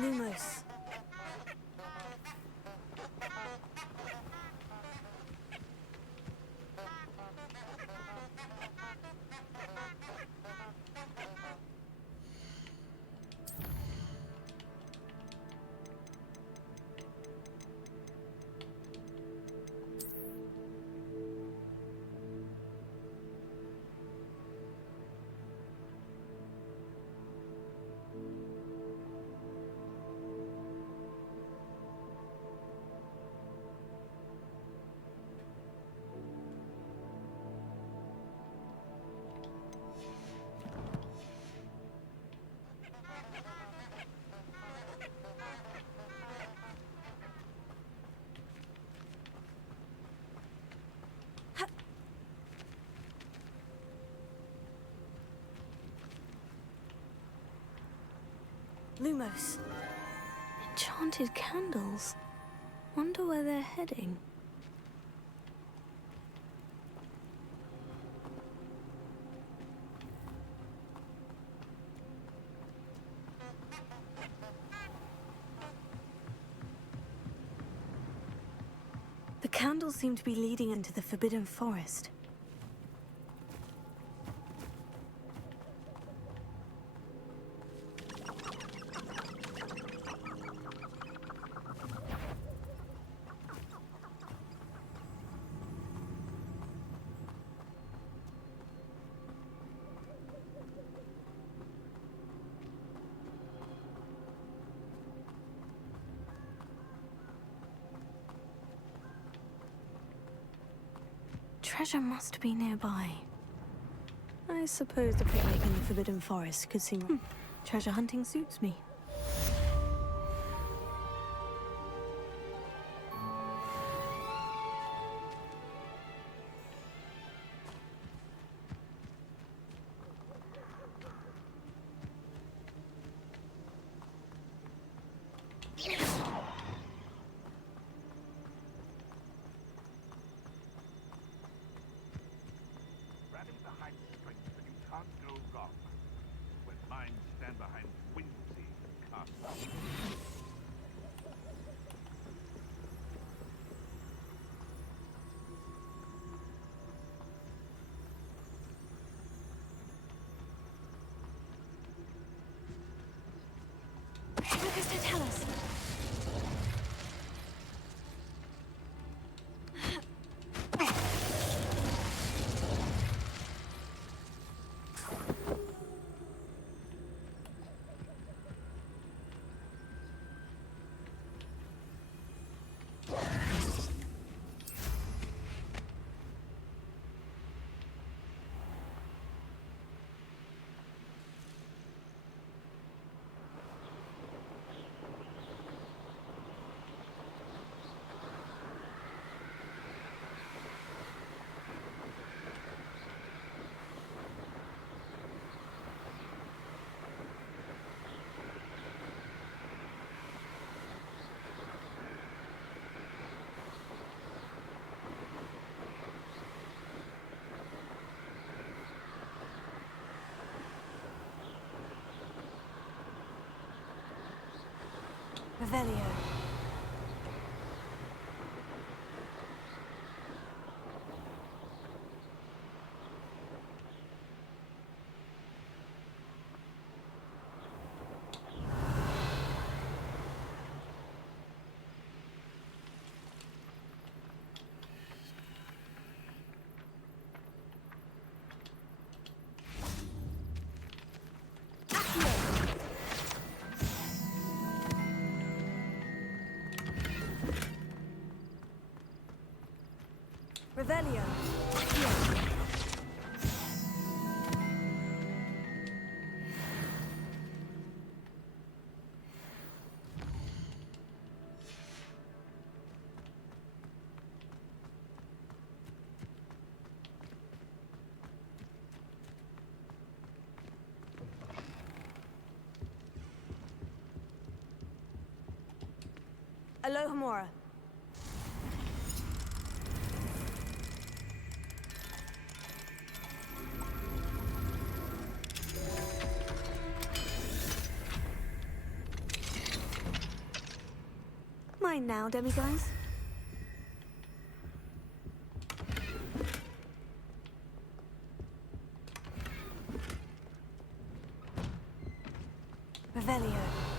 Lumos. Lumos. Enchanted candles. Wonder where they're heading. The candles seem to be leading into the Forbidden Forest. Treasure must be nearby. I suppose the picnic in the Forbidden Forest could seem... Treasure hunting suits me. Grabbing behind strength that you can't go wrong. When minds stand behind whimsy and cast. What does that tell us? Revelio. Revelio. Alohomora. Mine now, demiguise. Revelio.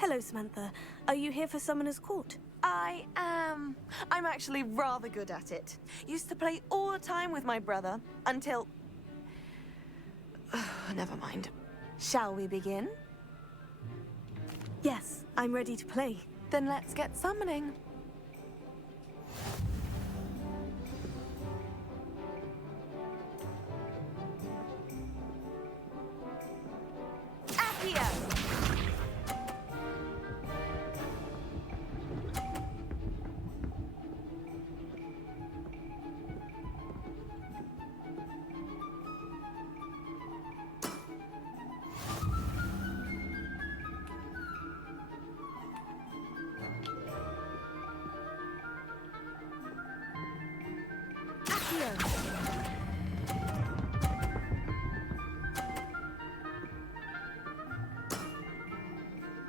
Hello, Samantha. Are you here for Summoner's Court? I am. I'm actually rather good at it. Used to play all the time with my brother until... Never mind. Shall we begin? Yes, I'm ready to play. Then let's get summoning. Accio!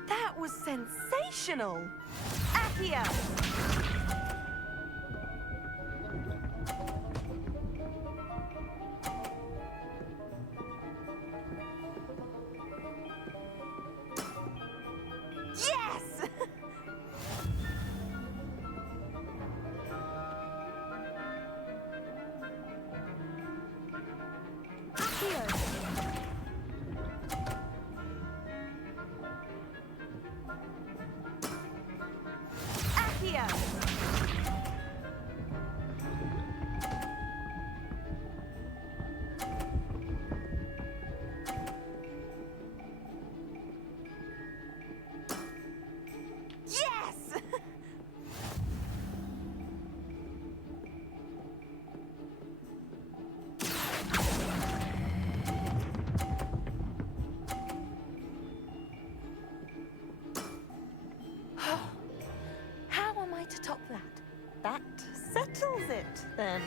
That was sensational! Accio! Yes! Accio! Yes! then.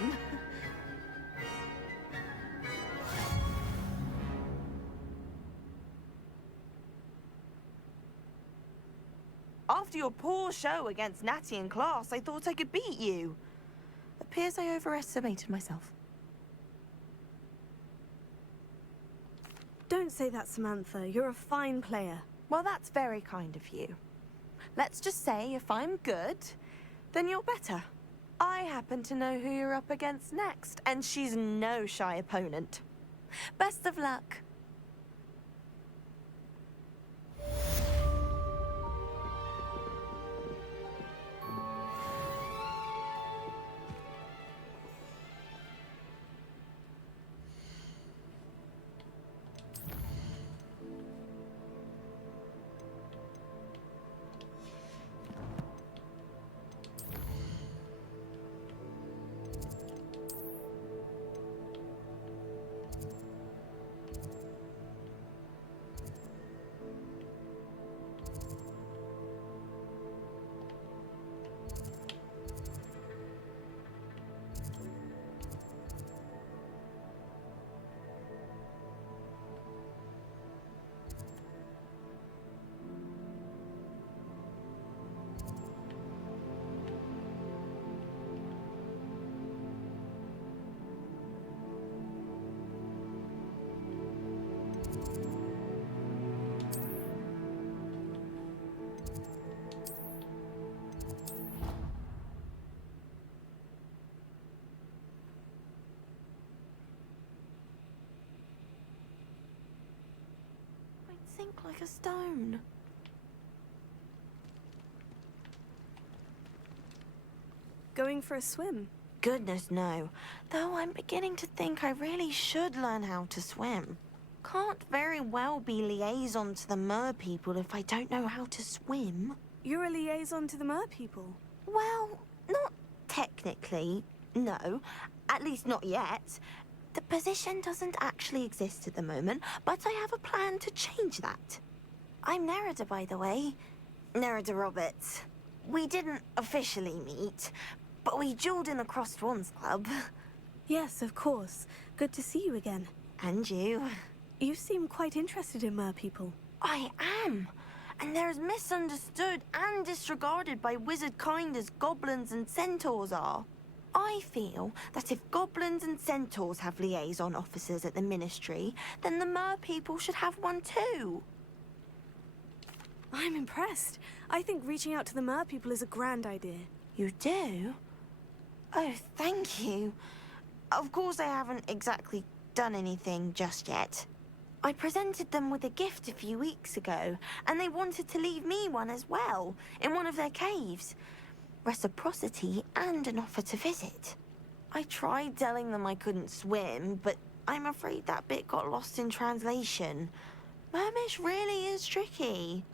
After your poor show against Natty in class, I thought I could beat you. Appears I overestimated myself. Don't say that, Samantha. You're a fine player. Well, that's very kind of you. Let's just say if I'm good, then you're better. I happen to know who you're up against next, and she's no shy opponent. Best of luck. Sink like a stone. Going for a swim? Goodness, no. Though I'm beginning to think I really should learn how to swim. Can't very well be liaison to the mer people if I don't know how to swim. You're a liaison to the mer people? Well, not technically, no. At least not yet. The position doesn't actually exist at the moment, but I have a plan to change that. I'm Nerida, by the way. Nerida Roberts. We didn't officially meet, but we duelled in the Crossed Swans Club. Yes, of course. Good to see you again. And you. You seem quite interested in mer people. I am. And they're as misunderstood and disregarded by wizard kind as goblins and centaurs are. I feel that if goblins and centaurs have liaison officers at the Ministry, then the mer people should have one too. I'm impressed. I think reaching out to the mer people is a grand idea. You do? Oh, thank you. Of course I haven't exactly done anything just yet. I presented them with a gift a few weeks ago, and they wanted to leave me one as well, in one of their caves. Reciprocity and an offer to visit. I tried telling them I couldn't swim, but I'm afraid that bit got lost in translation. Mermish really is tricky.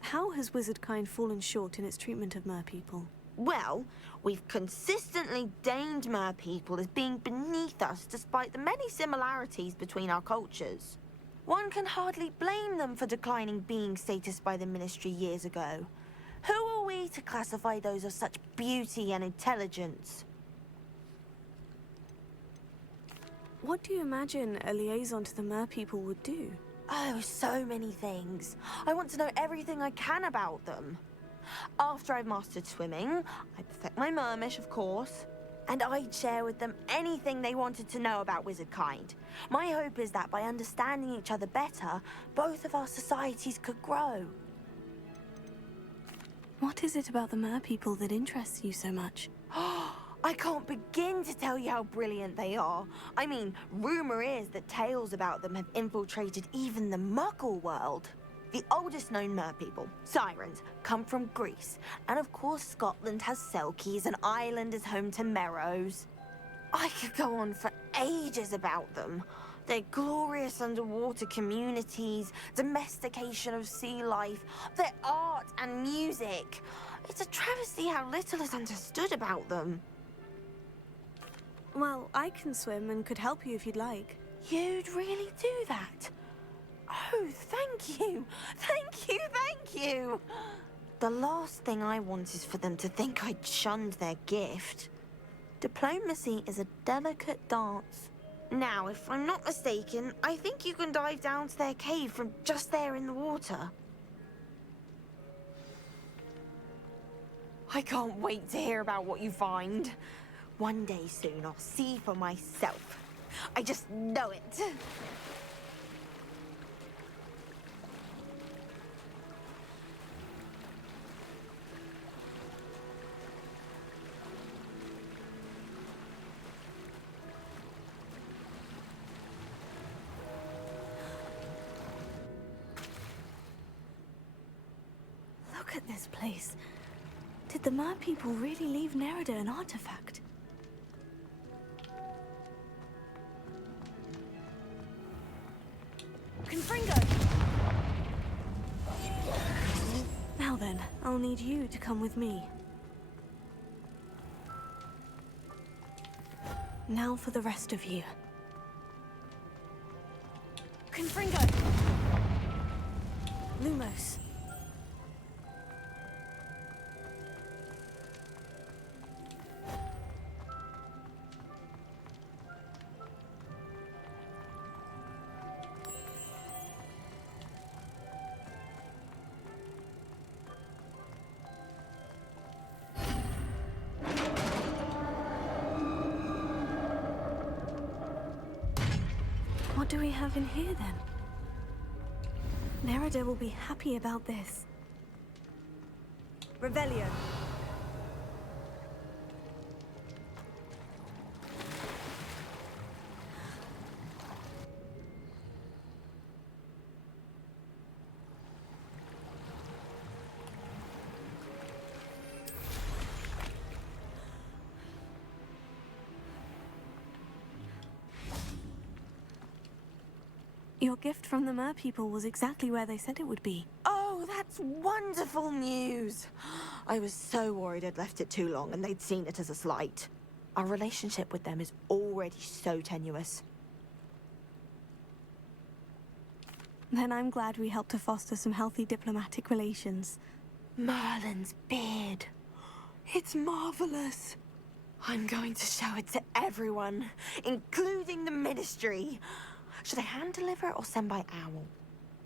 How has wizardkind fallen short in its treatment of mer people? Well, we've consistently deemed mer people as being beneath us despite the many similarities between our cultures. One can hardly blame them for declining being status by the Ministry years ago. Who are we to classify those of such beauty and intelligence? What do you imagine a liaison to the mer people would do? Oh, so many things. I want to know everything I can about them. After I've mastered swimming, I perfect my mermish, of course, and I'd share with them anything they wanted to know about wizardkind. My hope is that by understanding each other better, both of our societies could grow. What is it about the mer people that interests you so much? I can't begin to tell you how brilliant they are. I mean, rumor is that tales about them have infiltrated even the Muggle world. The oldest known mer people, sirens, come from Greece. And of course Scotland has Selkies and Ireland is home to Merrows. I could go on for ages about them. Their glorious underwater communities, domestication of sea life, their art and music. It's a travesty how little is understood about them. Well, I can swim and could help you if you'd like. You'd really do that? Oh, thank you! Thank you, thank you! The last thing I want is for them to think I shunned their gift. Diplomacy is a delicate dance. Now, if I'm not mistaken, I think you can dive down to their cave from just there in the water. I can't wait to hear about what you find. One day soon, I'll see for myself. I just know it. Look at this place. Did the Mer people really leave Nerida an artifact? Confringo! Now then, I'll need you to come with me. Now for the rest of you. Confringo! Lumos. What do we have in here, then? Nerida will be happy about this. Revelio. Your gift from the Mer people was exactly where they said it would be. Oh, that's wonderful news. I was so worried I'd left it too long and they'd seen it as a slight. Our relationship with them is already so tenuous. Then I'm glad we helped to foster some healthy diplomatic relations. Merlin's beard. It's marvelous. I'm going to show it to everyone, including the Ministry. Should I hand deliver it or send by owl?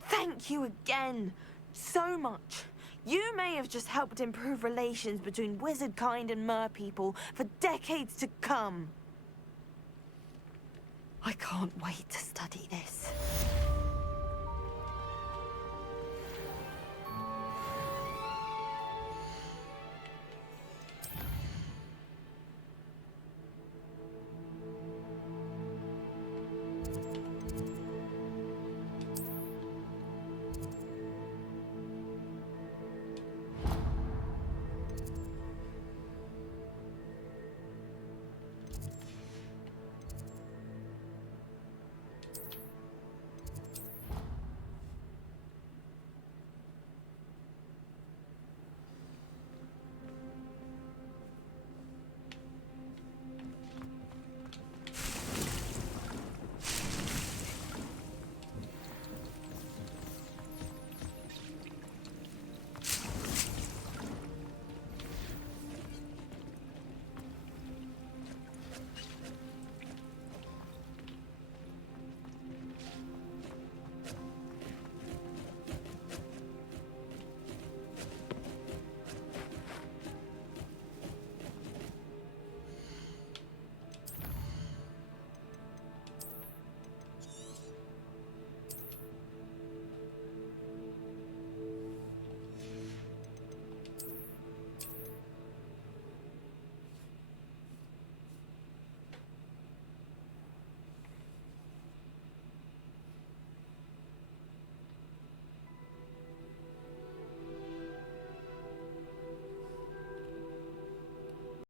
Thank you again so much. You may have just helped improve relations between wizard kind and Mer people for decades to come. I can't wait to study this.